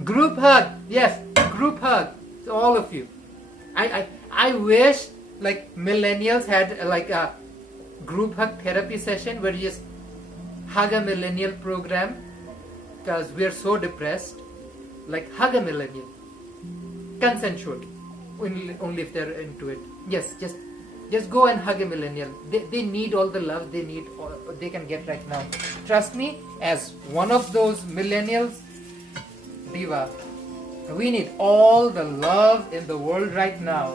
Group hug. Yes, group hug. To all of you. I wish like millennials had like a group hug therapy session where you just hug a millennial program, because we are so depressed. Like hug a millennial. Consensually. Only if they're into it. Yes, just go and hug a millennial. They need all the love they can get right now. Trust me, as one of those millennials, Diva, we need all the love in the world right now.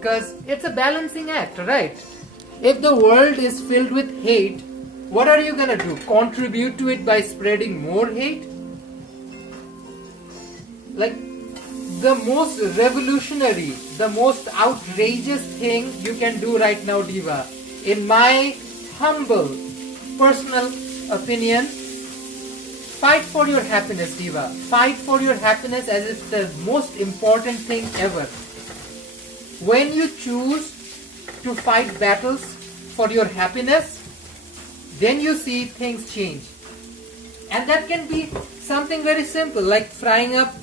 Because it's a balancing act, right? If the world is filled with hate, what are you going to do? Contribute to it by spreading more hate? Like, the most revolutionary, the most outrageous thing you can do right now, Diva, in my humble personal opinion, fight for your happiness, Diva. Fight for your happiness as it's the most important thing ever. When you choose to fight battles for your happiness, then you see things change. And that can be something very simple, like frying up,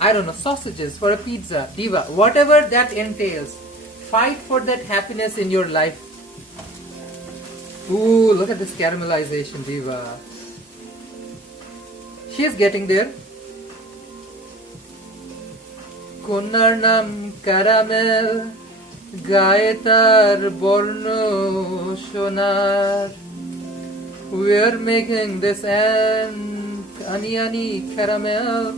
I don't know, sausages for a pizza. Diva, whatever that entails, fight for that happiness in your life. Ooh, look at this caramelization, Diva. She is getting there. Konar nam caramel, gaetar borno shonar. We're making this and ani caramel.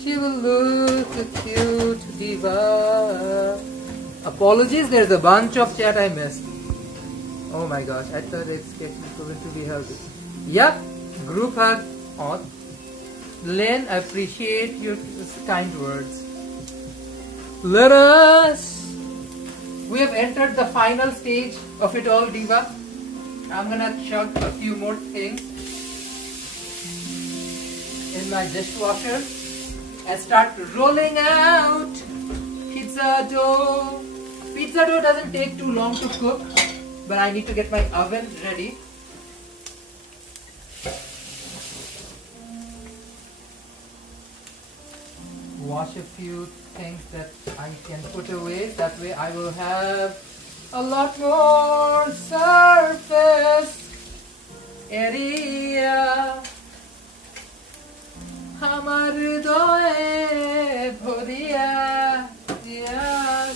She will look cute, Diva. Apologies, there's a bunch of chat I missed. Oh my gosh, I thought it's going to be healthy. Yep, group hug on. Len, I appreciate your kind words. Let us. We have entered the final stage of it all, Diva. I'm gonna chug a few more things in my dishwasher and start rolling out pizza dough. Pizza dough doesn't take too long to cook, but I need to get my oven ready. Wash a few things that I can put away. That way I will have a lot more surface area. Hamar hridoye bhoriya diya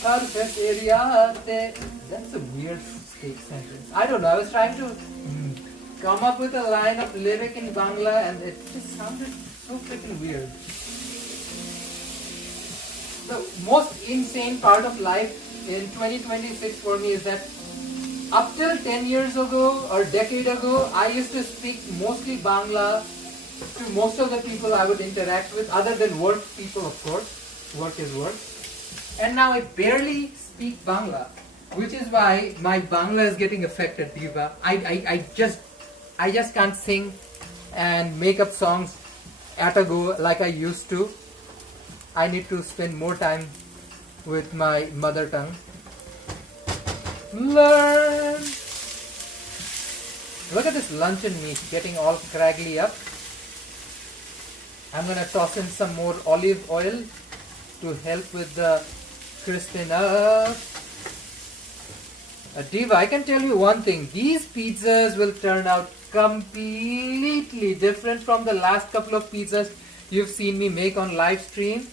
surface area. That's a weird fake sentence. I don't know. I was trying to come up with a line of lyric in Bangla and it just sounded so freaking weird. The most insane part of life in 2026 for me is that up till 10 years ago or decade ago, I used to speak mostly Bangla to most of the people I would interact with, other than work people, of course. Work is work. And now I barely speak Bangla, which is why my Bangla is getting affected, Diva. I just can't sing and make up songs at a go like I used to. I need to spend more time with my mother tongue. Learn. Look at this luncheon meat getting all craggly up. I'm gonna toss in some more olive oil to help with the crisping up. Diva, I can tell you one thing. These pizzas will turn out completely different from the last couple of pizzas you've seen me make on live stream.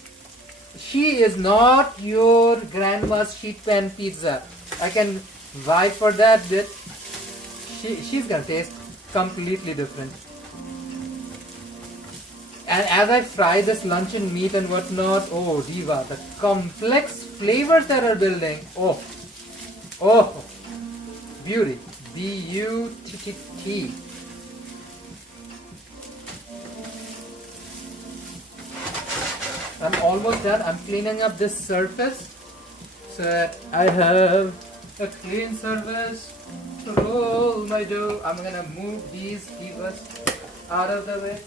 She is not your grandma's sheet pan pizza. I can vibe for that bit. She's gonna taste completely different. And as I fry this luncheon meat and whatnot, oh Diva, the complex flavors that are building. Oh, beauty. B-U-T-T-T. I'm almost done. I'm cleaning up this surface so that I have a clean surface to roll my dough. I'm gonna move these divas out of the way.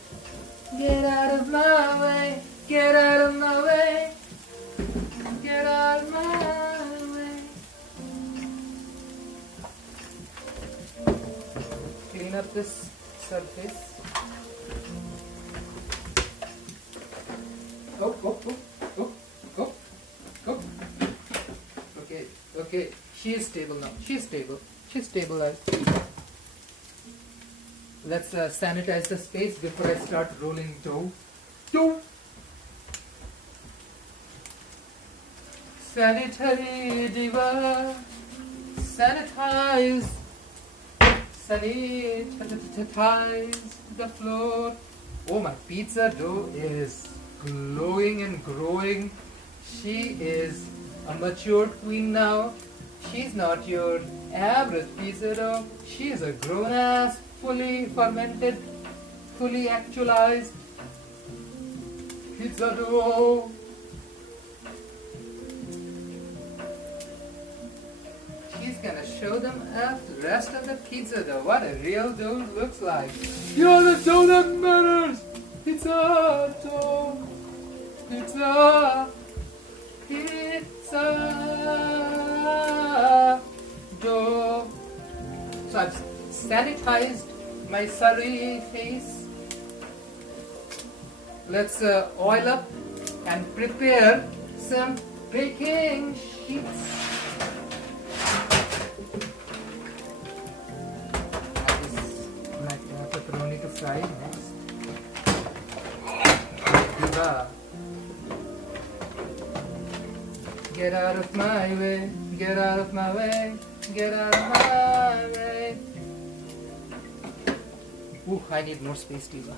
Get out of my way. Get out of my way. Get out of my way. Clean up this surface. Oh. Okay. She is stable now. She's stable. She's stabilized. Let's sanitize the space before I start rolling dough. Sanitary Diva. Sanitize the floor. Oh, my pizza dough is glowing and growing. She is a matured queen now. She's not your average pizza dough. She is a grown-ass, fully fermented, fully actualized pizza dough. She's gonna show them off the rest of the pizza dough. What a real dough looks like. You're the dough that matters. Pizza dough. Pizza dough. So I've sanitized my sorry face. Let's oil up and prepare some baking sheets. Pepperoni to fry next. Diva. Get out of my way, get out of my way, get out of my way. Ooh, I need more space, Diva.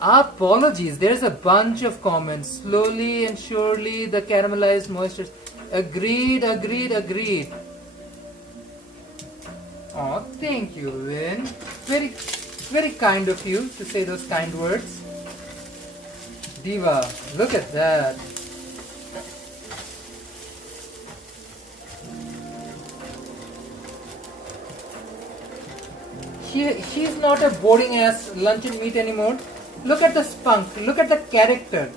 Apologies, there's a bunch of comments. Slowly and surely the caramelized moistures. Agreed. Oh, thank you, Lynn. Very kind of you to say those kind words. Diva, look at that. She's not a boring ass luncheon meat anymore. Look at the spunk. Look at the character.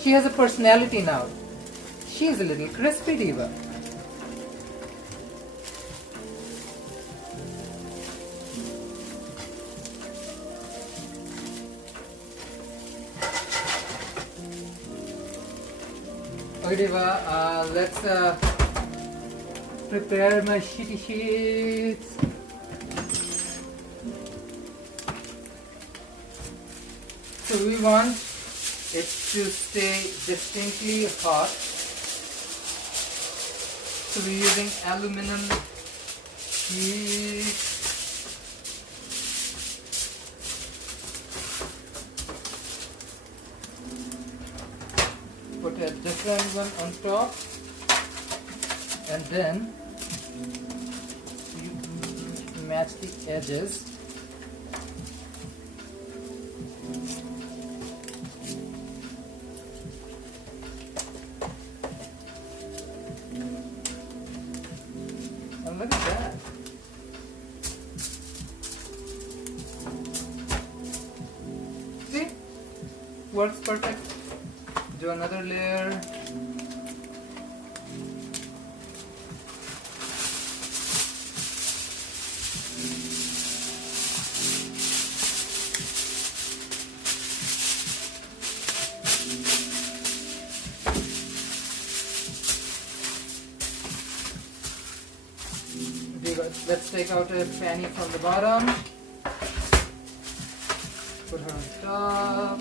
She has a personality now. She's a little crispy, Diva. Okay, Diva, let's prepare my shitty sheets. So we want it to stay distinctly hot. So we're using aluminum sheets. Put a different one on top, and then you match the edges. works perfect. Do another layer. Let's take out a fanny from the bottom. Put her on top.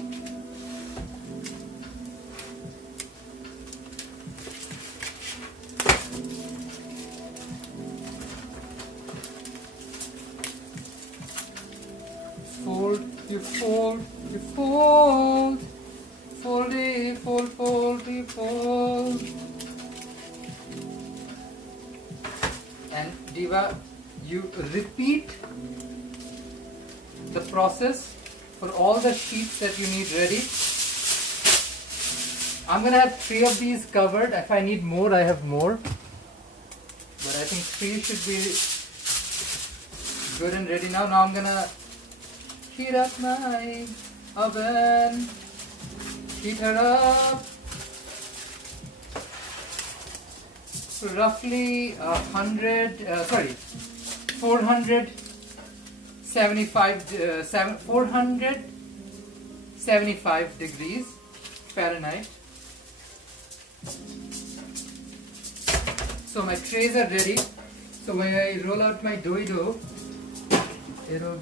Fold, you fold, you fold. Foldy, fold, foldy, fold. And Diva, you repeat the process for all the sheets that you need ready. I'm gonna have 3 of these covered. If I need more, I have more. But I think 3 should be good and ready now. Now I'm gonna heat up my oven. Heat her up. Roughly 475 degrees Fahrenheit. So my trays are ready. So when I roll out my dough, it'll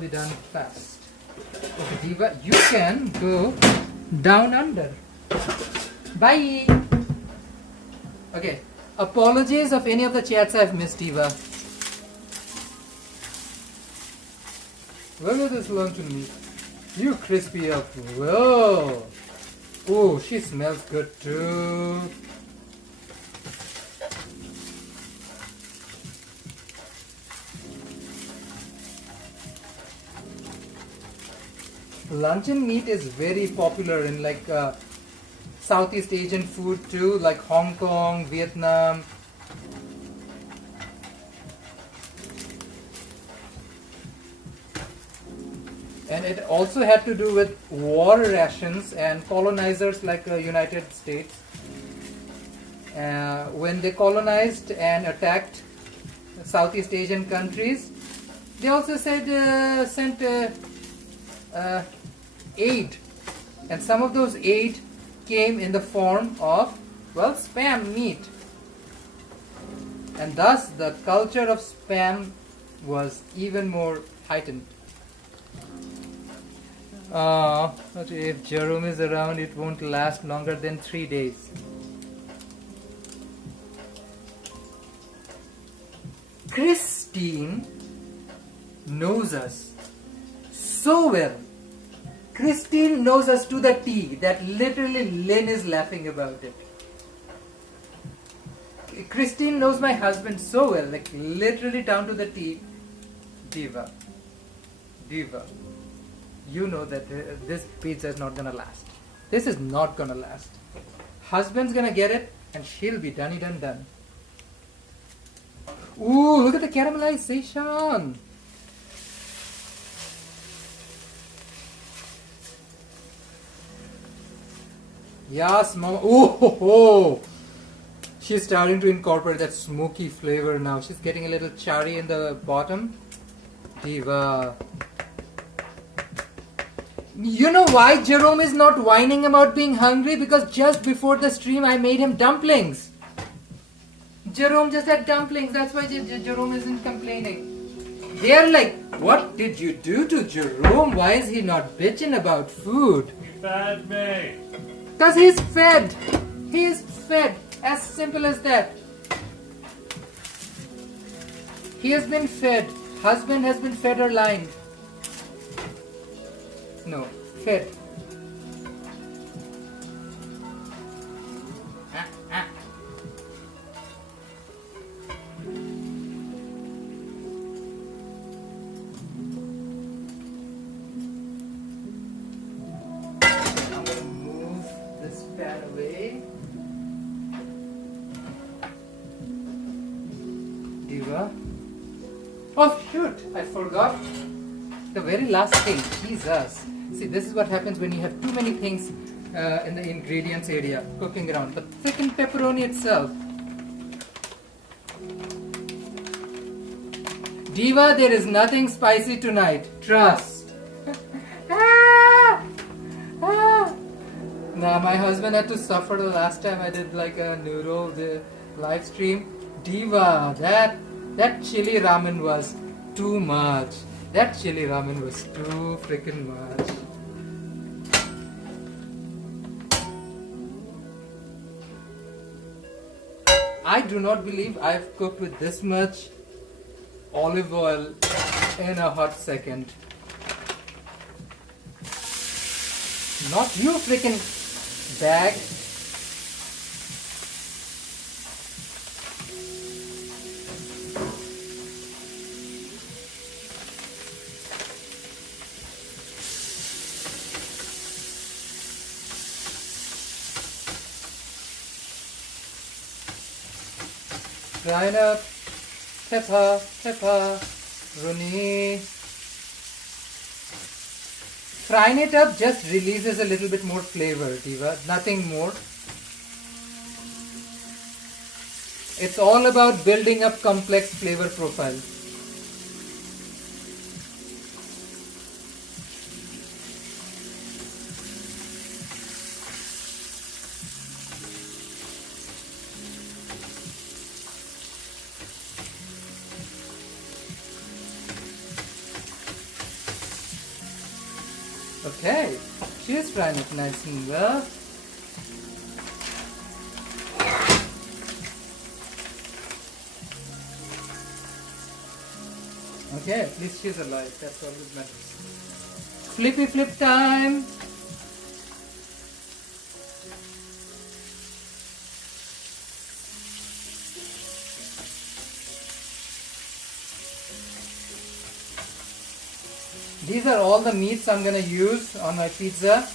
be done fast. Okay, Diva, you can go down under. Bye. Okay, apologies of any of the chats I've missed, Diva. Look at this luncheon meat. You crispy up. Whoa. Oh, she smells good too. Luncheon meat is very popular in like Southeast Asian food too, like Hong Kong, Vietnam. And it also had to do with war rations and colonizers like the United States. When they colonized and attacked Southeast Asian countries, they also said sent aid. And some of those aid came in the form of, well, spam meat. And thus the culture of spam was even more heightened. If Jerome is around, it won't last longer than 3 days. Christine knows us so well. Christine knows us to the T that literally Lynn is laughing about it. Christine knows my husband so well, like literally down to the T. Diva, you know that this pizza is not gonna last. This is not gonna last. Husband's gonna get it and she'll be done. Ooh, look at the caramelization. Yes, Mama. Oh, she's starting to incorporate that smoky flavor now. She's getting a little cherry in the bottom. Diva. You know why Jerome is not whining about being hungry? Because just before the stream I made him dumplings. Jerome just had dumplings. That's why Jerome isn't complaining. They're like, what did you do to Jerome? Why is he not bitching about food? You fed me. Because he's fed. He is fed. As simple as that. He has been fed. Husband has been fed or lined. No, fed. I'm going to move this pan away. Diva. Oh shoot, I forgot the very last thing. Jesus. See, this is what happens when you have too many things in the ingredients area cooking around. But freaking pepperoni itself. Diva, there is nothing spicy tonight. Trust. Now, my husband had to suffer the last time I did like a noodle live stream. Diva, that chili ramen was too much. That chili ramen was too freaking much. I do not believe I've cooked with this much olive oil in a hot second. Not you freaking bag. Grind up pepper, Rooney. Frying it up just releases a little bit more flavor, Diva. Nothing more. It's all about building up complex flavor profile. Okay, she's frying it nice and well. Okay, at least she's alive. That's all that matters. Flippy flip time. These are all the meats I'm going to use on my pizza.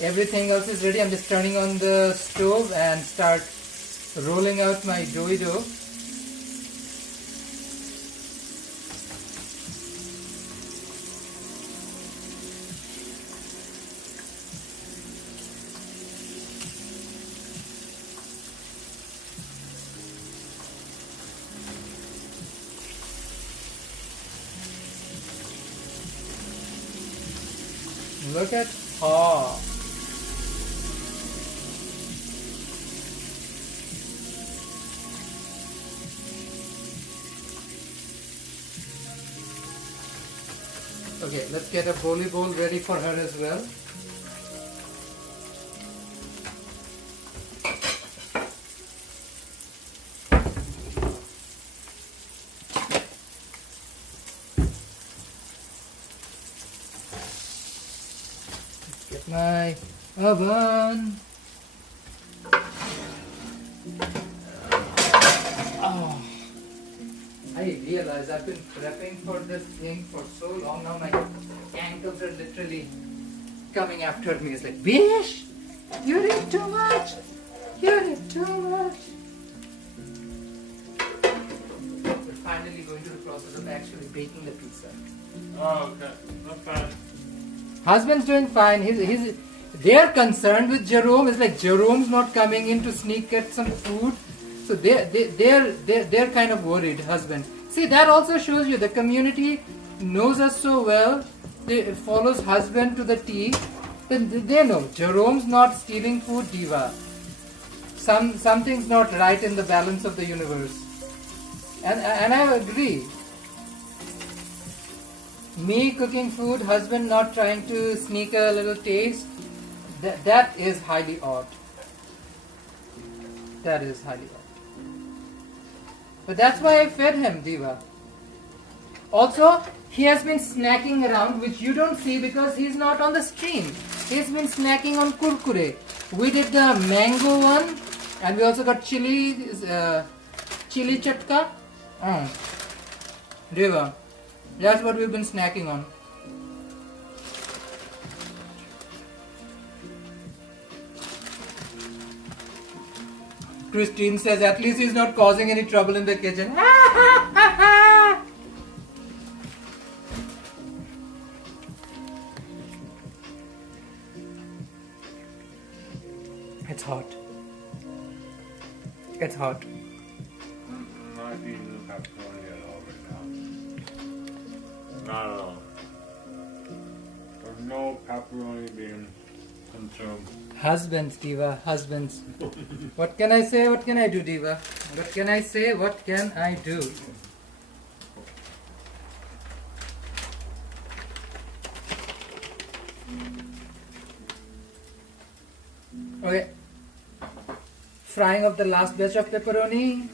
Everything else is ready. I'm just turning on the stove and start rolling out my doughy dough. Look at her. Okay, let's get a bowly bowl ready for her as well. Get my oven. Oh, I realize I've been prepping for this thing for so long now. My ankles are literally coming after me. It's like, Bish, you did too much. You did too much. We're finally going to the process of actually baking the pizza. Oh, okay. Not bad. Husband's doing fine. They're concerned with Jerome. It's like Jerome's not coming in to sneak at some food. So they're kind of worried, husband. See, that also shows you the community knows us so well. It follows husband to the T. Then they know Jerome's not stealing food, Diva. Something's not right in the balance of the universe. And I agree. Me cooking food, husband not trying to sneak a little taste, that is highly odd. That is highly odd. But that's why I fed him, Diva. Also, he has been snacking around, which you don't see because he's not on the stream. He's been snacking on kurkure. We did the mango one, and we also got chili chatka. Diva. That's what we've been snacking on. Christine says, at least he's not causing any trouble in the kitchen. It's hot. It's hot. I'm not eating the pepperoni at all right now. Not at all. There's no pepperoni being consumed. Husbands, Diva, husbands. What can I say? What can I do, Diva? What can I say? What can I do? Okay. Frying of the last batch of pepperoni.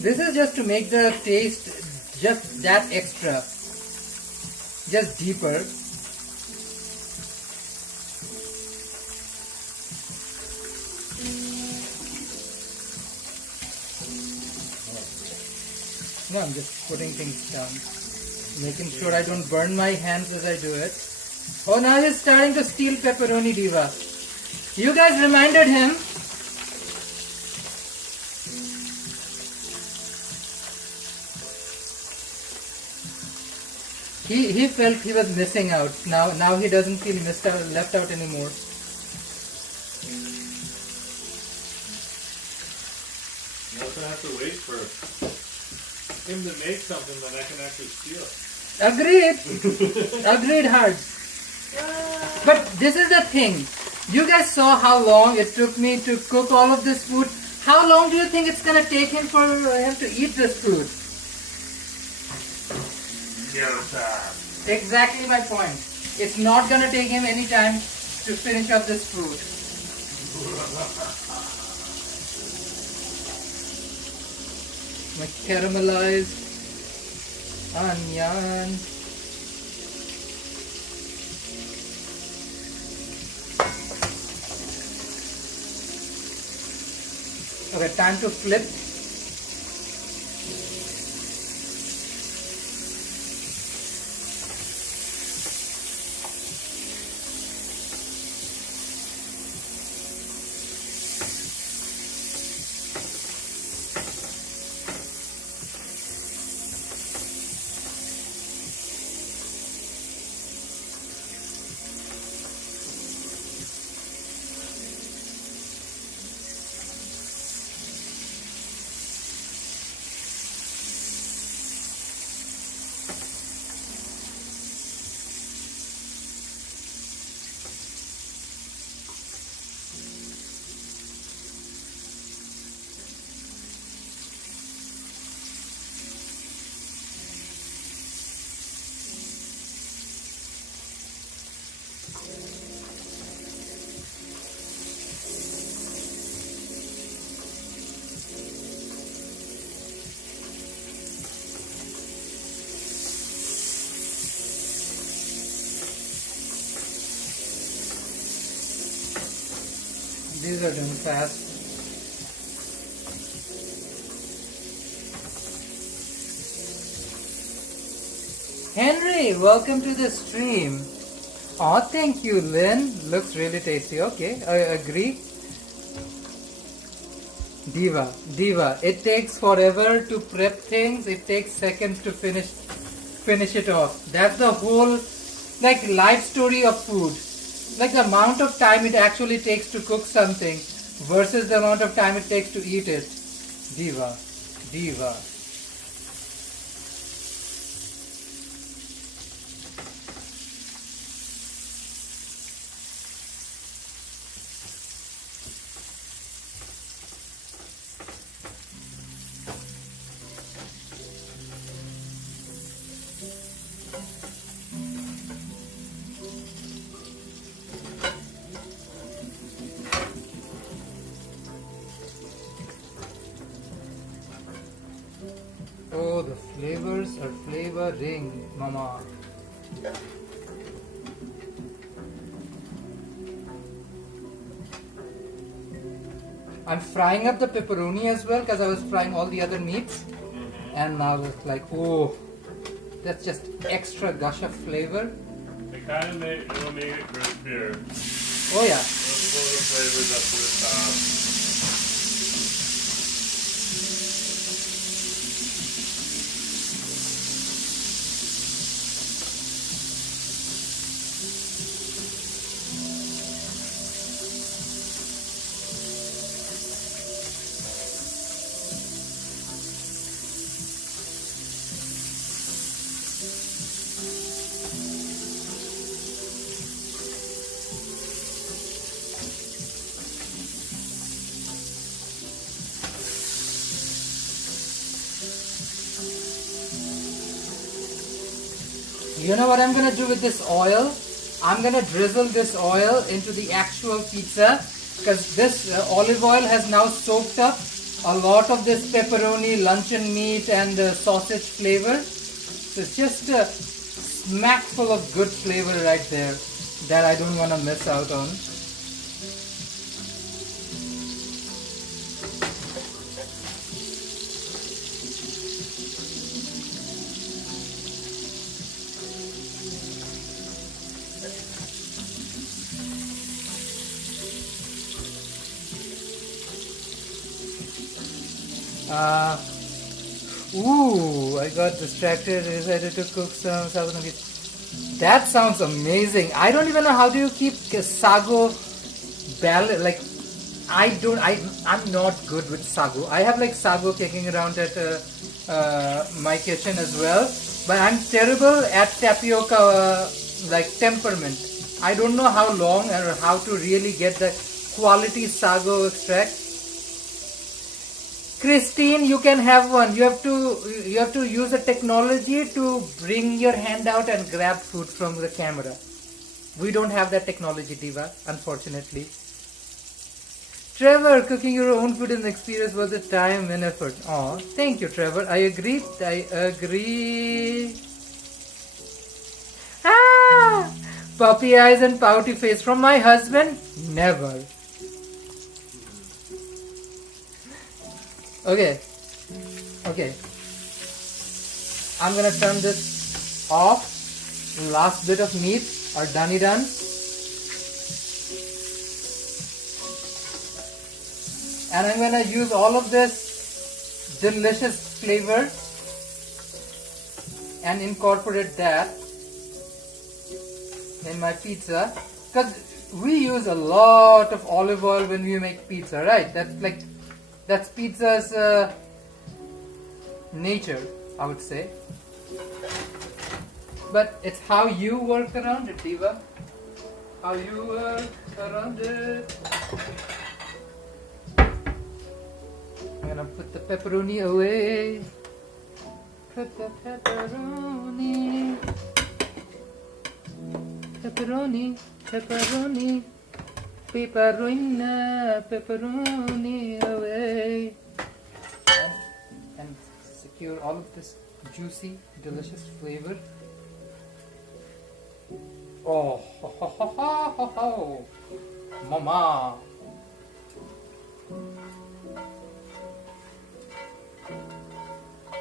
This is just to make the taste just that extra, just deeper. No, I'm just putting things down, making sure I don't burn my hands as I do it. Oh, now he's starting to steal pepperoni, Diva. You guys reminded him. He felt he was missing out. Now he doesn't feel left out anymore. You also have to wait for him to make something that I can actually steal. Agreed. Agreed hard. But this is the thing. You guys saw how long it took me to cook all of this food. How long do you think it's gonna take him for him to eat this food? No time. Exactly my point. It's not gonna take him any time to finish up this food. My caramelized onion. Okay, time to flip. These are doing fast. Henry, welcome to the stream. Oh, thank you, Lynn. Looks really tasty. Okay, I agree. Diva, it takes forever to prep things. It takes seconds to finish it off. That's the whole life story of food. Like the amount of time it actually takes to cook something versus the amount of time it takes to eat it. Diva. Oh, the flavors are flavoring, mama. I'm frying up the pepperoni as well because I was frying all the other meats. And now it's like, oh, that's just extra gush of flavor. It'll make it crispier. Oh yeah. Let's pull the flavors up to the top. You know what I'm gonna do with this oil? I'm gonna drizzle this oil into the actual pizza because this olive oil has now soaked up a lot of this pepperoni, luncheon meat and sausage flavor. So it's just a smack full of good flavor right there that I don't want to miss out on. I got distracted. I decided to cook some sago. That sounds amazing. I don't even know how do you keep sago balanced. Like, I'm not good with sago. I have like sago kicking around at my kitchen as well, but I'm terrible at tapioca like temperament. I don't know how long or how to really get the quality sago extract. Christine, you can have one. You have to use a technology to bring your hand out and grab food from the camera. We don't have that technology, Diva, unfortunately. Trevor, cooking your own food is an experience worth the time and effort. Oh, thank you, Trevor. I agree. Ah, puppy eyes and pouty face from my husband? Never. Okay. I'm gonna turn this off. Last bit of meat are done. And I'm gonna use all of this delicious flavor and incorporate that in my pizza. Because we use a lot of olive oil when we make pizza, right? That's pizza's nature, I would say. But it's how you work around it, Diva. How you work around it. I'm gonna put the pepperoni away. Put the pepperoni. Pepperoni. Pepperoni away. And secure all of this juicy, delicious flavor. Oh, ho. Mama.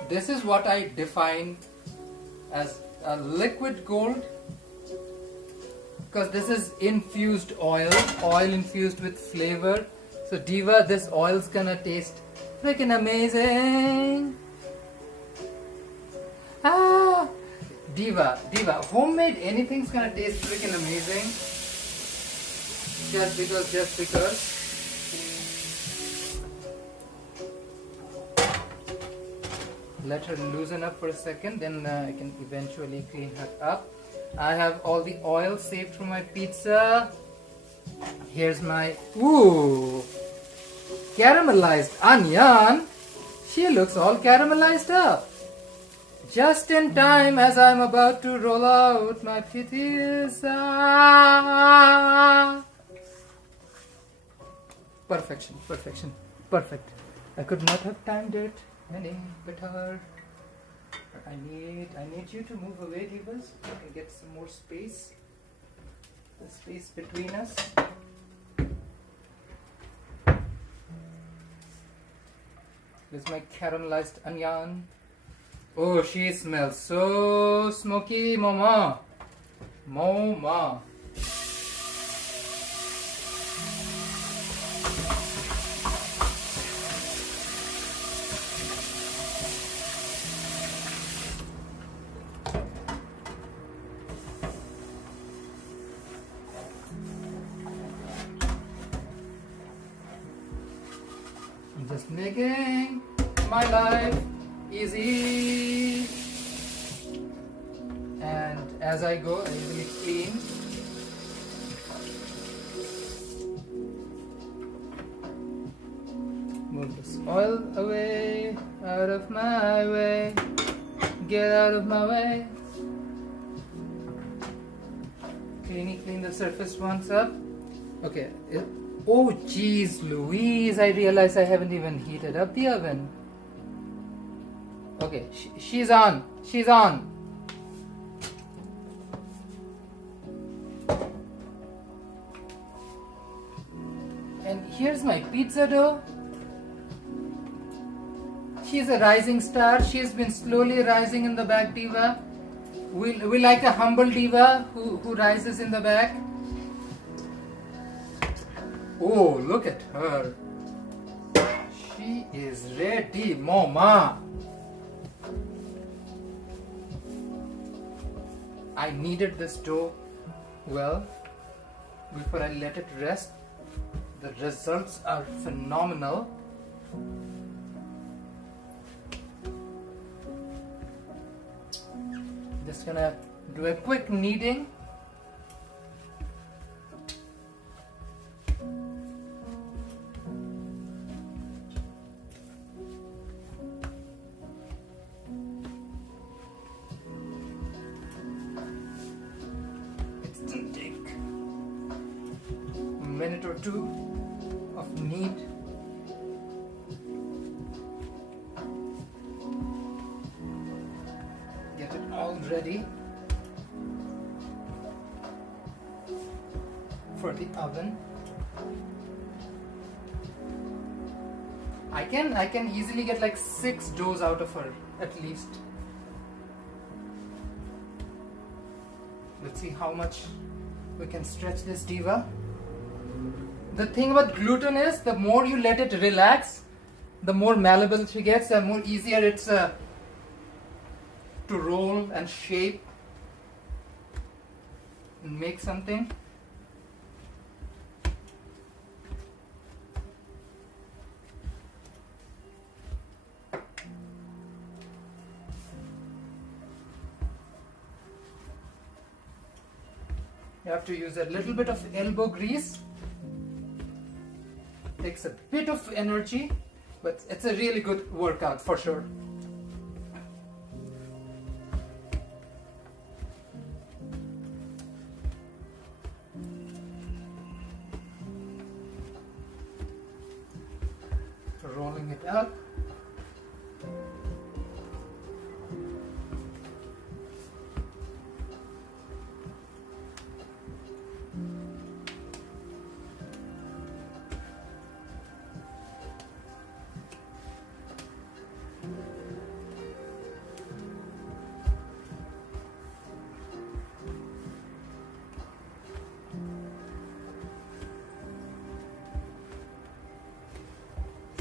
This is what I define as a liquid gold, because this is infused oil infused with flavor. So Diva, this oil's gonna taste freaking amazing. Diva, homemade anything's gonna taste freaking amazing. Just because. Let her loosen up for a second, then I can eventually clean her up. I have all the oil saved for my pizza. Here's my caramelized onion. She looks all caramelized up. Just in time as I'm about to roll out my pizza. Perfection. Perfect. I could not have timed it any better. But I need you to move away, Divas. I can get some more space. The space between us. This is my caramelized onion. Oh, she smells so smoky, Mama. Just making my life easy. And as I go, I usually clean. Move this oil away, out of my way. Get out of my way. Clean the surface once up. Okay. Oh, geez, Louise! I realize I haven't even heated up the oven. Okay, she's on. She's on. And here's my pizza dough. She's a rising star. She's been slowly rising in the back, diva. We like a humble diva who rises in the back. Oh, look at her. She is ready, mama. I kneaded this dough well before I let it rest. The results are phenomenal. Just gonna do a quick kneading. It's gonna take a minute or two of knead. Get it all ready for the oven. I can easily get like 6 doughs out of her at least. Let's see how much we can stretch this diva. The thing about gluten is the more you let it relax, the more malleable she gets, the more easier it's to roll and shape and make something. You have to use a little bit of elbow grease. Takes a bit of energy, but it's a really good workout for sure. Rolling it up.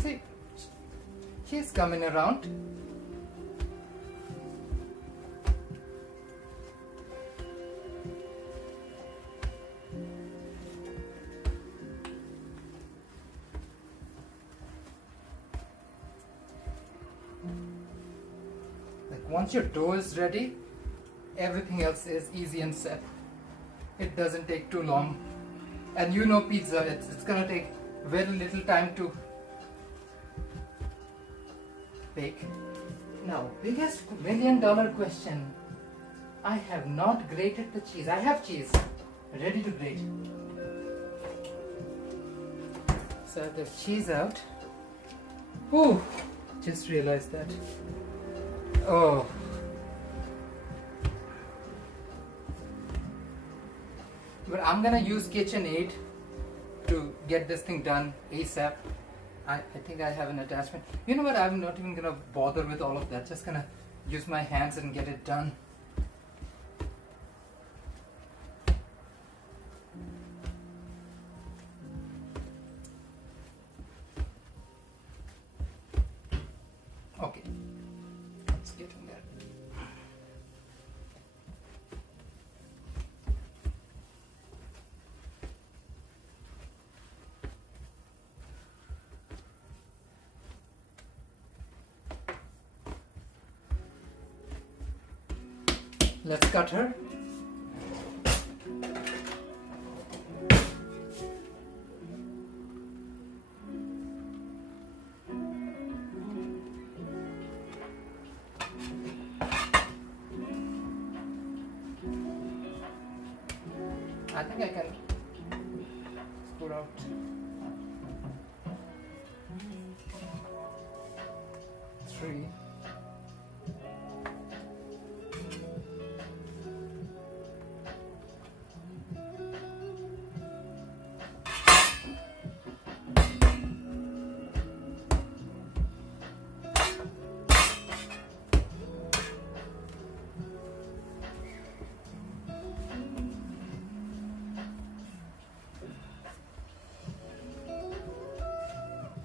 See, she's coming around. Like once your dough is ready, everything else is easy and set. It doesn't take too long. And you know pizza, it's gonna take very little time to bake. Now, biggest $1 million question. I have not grated the cheese. I have cheese ready to grate. So I have the cheese out. Ooh, just realized that. Oh. But I'm gonna use KitchenAid to get this thing done ASAP. I think I have an attachment. You know what? I'm not even gonna bother with all of that. Just gonna use my hands and get it done. Okay. Let's get in there. Let's cut her. I think I can scoot out. Three.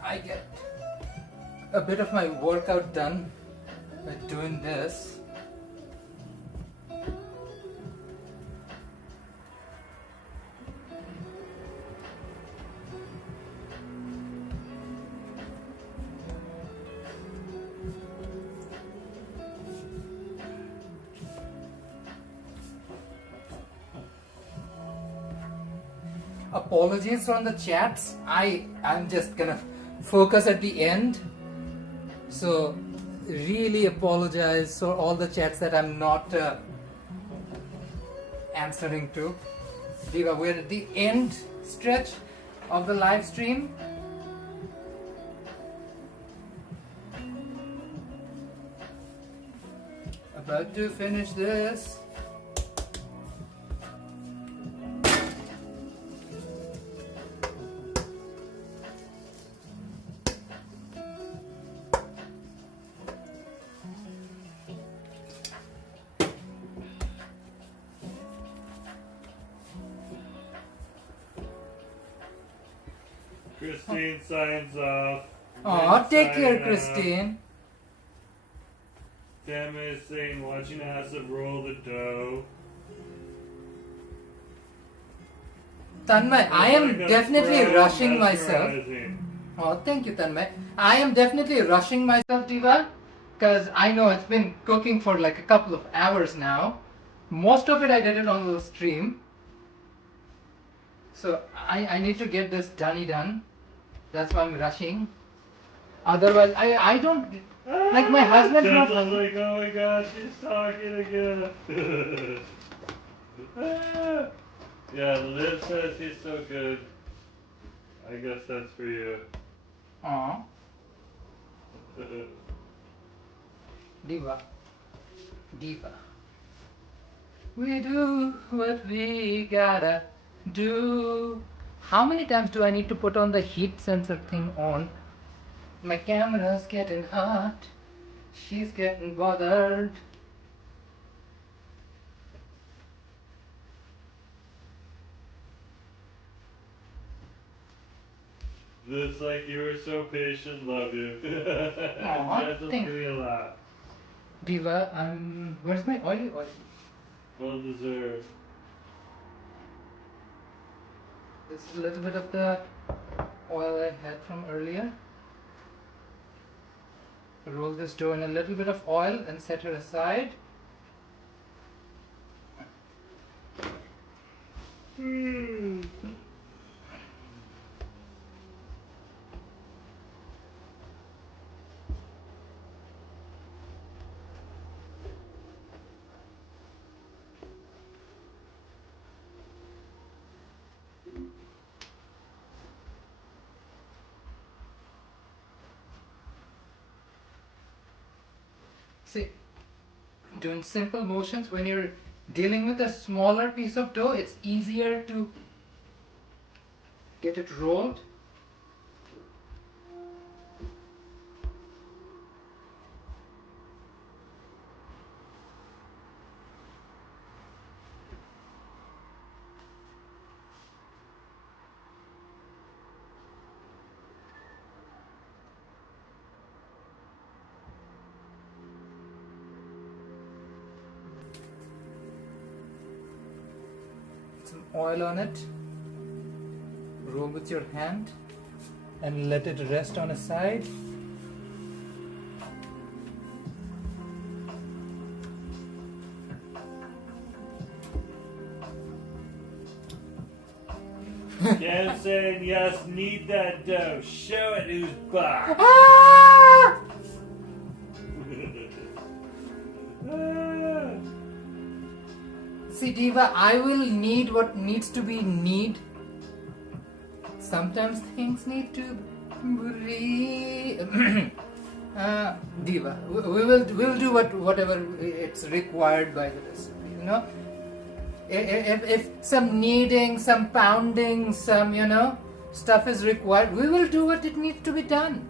I get a bit of my workout done by doing this. Apologies on the chats. I'm just gonna focus at the end. So really apologize for all the chats that I'm not answering to. Diva, we're at the end stretch of the live stream. About to finish this. Christine signs off. Aw, Nick take care, signing off. Christine. Tammy is saying, watching Asif roll the dough. Tanmay, I am Like a definitely pro rushing myself. mesmerizing. Oh, thank you, Tanmay. I am definitely rushing myself, Diva, because I know it's been cooking for like a couple of hours now. Most of it I did it on the stream. So I need to get this done. That's why I'm rushing. Otherwise, I don't, like my husband's not Chantal's hungry. like, oh my god, she's talking again. Yeah, Liv says he's so good. I guess that's for you. Aw, Diva. We do what we gotta do. How many times do I need to put on the heat sensor thing on? My camera's getting hot. She's getting bothered. It's like you were so patient, love you. Aw, Chantal's thank- doing a lot. Diva, where's my oil? Well deserved. This is a little bit of the oil I had from earlier. Roll this dough in a little bit of oil and set her aside. See, doing simple motions when you're dealing with a smaller piece of dough, it's easier to get it rolled. Some oil on it. Roll with your hand and let it rest on a side. Ken saying yes, need that dough. Show it who's boss. Ah! See, Diva, I will need what needs to be need. Sometimes things need to breathe. Diva, we will do whatever it's required by the recipe. You know, if some kneading, some pounding, some stuff is required, we will do what it needs to be done.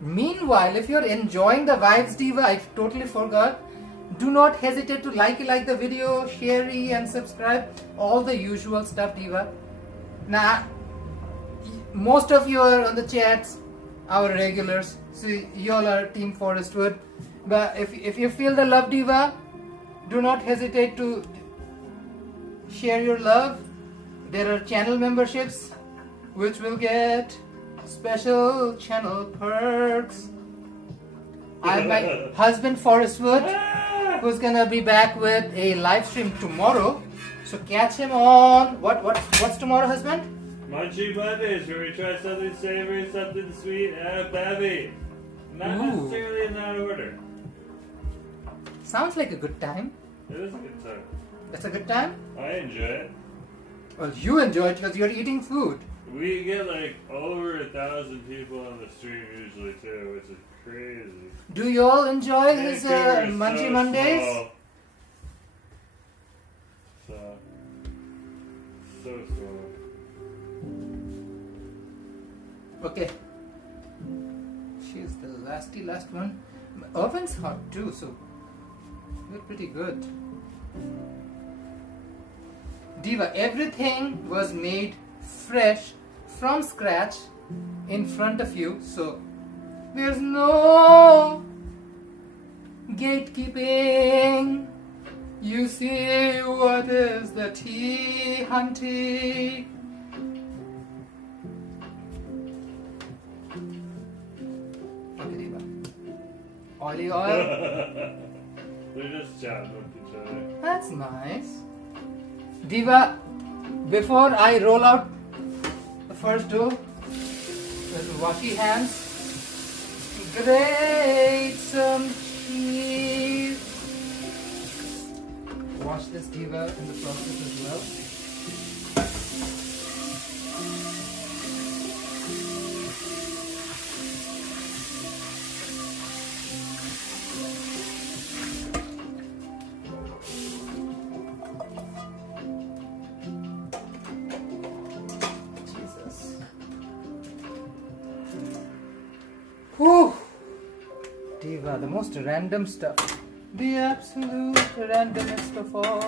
Meanwhile, if you're enjoying the vibes, Diva, I totally forgot. Do not hesitate to like the video, share and subscribe. All the usual stuff, Diva. Now, most of you are on the chats, our regulars. See, you all are Team Forestwood. But if you feel the love, Diva, do not hesitate to share your love. There are channel memberships, which will get special channel perks. I have my husband Forestwood, who's gonna be back with a live stream tomorrow. So catch him on what's tomorrow, husband? Munchy Mondays, where we try something savory, something sweet, and a bevy. Not necessarily in that order. Sounds like a good time. It is a good time. That's a good time? I enjoy it. Well, you enjoy it because you're eating food. We get like over 1,000 people on the stream usually too, which is crazy. Do you all enjoy his Vancouver is Munchy so Mondays? small. So small. Okay. She's the last one. My oven's hot too, so we're pretty good. Diva, everything was made fresh from scratch in front of you, so there's no gatekeeping. You see what is the tea, hunty? Okay, Diva. Oily oil. They're just chatting with each other. That's nice. Diva, before I roll out the first dough, with washy hands, grate some cheese. Wash this, Diva, in the process as well. Whew. Diva, the most random stuff. The absolute randomest of all.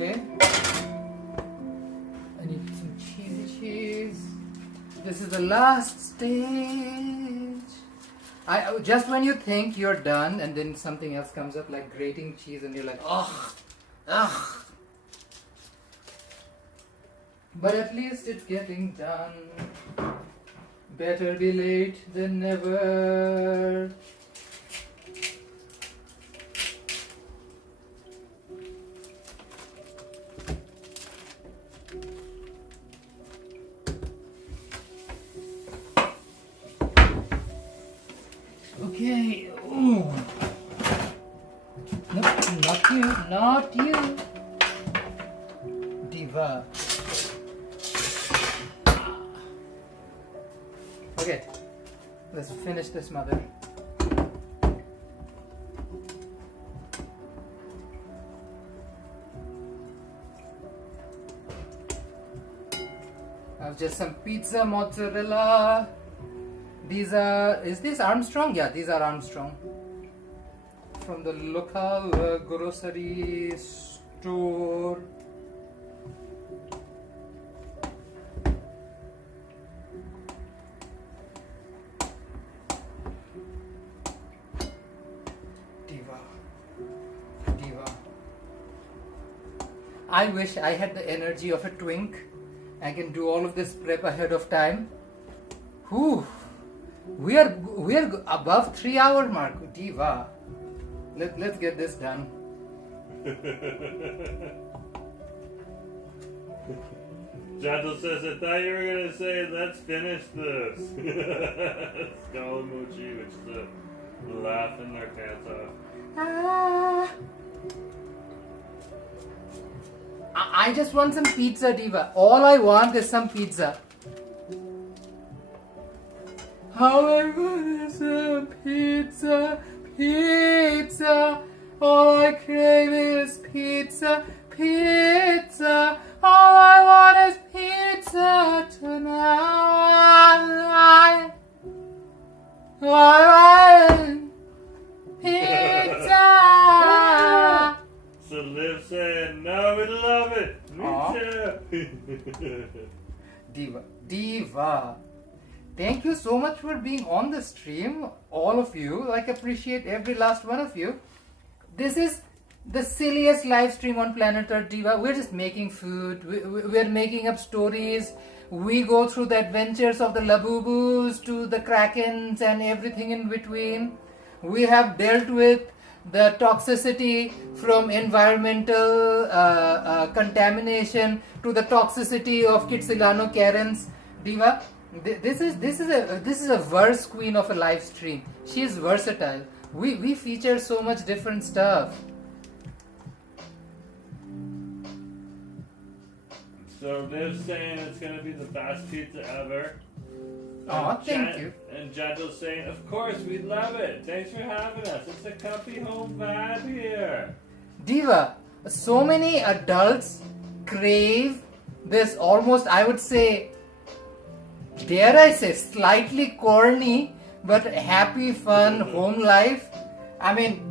Okay. I need some cheesy cheese. This is the last stage. Just when you think you're done and then something else comes up like grating cheese and you're like, ugh. But at least it's getting done. Better be late than never. Okay. Ooh. Nope, not you. Diva. Okay. Let's finish this, mother. I have just some pizza mozzarella. These are, is this Armstrong? Yeah, these are Armstrong. From the local grocery store. Diva. I wish I had the energy of a twink. I can do all of this prep ahead of time. Whew. We are above 3 hour mark. Diva. Let's get this done. Jadal says, I thought you were going to say, let's finish this. Skalamuchi, which is the laughing their pants off. I just want some pizza, Diva. All I want is some pizza. All I want is some pizza. Pizza. All I crave is pizza. Pizza. All I want is pizza tonight. I want pizza. So Liv saying, no, we love it. Me too. Diva. Thank you so much for being on the stream, all of you. Like, appreciate every last one of you. This is the silliest live stream on planet Earth, Diva. We're just making food. We're making up stories. We go through the adventures of the Labubus to the Krakens and everything in between. We have dealt with the toxicity from environmental contamination to the toxicity of Kitsilano Karens. Diva, this is a verse queen of a live stream. She is versatile. We feature so much different stuff. So Liv's saying it's going to be the best pizza ever. Oh, thank you. And Jadal's saying, of course, we love it. Thanks for having us. It's a comfy home vibe here. Diva, so many adults crave this almost, I would say, dare I say, slightly corny but happy, fun home life. I mean,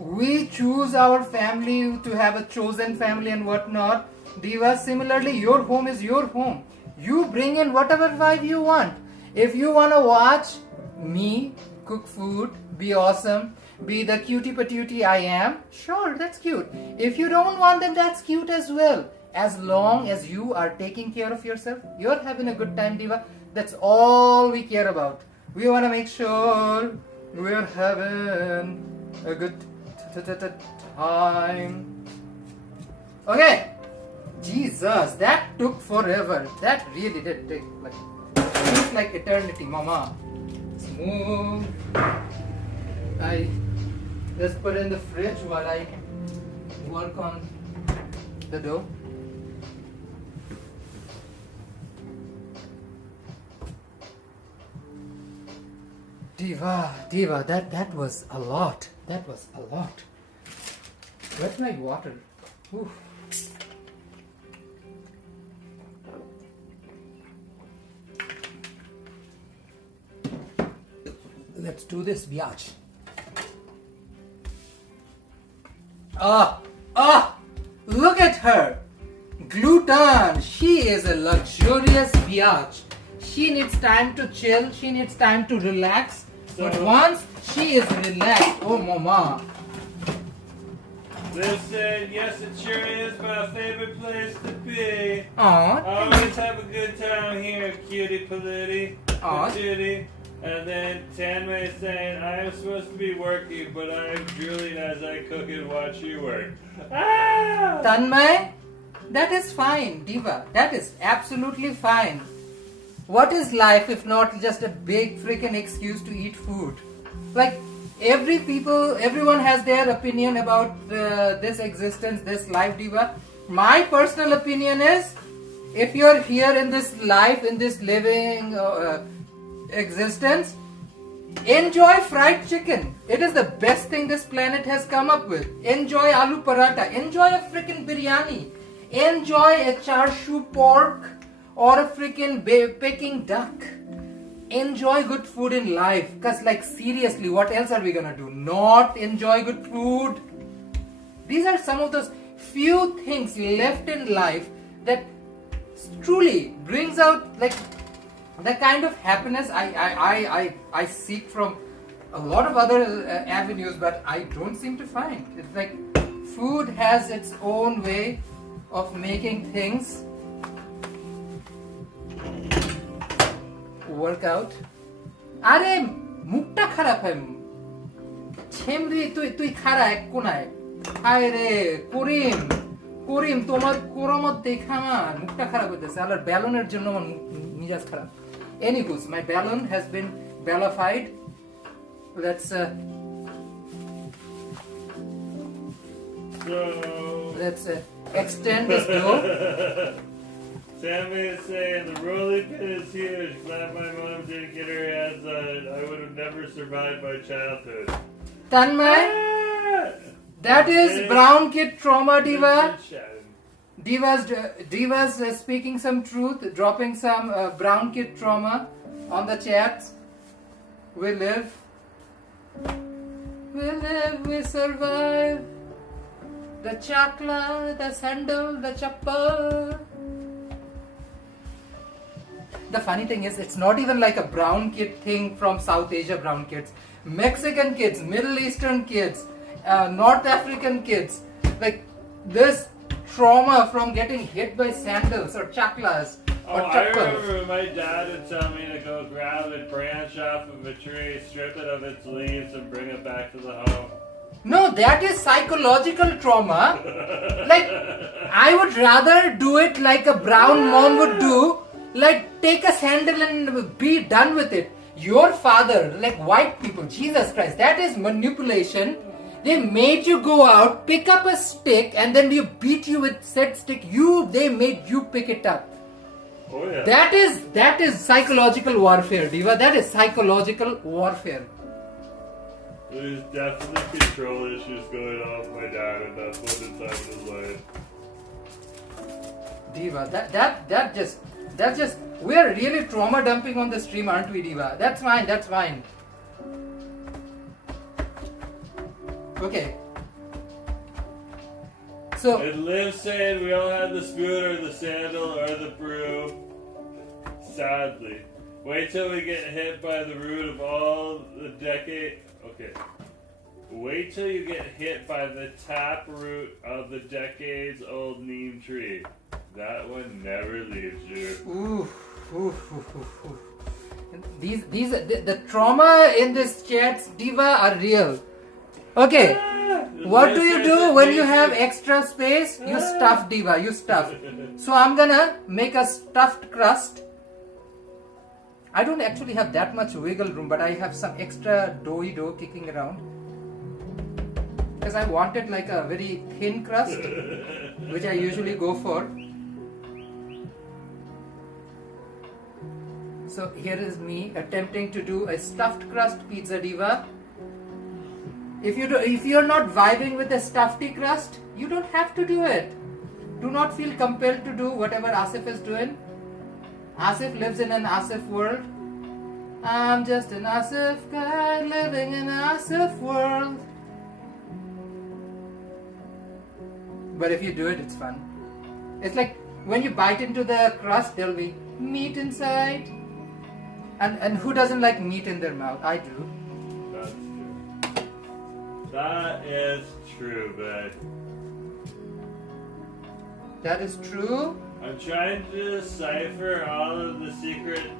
we choose our family to have a chosen family and whatnot. Diva, similarly, your home is your home. You bring in whatever vibe you want. If you want to watch me cook food, be awesome, be the cutie patootie I am, sure, that's cute. If you don't want them, that's cute as well. As long as you are taking care of yourself, you're having a good time, Diva. That's all we care about. We want to make sure we're having a good time. Okay. Jesus, that took forever. That really did take like eternity, mama. Smooth. I just put in the fridge while I work on the dough. Diva, that was a lot. That was a lot. Where's my water? Oof. Let's do this, biatch. Look at her. Gluten. She is a luxurious biatch. She needs time to chill. She needs time to relax. But once she is relaxed, oh mama. Liv said, yes, it sure is my favorite place to be. Aw. Always have a good time here, cutie patootie. Aw. Patootie. And then Tanmay saying, I am supposed to be working, but I am drooling as I cook and watch you work. Ah! Tanmay, that is fine, Diva. That is absolutely fine. What is life if not just a big freaking excuse to eat food? Like, everyone has their opinion about this existence, this life, Diva. My personal opinion is, if you're here in this life, in this living existence, enjoy fried chicken. It is the best thing this planet has come up with. Enjoy aloo paratha. Enjoy a freaking biryani. Enjoy a char siu pork or a freaking Peking duck. enjoy good food in life. Because like seriously, what else are we gonna do? Not enjoy good food? These are some of those few things left in life that truly brings out like the kind of happiness I seek from a lot of other avenues, but I don't seem to find. It's like food has its own way of making things work out. আরে মুখটা খারাপ হয় ছেমরি তুই খারা এক কোনায় হায় রে করিম তোমার কোরমত দেখা আমার মুখটা খারাপ হইতেছে আর ব্যালনের জন্য আমার মিজাজ খারাপ Anywho's, my balloon has been ballified. Let's extend this dough. Sammy is saying the rolling pin is huge. Glad my mom didn't get her hands on it. I would have never survived my childhood. Tanmay, that is brown kid trauma, Diva. Diva's speaking some truth, dropping some brown kid trauma on the chats. We live, we survive. The chakla, the sandal, the chappal. The funny thing is, it's not even like a brown kid thing from South Asia brown kids. Mexican kids, Middle Eastern kids, North African kids. Like this trauma from getting hit by sandals or chaklas or I remember my dad would tell me to go grab a branch off of a tree, strip it of its leaves, and bring it back to the home. No, that is psychological trauma. Like, I would rather do it like a brown mom would do. Like, take a sandal and be done with it. Your father, like white people, Jesus Christ, that is manipulation. They made you go out, pick up a stick, and then you beat you with said stick. They made you pick it up. Oh yeah. That is psychological warfare, Diva. That is psychological warfare. There's definitely control issues going on with my dad at that point in time in his life. Diva, that just we are really trauma dumping on the stream, aren't we, Diva? That's fine. Okay. So And Liv saying we all had the spoon or the sandal or the broom. Sadly. Wait till we get hit by the root of all the decade. Okay. Wait till you get hit by the tap root of the decades old neem tree. That one never leaves you. The trauma in this chat, Diva, are real. Okay, what do you do when you have extra space? You stuff, Diva, you stuff. So I'm gonna make a stuffed crust. I don't actually have that much wiggle room, but I have some extra doughy dough kicking around. Because I wanted like a very thin crust, which I usually go for. So here is me attempting to do a stuffed crust pizza, Diva. If you're not vibing with a stuffy crust, you don't have to do it. Do not feel compelled to do whatever Asif is doing. Asif lives in an Asif world. I'm just an Asif guy living in an Asif world. But if you do it, it's fun. It's like when you bite into the crust, there'll be meat inside. And who doesn't like meat in their mouth? I do. That's true. That is true, but That is true. I'm trying to decipher all of the secret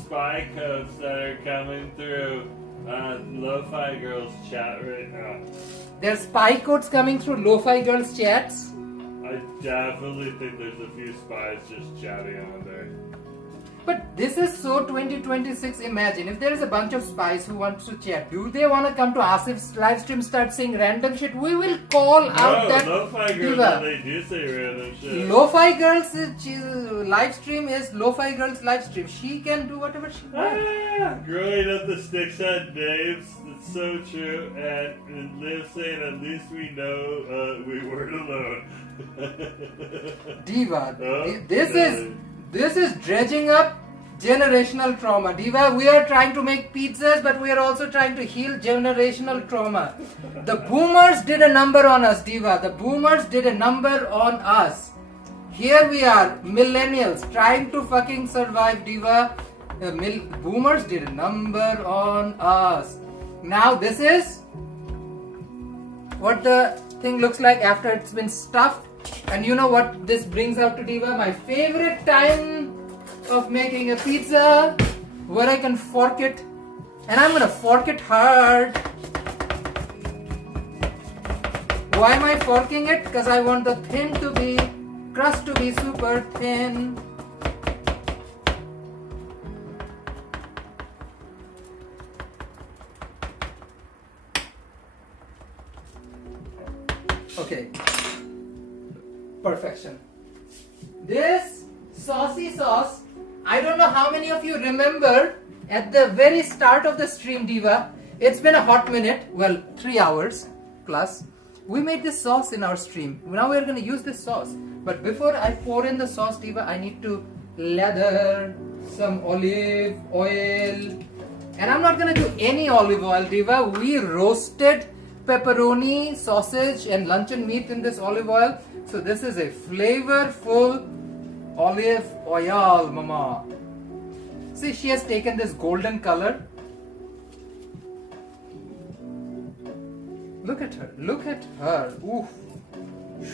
spy codes that are coming through Lo-Fi Girls chat right now. There's spy codes coming through Lo-Fi Girls chats. I definitely think there's a few spies just chatting on there. But this is so 2026. Imagine if there is a bunch of spies who want to chat. Do they want to come to Asif's live stream, start saying random shit? We will call out that. Lo-Fi Girls, Diva. they do say random shit. Lo-Fi Girls live stream is Lo-Fi Girls live stream. She can do whatever she wants. Growing up, the sticks had names. It's so true. And Liv saying, at least we know we weren't alone. Diva, Oh, this is dredging up Generational trauma. Diva, we are trying to make pizzas, but we are also trying to heal generational trauma. The boomers did a number on us, Diva. The boomers did a number on us. Here we are, millennials, trying to fucking survive, Diva. The boomers did a number on us. Now this is what the thing looks like after it's been stuffed. And you know what this brings out to, Diva? My favorite time of making a pizza, where I can fork it, and I'm gonna fork it hard. Why am I forking it? Because I want the crust to be super thin. Okay, perfection. This saucy sauce, I don't know how many of you remember at the very start of the stream, Diva. It's been a hot minute, well, 3 hours plus. We made this sauce in our stream. Now we're going to use this sauce. But before I pour in the sauce, Diva, I need to lather some olive oil. And I'm not going to do any olive oil, Diva. We roasted pepperoni, sausage and luncheon meat in this olive oil. So this is a flavorful olive oil, mama. See, she has taken this golden color. Look at her, look at her. Oof.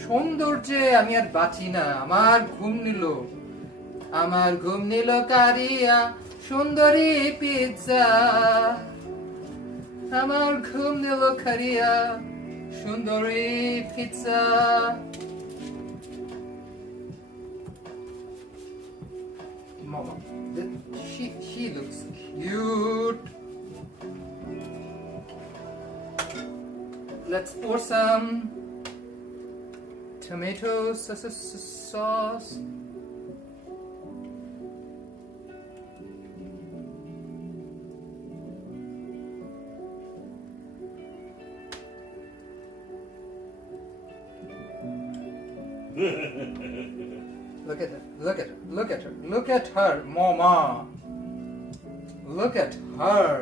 সৌন্দর্যে আমি আর বাঁচি না, আমার ঘুম নিল কারিয়া সুন্দরী pizza, আমার ঘুম নিল কারিয়া সুন্দরী pizza. Mama, she looks cute. Let's pour some tomato sauce. Look at her, look at her, look at her, look at her, mama. Look at her.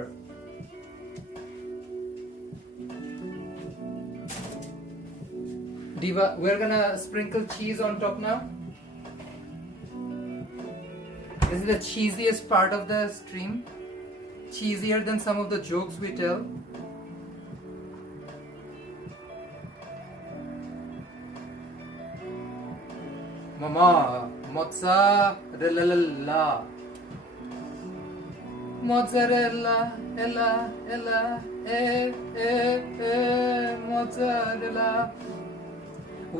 Diva, we're gonna sprinkle cheese on top now. This is the cheesiest part of the stream. Cheesier than some of the jokes we tell. Mama, mozzarella. Mozzarella, mozzarella.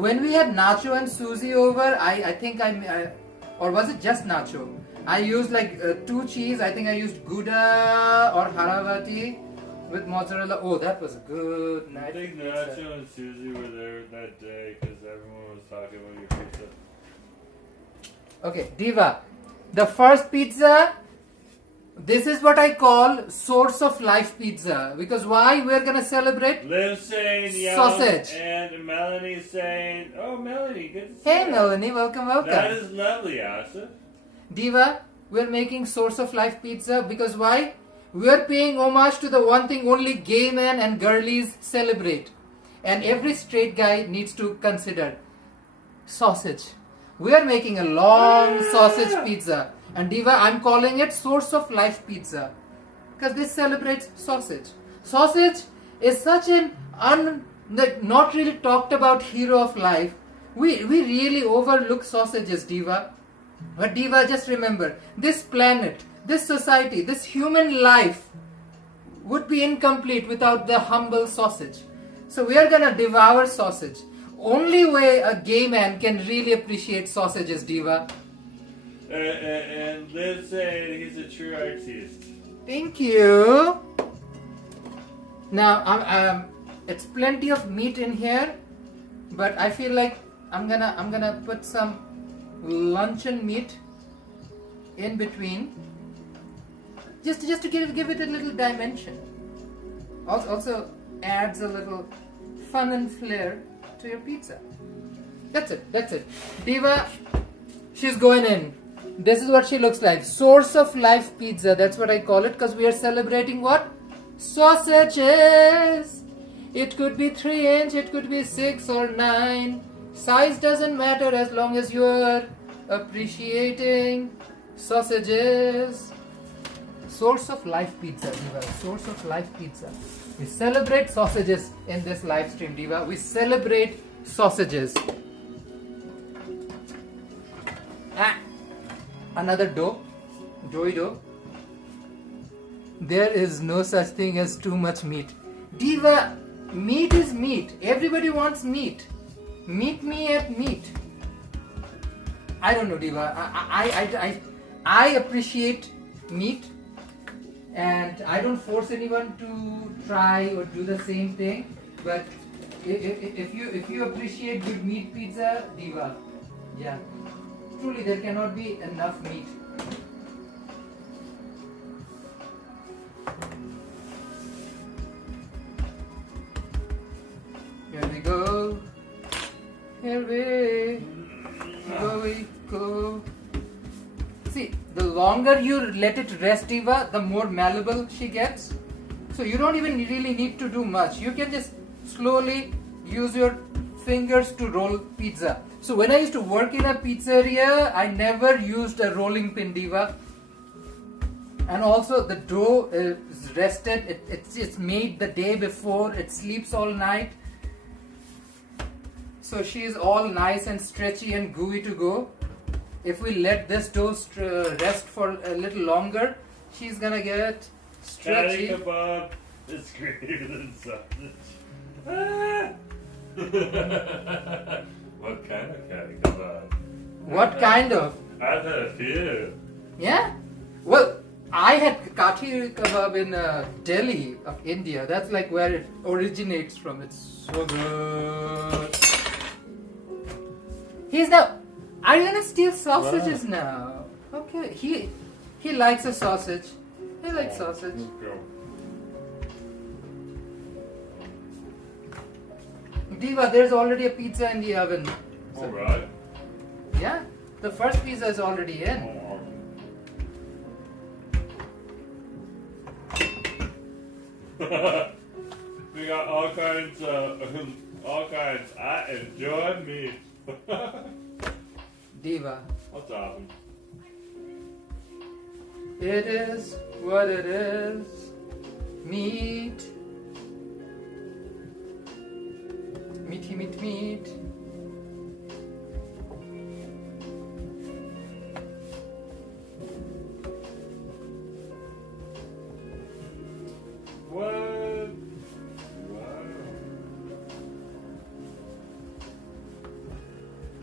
When we had Nacho and Susie over, I think or was it just Nacho? I used like 2 cheese. I think I used Gouda or Haravati with mozzarella. Oh, that was a good night. I think Nacho and Susie were there that day because everyone was talking about your pizza. Okay, Diva, the first pizza, this is what I call source of life pizza. Because why? We're gonna celebrate Liv saying yum, sausage. and Melanie saying, oh Melanie, good to see Hey you. Melanie, welcome. That is lovely, Asif. Diva, we're making source of life pizza because why? We're paying homage to the one thing only gay men and girlies celebrate. And every straight guy needs to consider sausage. We are making a long sausage pizza. And Diva, I'm calling it source of life pizza. Because this celebrates sausage. Sausage is such an not really talked about hero of life. We really overlook sausages, Diva. But Diva, just remember, this planet, this society, this human life would be incomplete without the humble sausage. So we are gonna devour sausage. Only way a gay man can really appreciate sausages, Diva. And Liv said he's a true artist. Thank you. Now, it's plenty of meat in here, but I feel like I'm gonna put some luncheon meat in between, just to give it a little dimension. Also adds a little fun and flair to your pizza. That's it. Diva, she's going in. This is what she looks like. Source of life pizza. That's what I call it because we are celebrating what? Sausages. It could be 3-inch, it could be 6 or 9. Size doesn't matter as long as you are appreciating sausages. Source of life pizza, Diva. Source of life pizza. We celebrate sausages in this live stream, Diva. We celebrate sausages. Another dough. Doughy dough. There is no such thing as too much meat. Diva, meat is meat. Everybody wants meat. Meet me at meat. I don't know, Diva. I appreciate meat, and I don't force anyone to try or do the same thing. But if you appreciate good meat pizza, Diva, yeah, truly there cannot be enough meat. Here we go. Here we go. See, the longer you let it rest, Diva, the more malleable she gets. So you don't even really need to do much. You can just slowly use your fingers to roll pizza. So when I used to work in a pizzeria, I never used a rolling pin, Diva. And also the dough is rested. It's made the day before. It sleeps all night. So she is all nice and stretchy and gooey to go. If we let this dough rest for a little longer, she's gonna get stretchy. Patty kebab is greater than sausage. What kind of patty kebab? What kind of? I've had a few. Yeah? Well, I had kathi kebab in Delhi of India. That's like where it originates from. It's so good. He's now. Are you gonna steal sausages now? Okay. He likes a sausage. He likes sausage. Diva, there's already a pizza in the oven. All right. Yeah, the first pizza is already in. We got all kinds. I enjoy meat. Diva. What's happening? It is what it is. Meat. Meaty meat meat. What? Wow.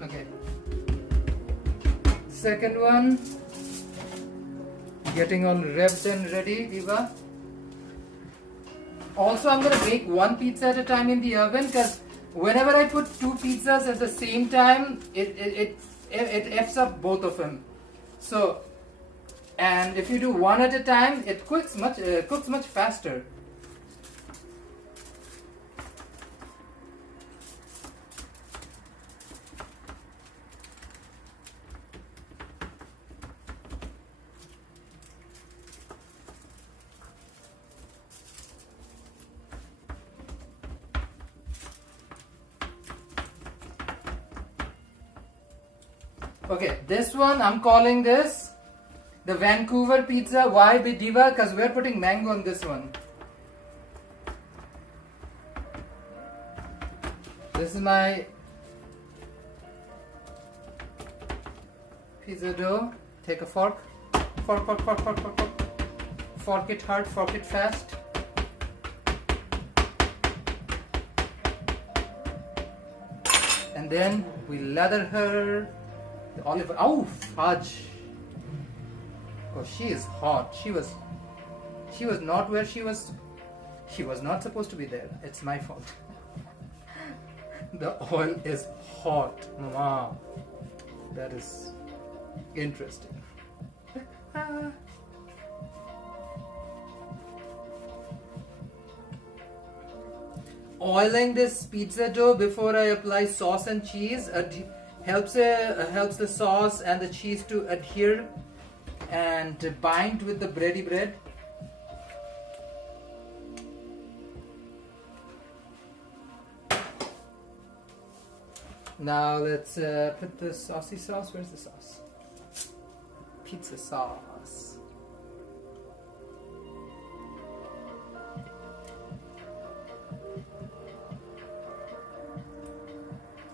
Okay. Second one. Getting all revved and ready, Diva. Also, I'm gonna bake one pizza at a time in the oven because whenever I put two pizzas at the same time, it f's up both of them. So, and if you do one at a time, it cooks much faster. Okay, this one I'm calling this the Vancouver pizza. Why, Diva? Because we're putting mango on this one. This is my pizza dough. Take a fork. Fork. Fork it hard, fork it fast. And then we lather her. The olive. Oh, fudge. Oh, she is hot. She was not where she was. She was not supposed to be there. It's my fault. The oil is hot. Wow. That is interesting. Oiling this pizza dough before I apply sauce and cheese. helps the sauce and the cheese to adhere and bind with the bready bread. Now let's put the saucy sauce. Where's the sauce? Pizza sauce.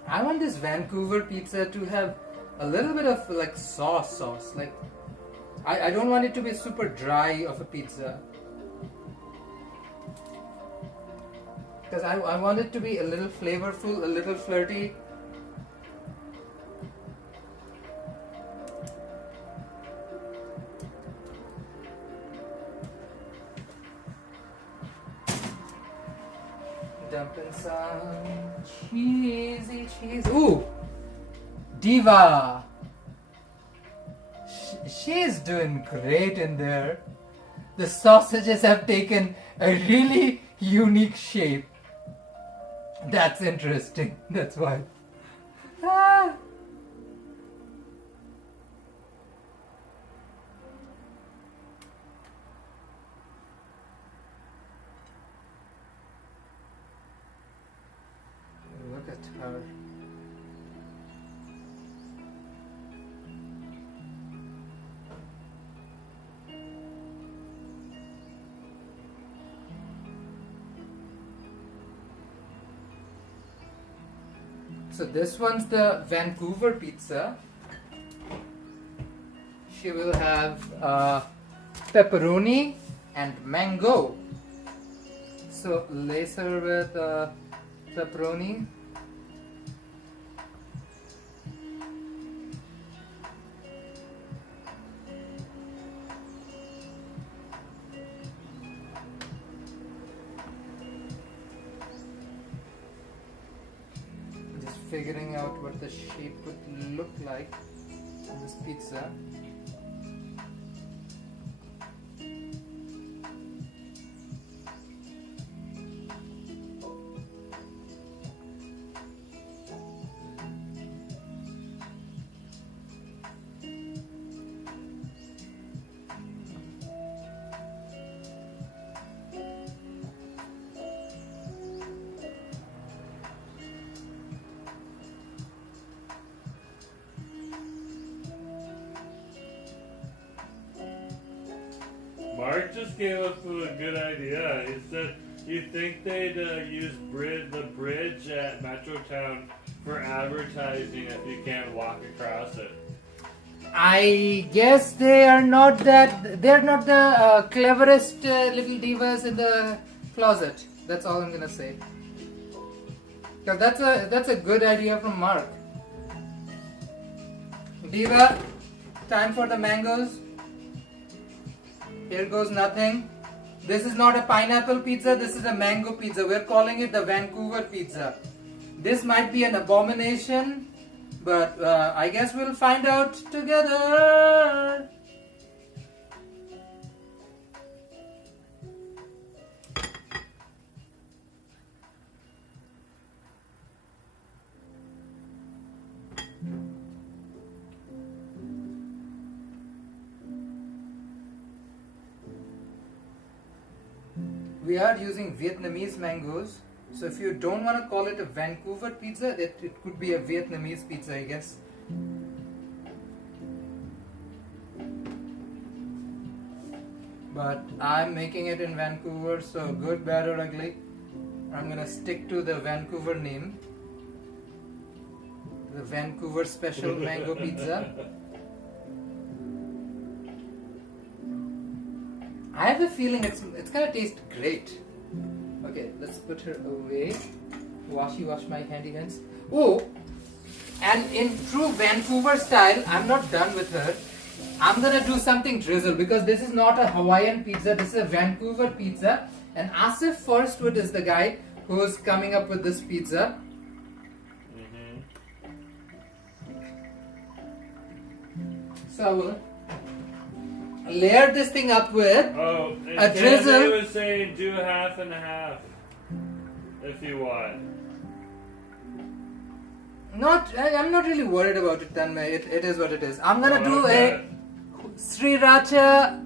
I want this Vancouver pizza to have a little bit of like sauce. Like I don't want it to be super dry of a pizza. Because I want it to be a little flavorful, a little flirty. Dumping some cheesy cheese. Ooh! Diva! She's doing great in there. The sausages have taken a really unique shape. That's interesting. That's why. Ah. Look at her. So this one's the Vancouver pizza. She will have pepperoni and mango. So lace her with pepperoni. Figuring out what the shape would look like on this pizza. Mark just came up with a good idea. He said, you think they'd use the bridge at Metrotown for advertising if you can't walk across it? I guess they're not the cleverest little divas in the closet. That's all I'm gonna say. Because that's a good idea from Mark. Diva, time for the mangoes. Here goes nothing. This is not a pineapple pizza, this is a mango pizza. We're calling it the Vancouver pizza. This might be an abomination, but I guess we'll find out together. We are using Vietnamese mangoes, so if you don't want to call it a Vancouver pizza, it could be a Vietnamese pizza, I guess. But I'm making it in Vancouver, so good, bad or ugly, I'm gonna stick to the Vancouver name. The Vancouver special mango pizza. I have a feeling it's gonna taste great. Okay, let's put her away. Wash my handy hands. Oh, and in true Vancouver style, I'm not done with her. I'm gonna do something drizzle because this is not a Hawaiian pizza. This is a Vancouver pizza, and Asif Forestwood is the guy who's coming up with this pizza. So I will layer this thing up with a drizzle. He was saying do half and half if you want. I'm not really worried about it, Tanmay. It is what it is. I'm gonna do Okay. a sriracha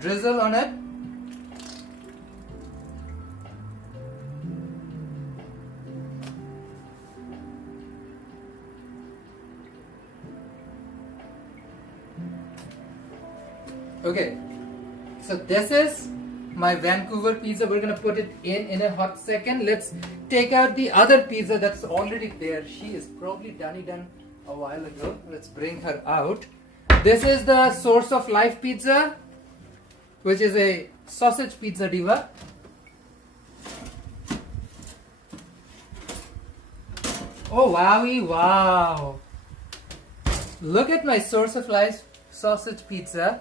drizzle on it. Okay, so this is my Vancouver pizza. We're gonna put it in a hot second. Let's take out the other pizza that's already there. She is probably done a while ago. Let's bring her out. This is the Source of Life pizza, which is a sausage pizza, Diva. Oh wowie wow! Look at my Source of Life sausage pizza.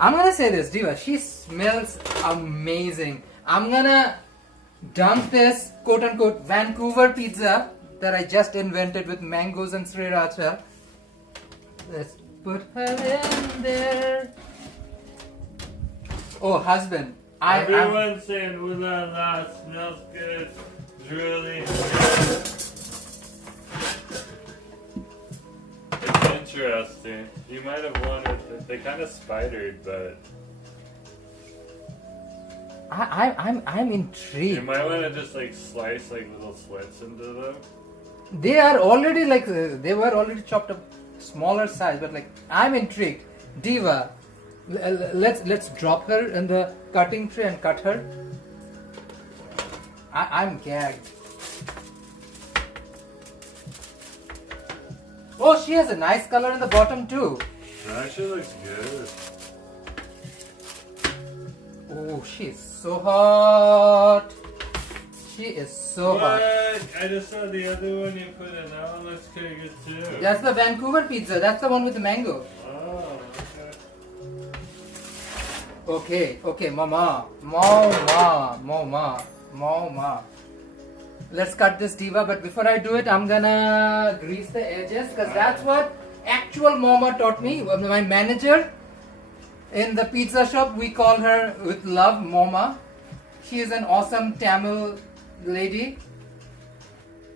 I'm gonna say this, Diva, she smells amazing. I'm gonna dump this quote-unquote Vancouver pizza that I just invented with mangoes and sriracha. Let's put her in there. Oh, husband. Everyone's saying, ooh la la, smells good. It's really good. It's interesting. You might have wanted, they kind of spidered, but I'm you intrigued. might want to just like slice like little slits into them. They are already like they were already chopped up smaller size, but like I'm intrigued. Diva, let's drop her in the cutting tray and cut her. I'm gagged. Oh, she has a nice color in the bottom too. It actually looks good. Oh, she's so hot. She is so hot. I just saw the other one you put in. That one looks pretty good too. That's the Vancouver pizza. That's the one with the mango. Oh, okay. Okay, mama. Let's cut this, Diva, but before I do it, I'm gonna grease the edges because that's what actual mama taught me. My manager in the pizza shop, we call her with love Mama. She is an awesome Tamil lady.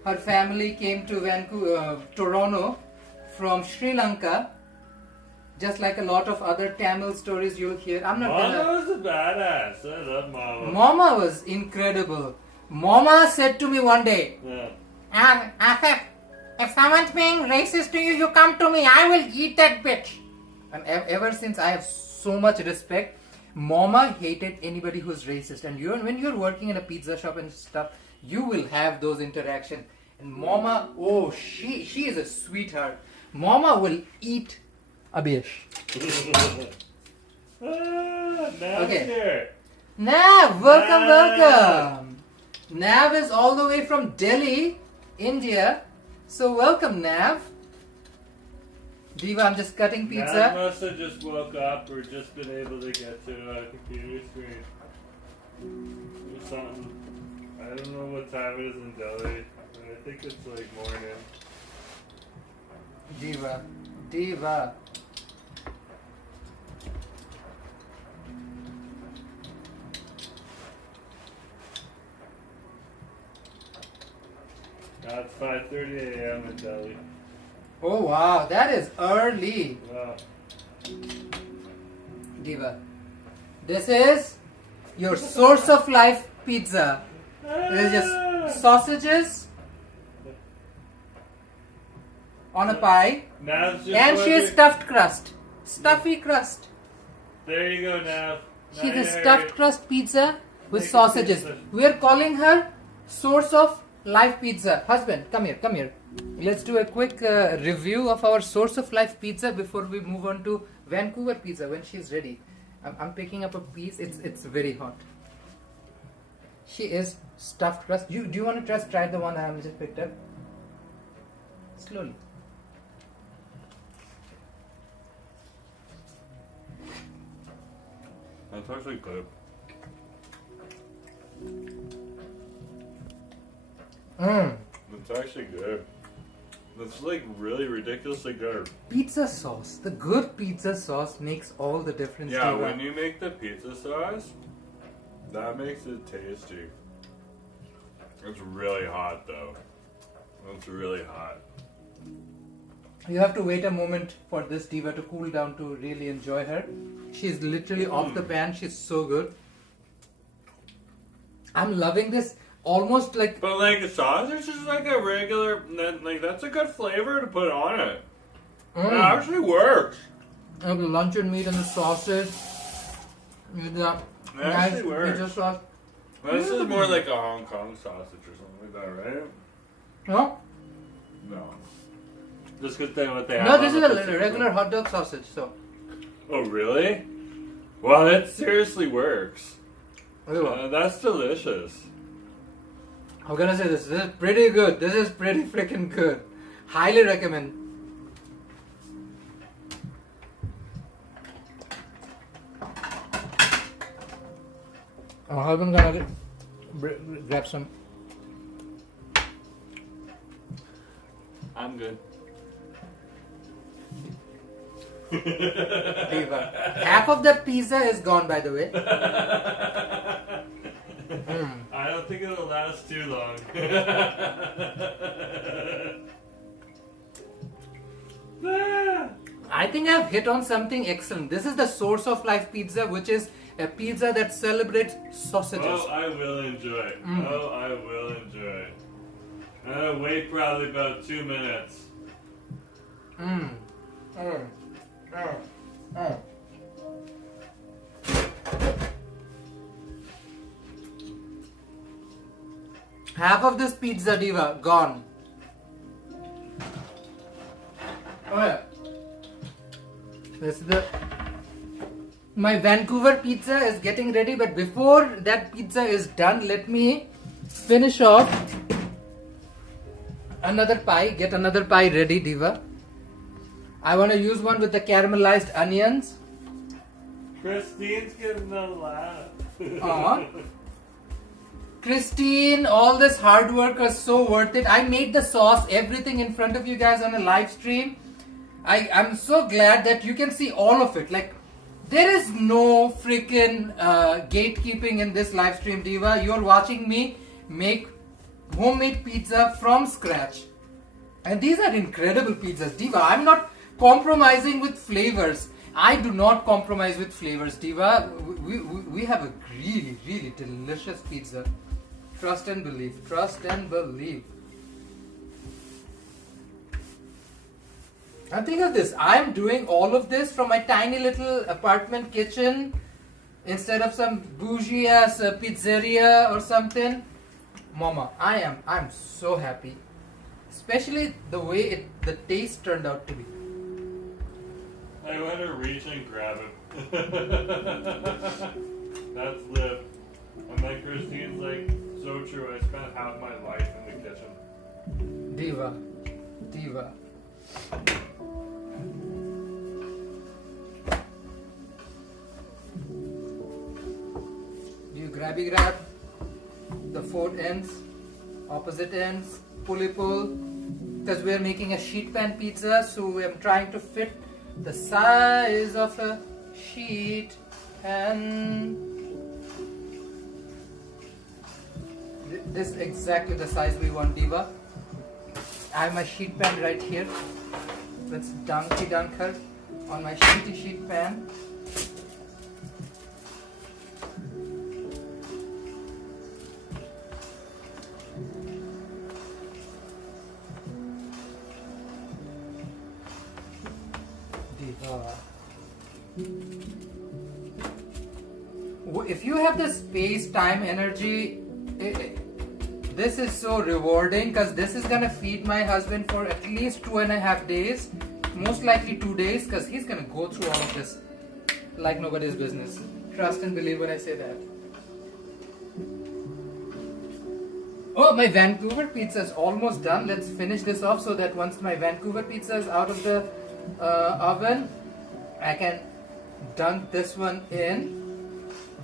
Her family came to Vancouver, Toronto from Sri Lanka. Just like a lot of other Tamil stories you'll hear. I'm not Mama gonna. was a badass. I love Mama. Mama was incredible. Mama said to me one day, Yeah. Asif, if someone's being racist to you, you come to me. I will eat that bitch. And ever since I have so much respect. Mama hated anybody who's racist. And when you're working in a pizza shop and stuff, you will have those interactions. And Mama, oh, she is a sweetheart. Mama will eat a bitch. Now Okay. here. Nav, welcome, Nav. welcome. Nav is all the way from Delhi, India. So welcome, Nav. Diva, I'm just cutting Now pizza. must have just woke up or just been able to get to a computer screen. Or something. I don't know what time it is in Delhi. I think it's like morning. Diva. Now it's 5:30 a.m. in Delhi. Oh wow, that is early. Wow. Diva. This is your source of life pizza. It is just sausages on a pie. Nav's just And she is wondering- stuffed crust. Stuffy crust. There you go, Nav. She's Now a you stuffed heard. crust pizza with Make a sausages. pizza. We are calling her source of life pizza. Husband, come here. Let's do a quick review of our source of life pizza before we move on to Vancouver pizza when she's ready. I'm picking up a piece. It's very hot. She is stuffed crust. Do you want to just try the one I have just picked up? Slowly. That's actually good. It's actually good. It's like really ridiculously good. Pizza sauce. The good pizza sauce makes all the difference. Yeah, Diva. when you make the pizza sauce, that makes it tasty. It's really hot though. It's really hot. You have to wait a moment for this diva to cool down to really enjoy her. She's literally off the pan. She's so good. I'm loving this. Almost like... But like the sausage is like a regular, like that's a good flavor to put on it. It actually works. The luncheon meat and the sausage. With the actually works. pizza sauce. This is more like a Hong Kong sausage or something like that, right? No? No. Just because what they have. No, this on is the a regular hot dog sausage, so. Oh, really? Well, it seriously works. That's delicious. I'm gonna say this. This is pretty good. This is pretty freaking good. Highly recommend. My husband gonna grab some. I'm good. Half of the pizza is gone, by the way. I don't think it'll last too long. I think I've hit on something excellent. This is the Source of Life pizza, which is a pizza that celebrates sausages. Oh, I will enjoy it. Oh, I will enjoy it. I'm gonna wait probably about 2 minutes. Half of this pizza diva gone. Oh yeah. This is my Vancouver pizza is getting ready, but before that pizza is done, let me finish off another pie. Get another pie ready, diva. I want to use one with the caramelized onions. Christine's getting a laugh. Christine, all this hard work was so worth it. I made the sauce, everything in front of you guys on a live stream. I'm so glad that you can see all of it. Like, there is no freaking gatekeeping in this live stream, diva. You're watching me make homemade pizza from scratch. And these are incredible pizzas, diva. I'm not compromising with flavors. I do not compromise with flavors, diva. We have a really, really delicious pizza. Trust and believe. Trust and believe. And think of this. I'm doing all of this from my tiny little apartment kitchen instead of some bougie ass pizzeria or something. Mama, I'm so happy. Especially the way the taste turned out to be. I want to reach and grab it. That's lit. And like Christine's like, so true. I spent half my life in the kitchen. Diva. Diva. You grabby grab the 4 ends, opposite ends, pulley pull. Because we are making a sheet pan pizza, so I'm trying to fit the size of a sheet pan. This is exactly the size we want, diva. I have my sheet pan right here. Let's dunk her on my sheet pan. Diva. If you have the space, time, energy, this is so rewarding because this is gonna feed my husband for at least 2.5 days, most likely 2 days, because he's gonna go through all of this like nobody's business. Trust and believe when I say that. Oh, my Vancouver pizza is almost done. Let's finish this off so that once my Vancouver pizza is out of the oven, I can dunk this one in.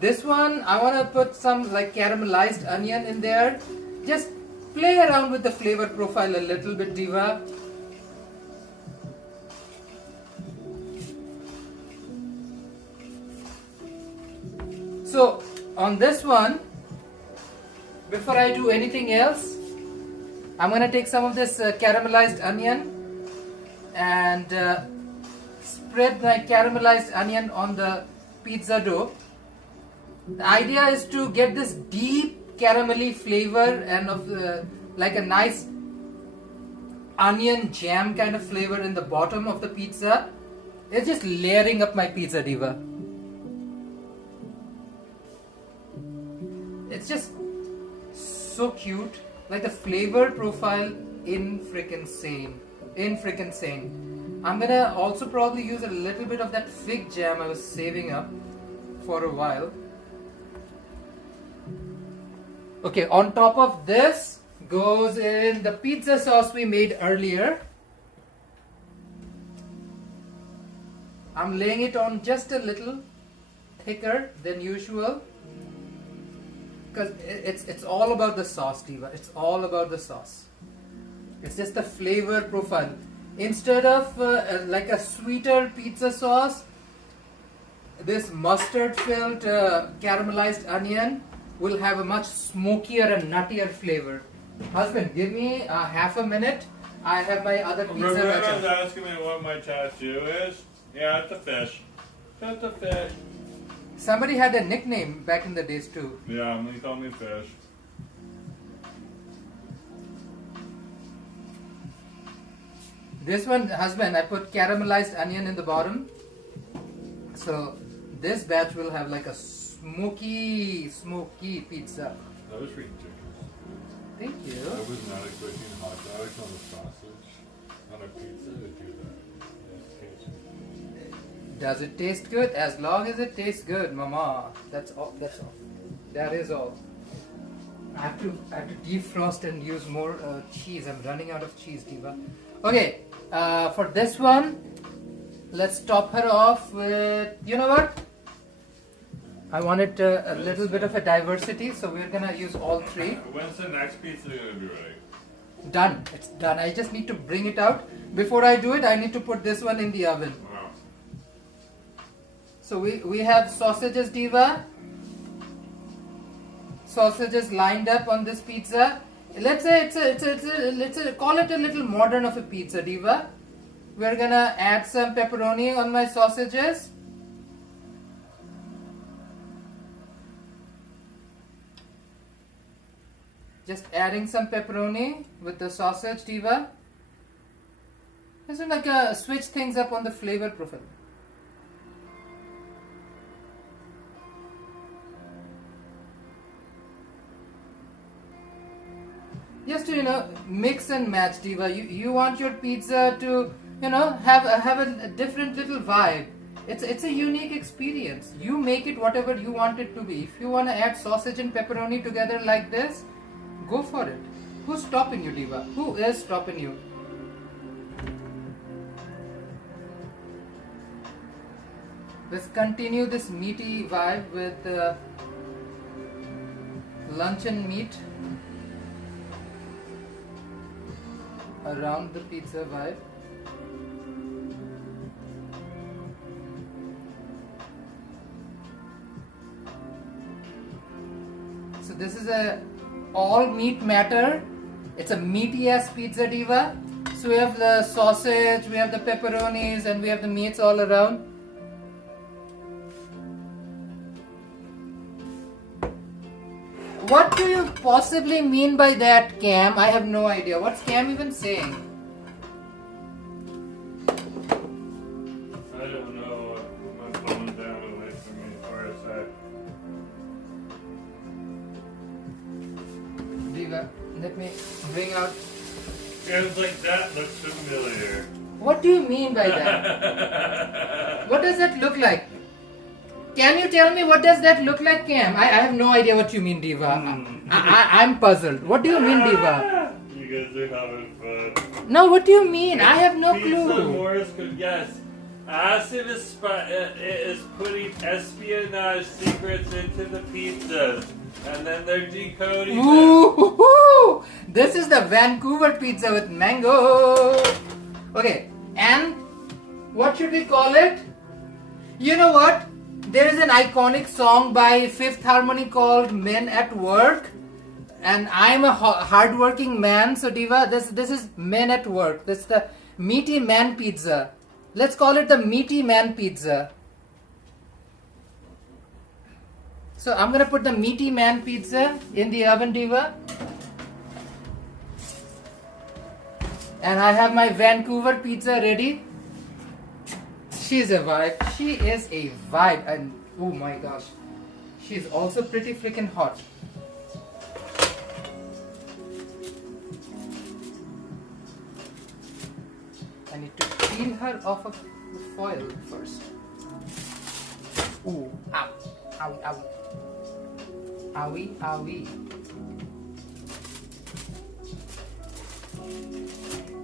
This one, I want to put some like caramelized onion in there. Just play around with the flavor profile a little bit, diva. So on this one, before I do anything else, I'm gonna take some of this caramelized onion and spread my caramelized onion on the pizza dough. The idea is to get this deep caramelly flavor and of like a nice onion jam kind of flavor in the bottom of the pizza. It's just layering up my pizza, diva. It's just so cute. Like the flavor profile in freaking sane. I'm gonna also probably use a little bit of that fig jam I was saving up for a while. Okay, on top of this goes in the pizza sauce we made earlier. I'm laying it on just a little thicker than usual because it's all about the sauce, Diva. It's all about the sauce. It's just the flavor profile. Instead of like a sweeter pizza sauce, this mustard-filled caramelized onion will have a much smokier and nuttier flavor. Husband, give me half a minute. I have my other pizza. Everyone's asking me what my tattoo is. Yeah, it's a fish. It's a fish. Somebody had a nickname back in the days too. Yeah, they call me fish. This one, husband, I put caramelized onion in the bottom. So this batch will have like a smoky pizza. That was ridiculous. Thank you. I was not expecting hot dogs on a sausage on a pizza to do that. Does it taste good? As long as it tastes good, mama. That's all. That is all. I have to defrost and use more cheese. I'm running out of cheese, Diva. Okay, for this one, let's top her off with, you know what? I wanted a little bit of a diversity, so we're gonna use all three. When's the next pizza gonna be ready? Done. It's done. I just need to bring it out. Before I do it, I need to put this one in the oven. Wow. So we have sausages, Diva. Sausages lined up on this pizza. Let's say call it a little modern of a pizza, Diva. We're gonna add some pepperoni on my sausages. Just adding some pepperoni with the sausage, Diva. Just to like switch things up on the flavor profile. Just to mix and match, Diva. You want your pizza to have a different little vibe. It's a unique experience. You make it whatever you want it to be. If you want to add sausage and pepperoni together like this, go for it. Who's stopping you, Diva? Who is stopping you? Let's continue this meaty vibe with luncheon meat around the pizza vibe. So this is a all meat matter. It's a meaty ass pizza, Diva. So we have the sausage, we have the pepperonis, and we have the meats all around. What do you possibly mean by that, Cam? I have no idea. What's Cam even saying? I don't know. My phone's down away from me for a sec. Diva, let me bring out. It's like that looks familiar. What do you mean by that? What does that look like? Can you tell me what does that look like, Cam? I have no idea what you mean, Diva. I'm puzzled. What do you mean, Diva? You guys are having fun. No, what do you mean? I have no Pizza clue. Morris could guess. Asif is putting espionage secrets into the pizzas, and then they're decoding them. Ooh, this is the Vancouver pizza with mango. Okay, and what should we call it? You know what? There is an iconic song by Fifth Harmony called Men at Work. And I'm a hard-working man, so Diva, this is men at work. This is the meaty man pizza. Let's call it the meaty man pizza. So I'm gonna put the meaty man pizza in the oven, Diva. And I have my Vancouver pizza ready. She's a vibe. She is a vibe. And oh my gosh, she's also pretty freaking hot. I need to peel her off of the foil first. Ooh, ow, owie, owie. Owie, owie.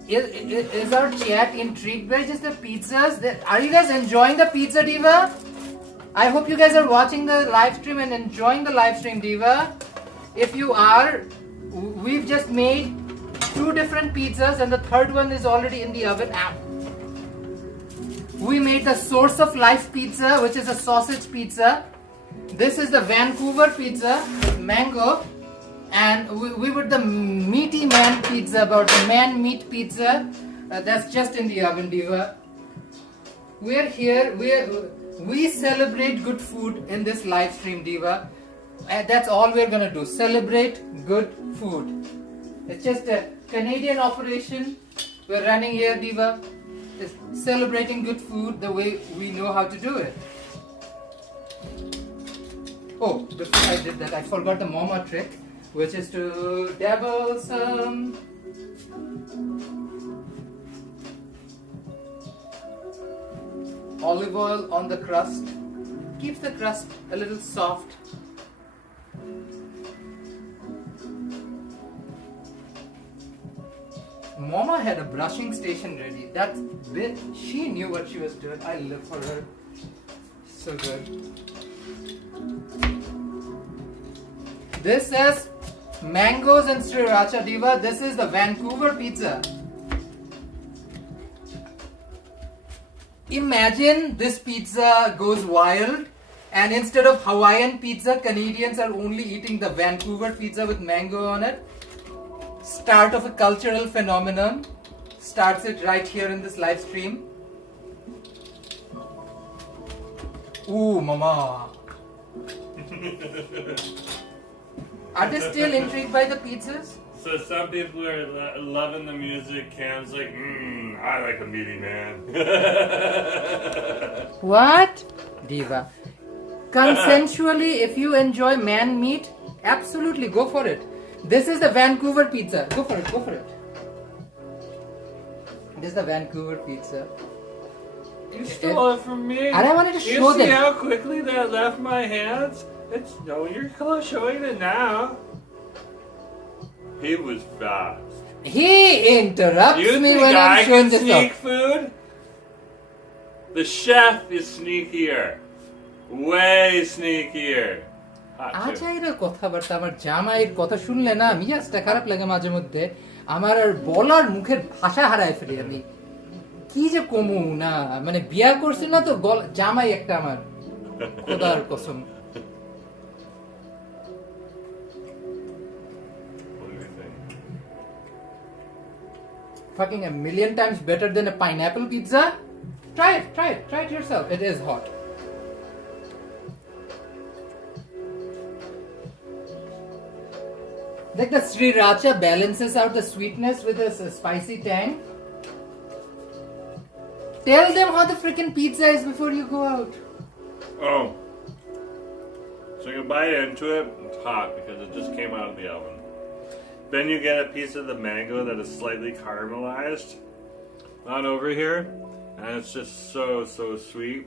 Is our chat intrigued by just the pizzas? Are you guys enjoying the pizza, Diva? I hope you guys are watching the live stream and enjoying the live stream, Diva. If you are, we've just made 2 different pizzas and the third one is already in the oven. Ow. We made the Source of Life pizza, which is a sausage pizza. This is the Vancouver pizza with mango. And we put the meaty man pizza, about the man meat pizza. That's just in the oven, Diva. We're here. We celebrate good food in this live stream, Diva. That's all we're gonna do. Celebrate good food. It's just a Canadian operation we're running here, Diva. It's celebrating good food the way we know how to do it. Oh, before I did that, I forgot the mama trick, which is to dabble some olive oil on the crust. Keeps the crust a little soft. Mama had a brushing station ready. That bit, she knew what she was doing. I live for her. So good. This says mangoes and sriracha, Diva. This is the Vancouver pizza. Imagine this pizza goes wild and instead of Hawaiian pizza, Canadians are only eating the Vancouver pizza with mango on it. Start of a cultural phenomenon. Starts it right here in this live stream. Ooh, mama. Are they still intrigued by the pizzas? So some people are loving the music. Cam's like, I like a meaty man. What? Diva. Consensually, if you enjoy man meat, absolutely go for it. This is the Vancouver pizza. Go for it, go for it. This is the Vancouver pizza. You stole it from me. And I wanted to show You see them. how quickly that left my hands? It's no, you're showing it now. He was fast. He interrupts You me think when I I'm showing can this sneak off. food? The chef is sneakier. Way sneakier. Hot too. আচাইরা কথাবার্তা আমার জামাইয়ের কথা শুনলে না মিজাজটা খারাপ লাগে মাঝে মধ্যে আমার আর বলার মুখের ভাষা হারায় ফেলি আমি কি যে কমু না মানে বিয়া করছি না তো জামাই একটা আমার খোদার কসম fucking a million times better than a pineapple pizza. Try it yourself. It is hot. Like the sriracha balances out the sweetness with a spicy tang. Tell them how the freaking pizza is before you go out. Oh. So you bite into it, it's hot because it just came out of the oven. Then you get a piece of the mango that is slightly caramelized on over here, and it's just so sweet.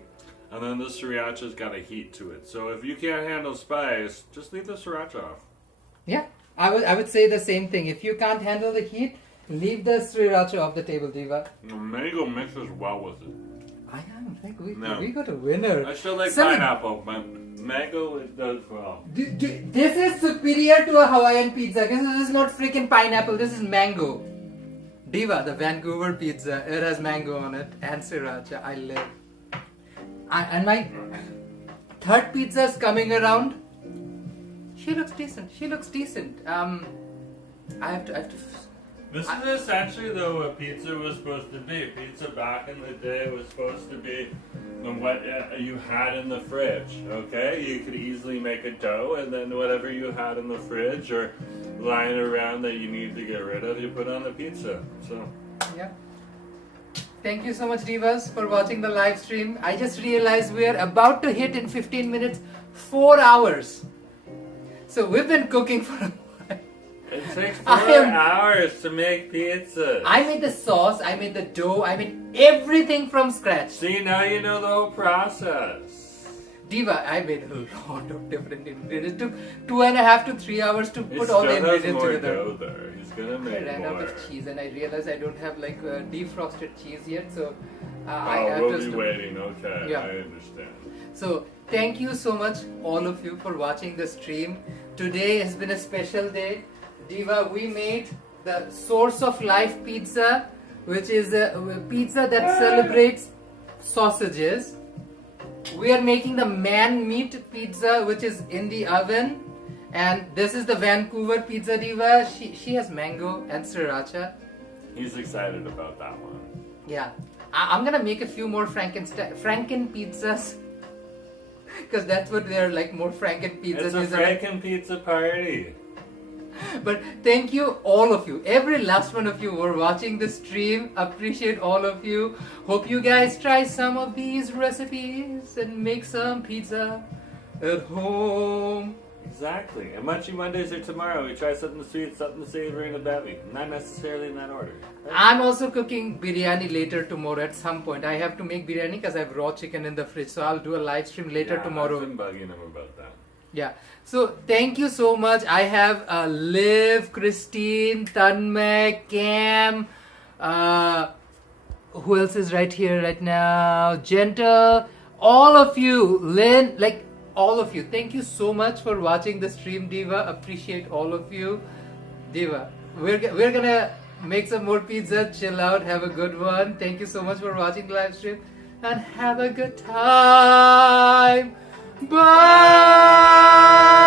And then the sriracha's got a heat to it. So if you can't handle spice, just leave the sriracha off. Yeah, I would say the same thing. If you can't handle the heat, leave the sriracha off the table, Diva. The mango mixes well with it. I don't think No. we got a winner. I still like pineapple, but mango it does well. This is superior to a Hawaiian pizza because this is not freaking pineapple, this is mango. Diva, the Vancouver pizza, it has mango on it and sriracha. I live. And my third pizza is coming around. She looks decent. She looks decent. I have to. This is essentially though what pizza was supposed to be. Pizza back in the day was supposed to be what you had in the fridge. Okay, you could easily make a dough, and then whatever you had in the fridge or lying around that you need to get rid of, you put on the pizza. So Yeah. Thank you so much, Divas, for watching the live stream. I just realized we are about to hit in 15 minutes 4 hours. So we've been cooking for a while. it takes 4 hours to make pizza. I made the sauce, I made the dough, I made everything from scratch. See, now you know the whole process. Diva, I made a lot of different ingredients. It took 2.5 to 3 hours to put all the ingredients together. Dough there. He's gonna make I ran more. out of cheese and I realized I don't have like defrosted cheese yet, so I Oh, have we'll to be waiting. Okay, Yeah. I understand. So thank you so much all of you for watching the stream. Today has been a special day. Diva, we made the Source of Life pizza, which is a pizza that celebrates sausages. We are making the man meat pizza, which is in the oven. And this is the Vancouver pizza, Diva. She has mango and sriracha. He's excited about that one. Yeah. I'm gonna make a few more Franken pizzas. Because that's what they're like, more Franken pizzas. It's a Franken pizza party. But thank you, all of you, every last one of you who are watching the stream. Appreciate all of you. Hope you guys try some of these recipes and make some pizza at home. Exactly. And Munchie Mondays are tomorrow. We try something sweet, something savory, and a bevy. Not necessarily in that order. I'm also cooking biryani later tomorrow at some point. I have to make biryani because I have raw chicken in the fridge. So I'll do a live stream later tomorrow. I've been bugging him about that. Yeah. So thank you so much. I have Liv, Christine, Tanmay, Cam. Who else is right here right now? Gentle. All of you. Lynn. Like all of you. Thank you so much for watching the stream, Diva. Appreciate all of you. Diva. We're gonna make some more pizza. Chill out. Have a good one. Thank you so much for watching the live stream. And have a good time. Bye.